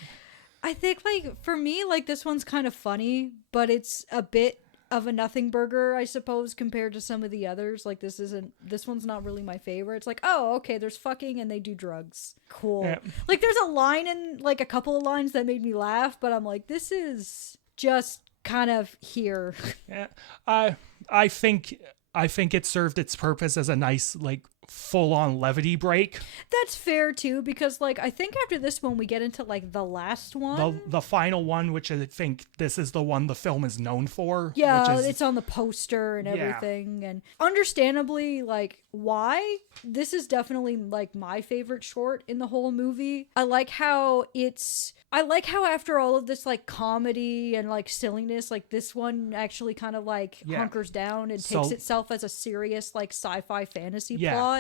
I think like for me, like this one's kind of funny, but it's a bit of a nothing burger, I suppose, compared to some of the others. Like this one's not really my favorite. It's like, oh, okay, there's fucking and they do drugs. Cool. Yeah. Like there's a line in like a couple of lines that made me laugh, but I'm like, this is just kind of here. Yeah. I think it served its purpose as a nice like full-on levity break. That's fair too, because like I think after this one we get into like the last one, the final one, which I think this is the one the film is known for. Yeah, it's on the poster and everything. And understandably, like, why? This is definitely like my favorite short in the whole movie. I like how after all of this like comedy and like silliness, like this one actually kind of like hunkers down and takes itself as a serious like sci-fi fantasy plot.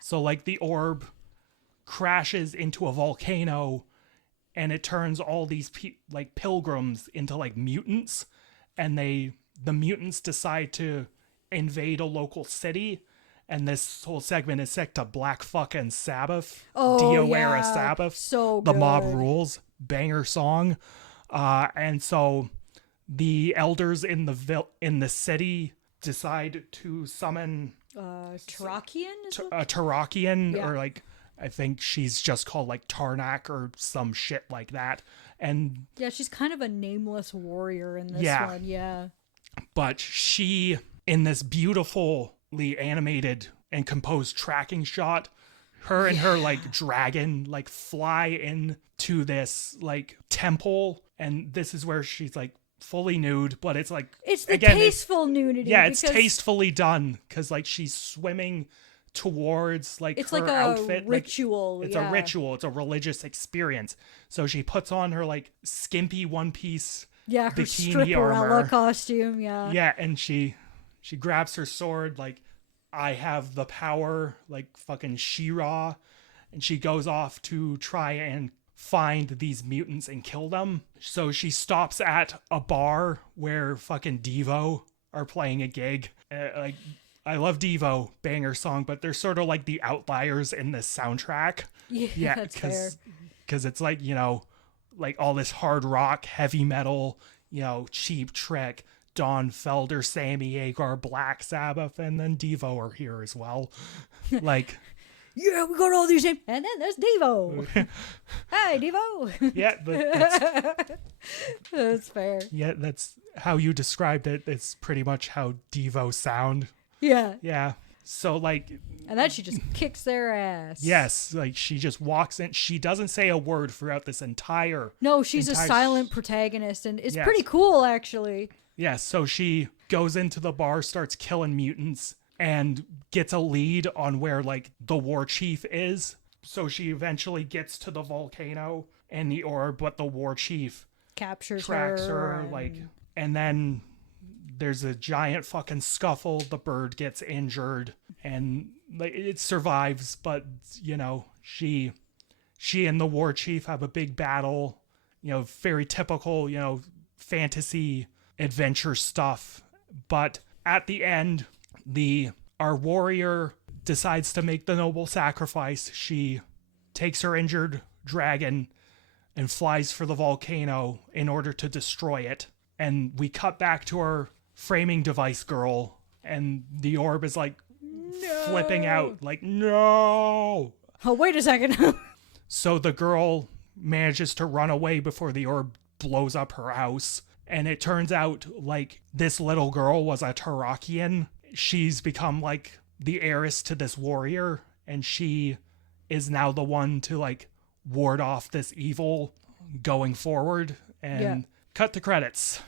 So like the orb crashes into a volcano and it turns all these like pilgrims into like mutants, and the mutants decide to invade a local city. And this whole segment is set to Black fucking Sabbath. Oh, Era Sabbath. So good. The Mob Rules. Banger song. And so the elders in the city decide to summon Tarakian? A Tarakian, or like I think she's just called like Tarnak or some shit like that. And yeah, she's kind of a nameless warrior in this one. Yeah. But she, in this beautifully animated and composed tracking shot, her and her like dragon like fly into this like temple, and this is where she's like fully nude, but it's like it's the tasteful nudity. Yeah, it's tastefully done because like she's swimming towards like it's her like a outfit. ritual. Like, it's a ritual. It's a religious experience. So she puts on her like skimpy one piece. Yeah, her bikini armor costume. Yeah, and she grabs her sword like, I have the power, like fucking She-Ra, and she goes off to try and find these mutants and kill them. So she stops at a bar where fucking Devo are playing a gig. Like, I love Devo, banger song, but they're sort of like the outliers in this soundtrack. Yeah, that's fair. Because it's like, you know, like all this hard rock, heavy metal, you know, Cheap Trick, Don Felder, Sammy Hagar, Black Sabbath, and then Devo are here as well. Like, yeah, we got all these names, and then there's Devo. Hi, Devo. Yeah, that's fair. Yeah, that's how you described it. It's pretty much how Devo sound. Yeah. Yeah. So like, and then she just kicks their ass. Yes, like she just walks in. She doesn't say a word throughout this entire. No, she's a silent protagonist, and it's pretty cool actually. Yeah, so she goes into the bar, starts killing mutants, and gets a lead on where like the war chief is. So she eventually gets to the volcano and the orb, but the war chief tracks her like, and then there's a giant fucking scuffle. The bird gets injured, and like it survives, but you know, she and the war chief have a big battle. You know, very typical, you know, fantasy adventure stuff. But at the end, our warrior decides to make the noble sacrifice. She takes her injured dragon and flies for the volcano in order to destroy it. And we cut back to our framing device girl, and the orb is like flipping out, like, no. Oh, wait a second. So the girl manages to run away before the orb blows up her house. And it turns out, like, this little girl was a Tarakian. She's become, like, the heiress to this warrior. And she is now the one to, like, ward off this evil going forward. And cut to credits.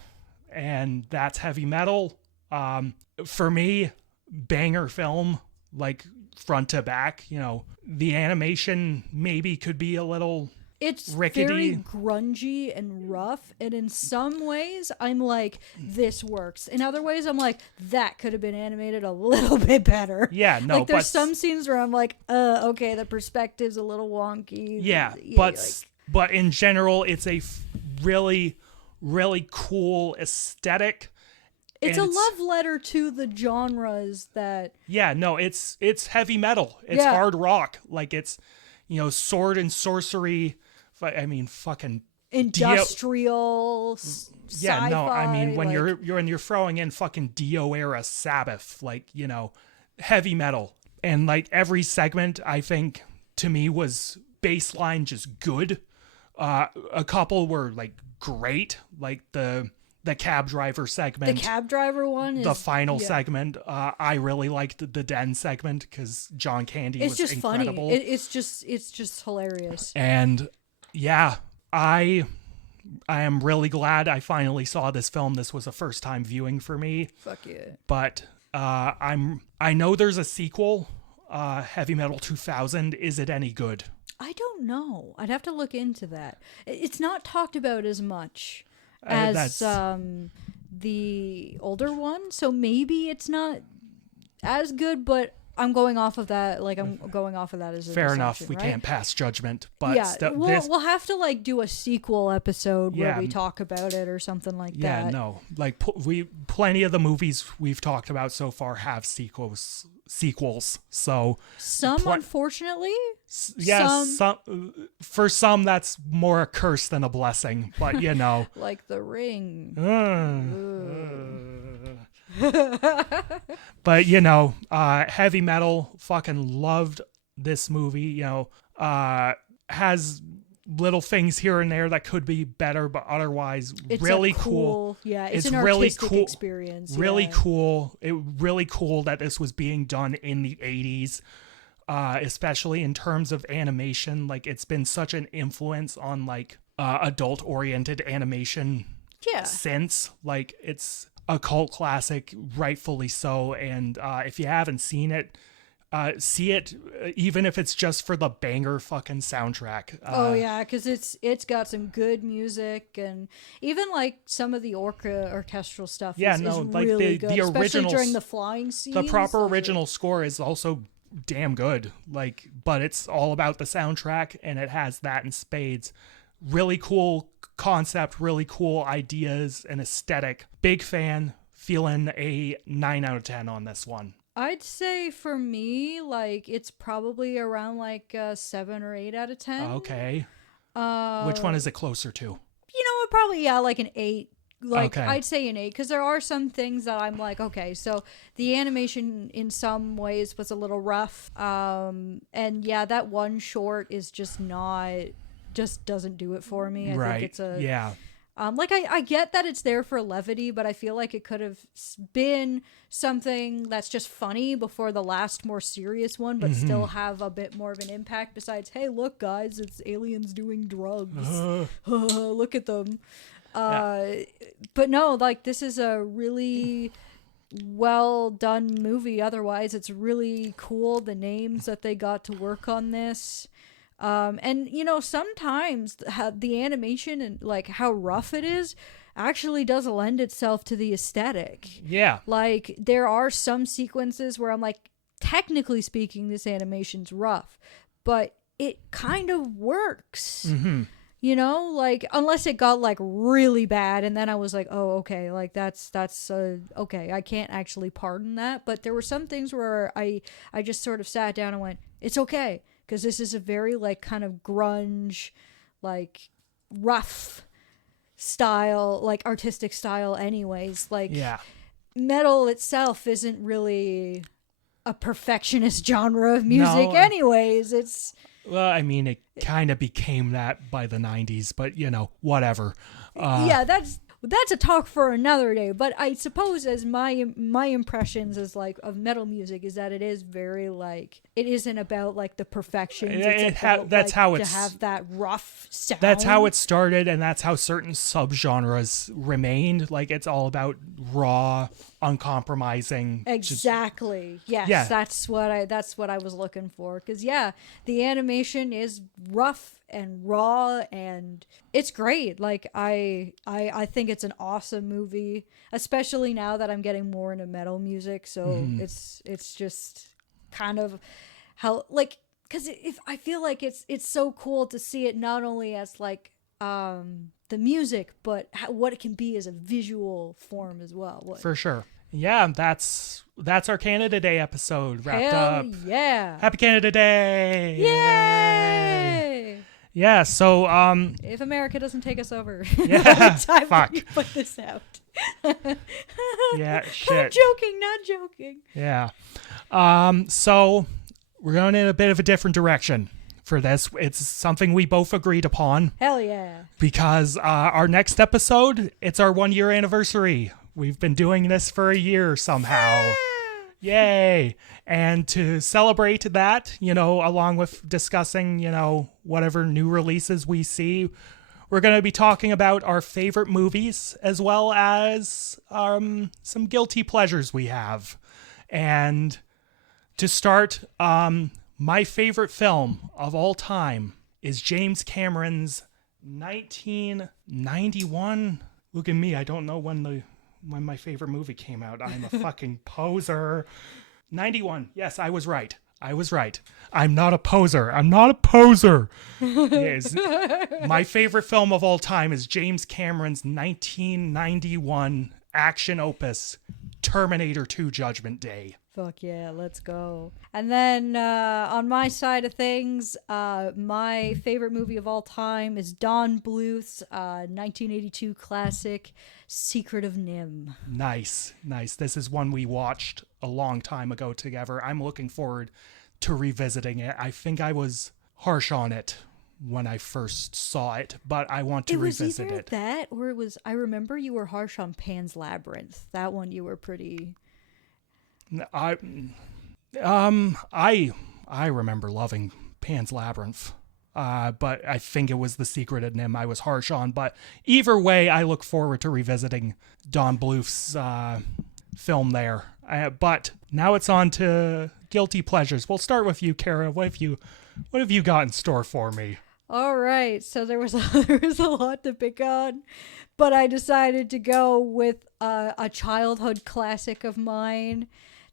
And that's Heavy Metal. For me, banger film, like, front to back. You know, the animation maybe could be a little... It's rickety. Very grungy and rough, and in some ways I'm like, this works. In other ways I'm like, that could have been animated a little bit better. Yeah, no, like there's some scenes where I'm like, okay, the perspective's a little wonky. Yeah, like, but in general, it's a really, really cool aesthetic. It's a love letter to the genres that... Yeah, no, it's heavy metal. It's hard rock. Like, it's, you know, sword and sorcery. I mean, fucking industrial sci-fi. No, I mean, when like, you're throwing in fucking Dio era Sabbath, like, you know, heavy metal. And like every segment, I think, to me was baseline just good. A couple were like great, like the cab driver segment. The cab driver one is... The final segment. I really liked the Den segment because John Candy was just incredible. Funny. It's just hilarious. And yeah, I am really glad I finally saw this film. This was a first time viewing for me. Fuck yeah. But I know there's a sequel, Heavy Metal 2000. Is it any good? I don't know. I'd have to look into that. It's not talked about as much as the older one, so maybe it's not as good, but I'm going off of that. Like, I'm going off of that as a fair enough. We right? can't pass judgment, but yeah, we'll have to like do a sequel episode where we talk about it or something like that. Yeah, no, like plenty of the movies we've talked about so far have sequels. So some, unfortunately, yes, for some that's more a curse than a blessing. But you know, like The Ring. But you know, Heavy Metal, fucking loved this movie. You know, has little things here and there that could be better, but otherwise it's really cool. Yeah, it's an really artistic cool experience. Really cool. Really cool that this was being done in the 80s, especially in terms of animation. Like, it's been such an influence on like adult oriented animation since. Like, it's a cult classic, rightfully so. And if you haven't seen it, see it, even if it's just for the banger fucking soundtrack. Oh yeah, because it's got some good music, and even like some of the orchestral stuff. Is like really good, the especially original during the flying scenes. The proper original score is also damn good. Like, but it's all about the soundtrack, and it has that in spades. Really cool concept, really cool ideas and aesthetic. Big fan. Feeling a 9 out of 10 on this one. I'd say for me, like, it's probably around like a 7 or 8 out of 10. Okay. Which one is it closer to? You know, probably, like an 8. Like, okay. I'd say an 8, because there are some things that I'm like, okay, so the animation in some ways was a little rough. And yeah, that one short is just doesn't do it for me. I think it's a... Yeah. Like, I get that it's there for levity, but I feel like it could have been something that's just funny before the last more serious one, but still have a bit more of an impact besides, hey, look, guys, it's aliens doing drugs. Look at them. But no, like, this is a really well done movie. Otherwise, it's really cool, the names that they got to work on this. And you know, sometimes the animation and like how rough it is actually does lend itself to the aesthetic. Yeah. Like, there are some sequences where I'm like, technically speaking, this animation's rough, but it kind of works. You know, like, unless it got like really bad, and then I was like, oh, okay, like that's okay, I can't actually pardon that. But there were some things where I just sort of sat down and went, it's okay. Because this is a very, like, kind of grunge, like, rough style, like, artistic style anyways. Like, metal itself isn't really a perfectionist genre of music No. anyways. It's Well, I mean, it kind of became that by the 90s, but whatever. yeah, that's a talk for another day. But I suppose as my impressions as like of metal music is that it is very like it isn't about like the perfections. It's about, That's like, how to it's have that rough sound. That's how it started, and that's how certain subgenres remained. Like, it's all about raw, uncompromising. Exactly. Yes, Yeah. that's what I was looking for. Because the animation is rough and raw, and it's great. Like I think it's an awesome movie, especially now that I'm getting more into metal music. So it's just kind of how like because if I feel like it's so cool to see it not only as like the music, but what it can be as a visual form as well. For sure. Yeah, that's our Canada Day episode wrapped up. Yeah. Happy Canada Day! Yay! Yeah, so If America doesn't take us over, Yeah, by the time fuck. we put this out. yeah, I'm shit. joking, not joking. Yeah. So we're going in a bit of a different direction for this. It's something we both agreed upon Hell yeah. because our next episode, it's our 1 year anniversary. We've been doing this for a year somehow. Yay! And to celebrate that, along with discussing, whatever new releases we see, we're going to be talking about our favorite movies as well as some guilty pleasures we have. And to start, my favorite film of all time is James Cameron's 1991. Look at me, I don't know when my favorite movie came out. I'm a fucking poser. 91. Yes, I was right. I'm not a poser. Yes. My favorite film of all time is James Cameron's 1991 action opus, Terminator 2 Judgment Day. Fuck yeah, let's go. And then on my side of things, my favorite movie of all time is Don Bluth's 1982 classic, Secret of Nim. Nice. This is one we watched a long time ago together. I'm looking forward to revisiting it. I think I was harsh on it when I first saw it, but I want to revisit it. Was either that or it was, I remember you were harsh on Pan's Labyrinth. That one you were pretty... I remember loving Pan's Labyrinth, but I think it was The Secret of Nim I was harsh on. But either way, I look forward to revisiting Don Bluth's film there. But now it's on to guilty pleasures. We'll start with you, Kara. What have you got in store for me? All right, so there was a lot to pick on, but I decided to go with a childhood classic of mine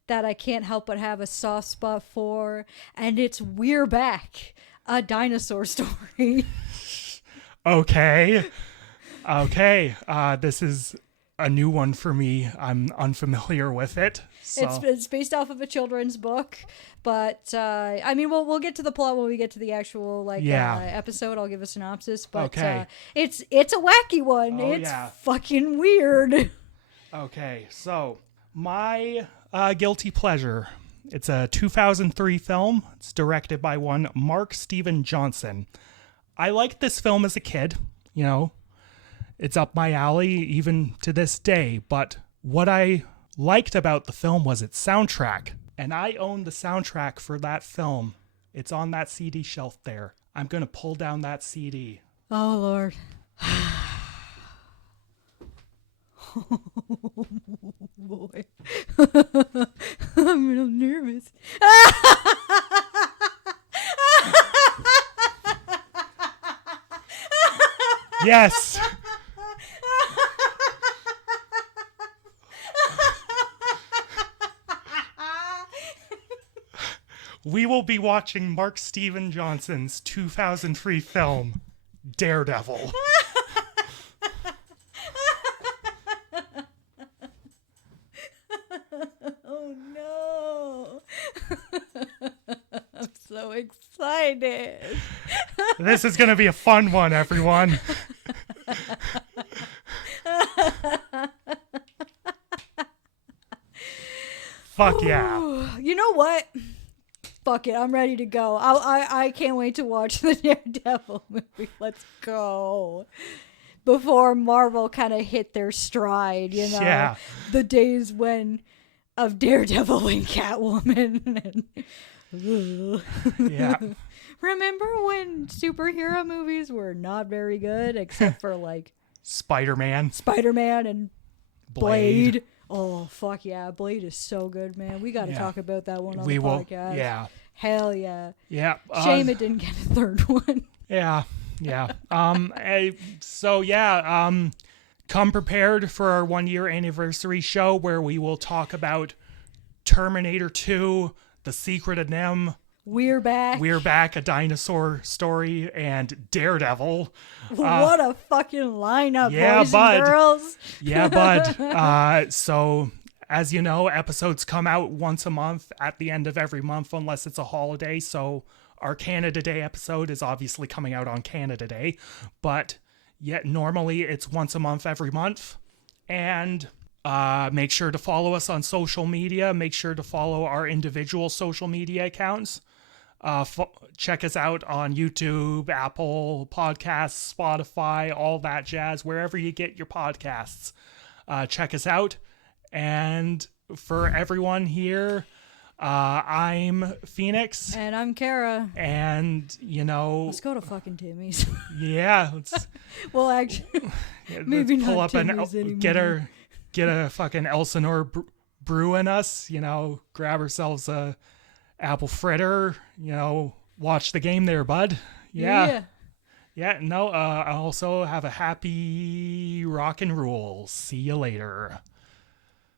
that I can't help but have a soft spot for, and it's We're Back, A Dinosaur Story. Okay. This is a new one for me. I'm unfamiliar with it. So. It's based off of a children's book, but I mean, we'll get to the plot when we get to the actual episode. I'll give a synopsis, but okay. It's a wacky one. It's fucking weird. Okay, so my guilty pleasure. It's a 2003 film. It's directed by one Mark Steven Johnson. I liked this film as a kid. It's up my alley even to this day. But what I liked about the film was its soundtrack. And I own the soundtrack for that film. It's on that CD shelf there. I'm going to pull down that CD. Oh, Lord. Oh, boy. I'm real nervous. Yes. We will be watching Mark Steven Johnson's 2003 film, Daredevil. Oh, no. I'm so excited. This is going to be a fun one, everyone. Fuck yeah. You know what? Fuck it, I'm ready to go. I can't wait to watch the Daredevil movie. Let's go. Before Marvel kind of hit their stride, you know? Yeah. The days of Daredevil and Catwoman. Yeah. Remember when superhero movies were not very good, except for like Spider-Man. Spider-Man and Blade. Blade. Oh, fuck yeah. Blade is so good, man. We got to Yeah. talk about that one on We the will. podcast. Yeah. Hell yeah. Yeah. Shame it didn't get a third one. Yeah. Yeah. So yeah, come prepared for our 1-year anniversary show where we will talk about Terminator 2, The Secret of NIMH, We're back. We're Back, A Dinosaur Story, and Daredevil. What a fucking lineup, yeah, boys bud. and girls. Yeah, bud. So, as you know, episodes come out once a month at the end of every month, unless it's a holiday. So, our Canada Day episode is obviously coming out on Canada Day, but yet normally it's once a month every month. And make sure to follow us on social media. Make sure to follow our individual social media accounts. Check us out on YouTube, Apple Podcasts, Spotify, all that jazz, wherever you get your podcasts. Check us out. And for everyone here, I'm Phoenix. And I'm Kara. And, you know... Let's go to fucking Timmy's. Yeah. Let's, Well, actually, maybe let's pull not up Timmy's anymore. get a fucking Elsinore brew in us, you know, grab ourselves a apple fritter, you know, watch the game there, bud. Yeah. No, I also have a happy rock and roll. See you later.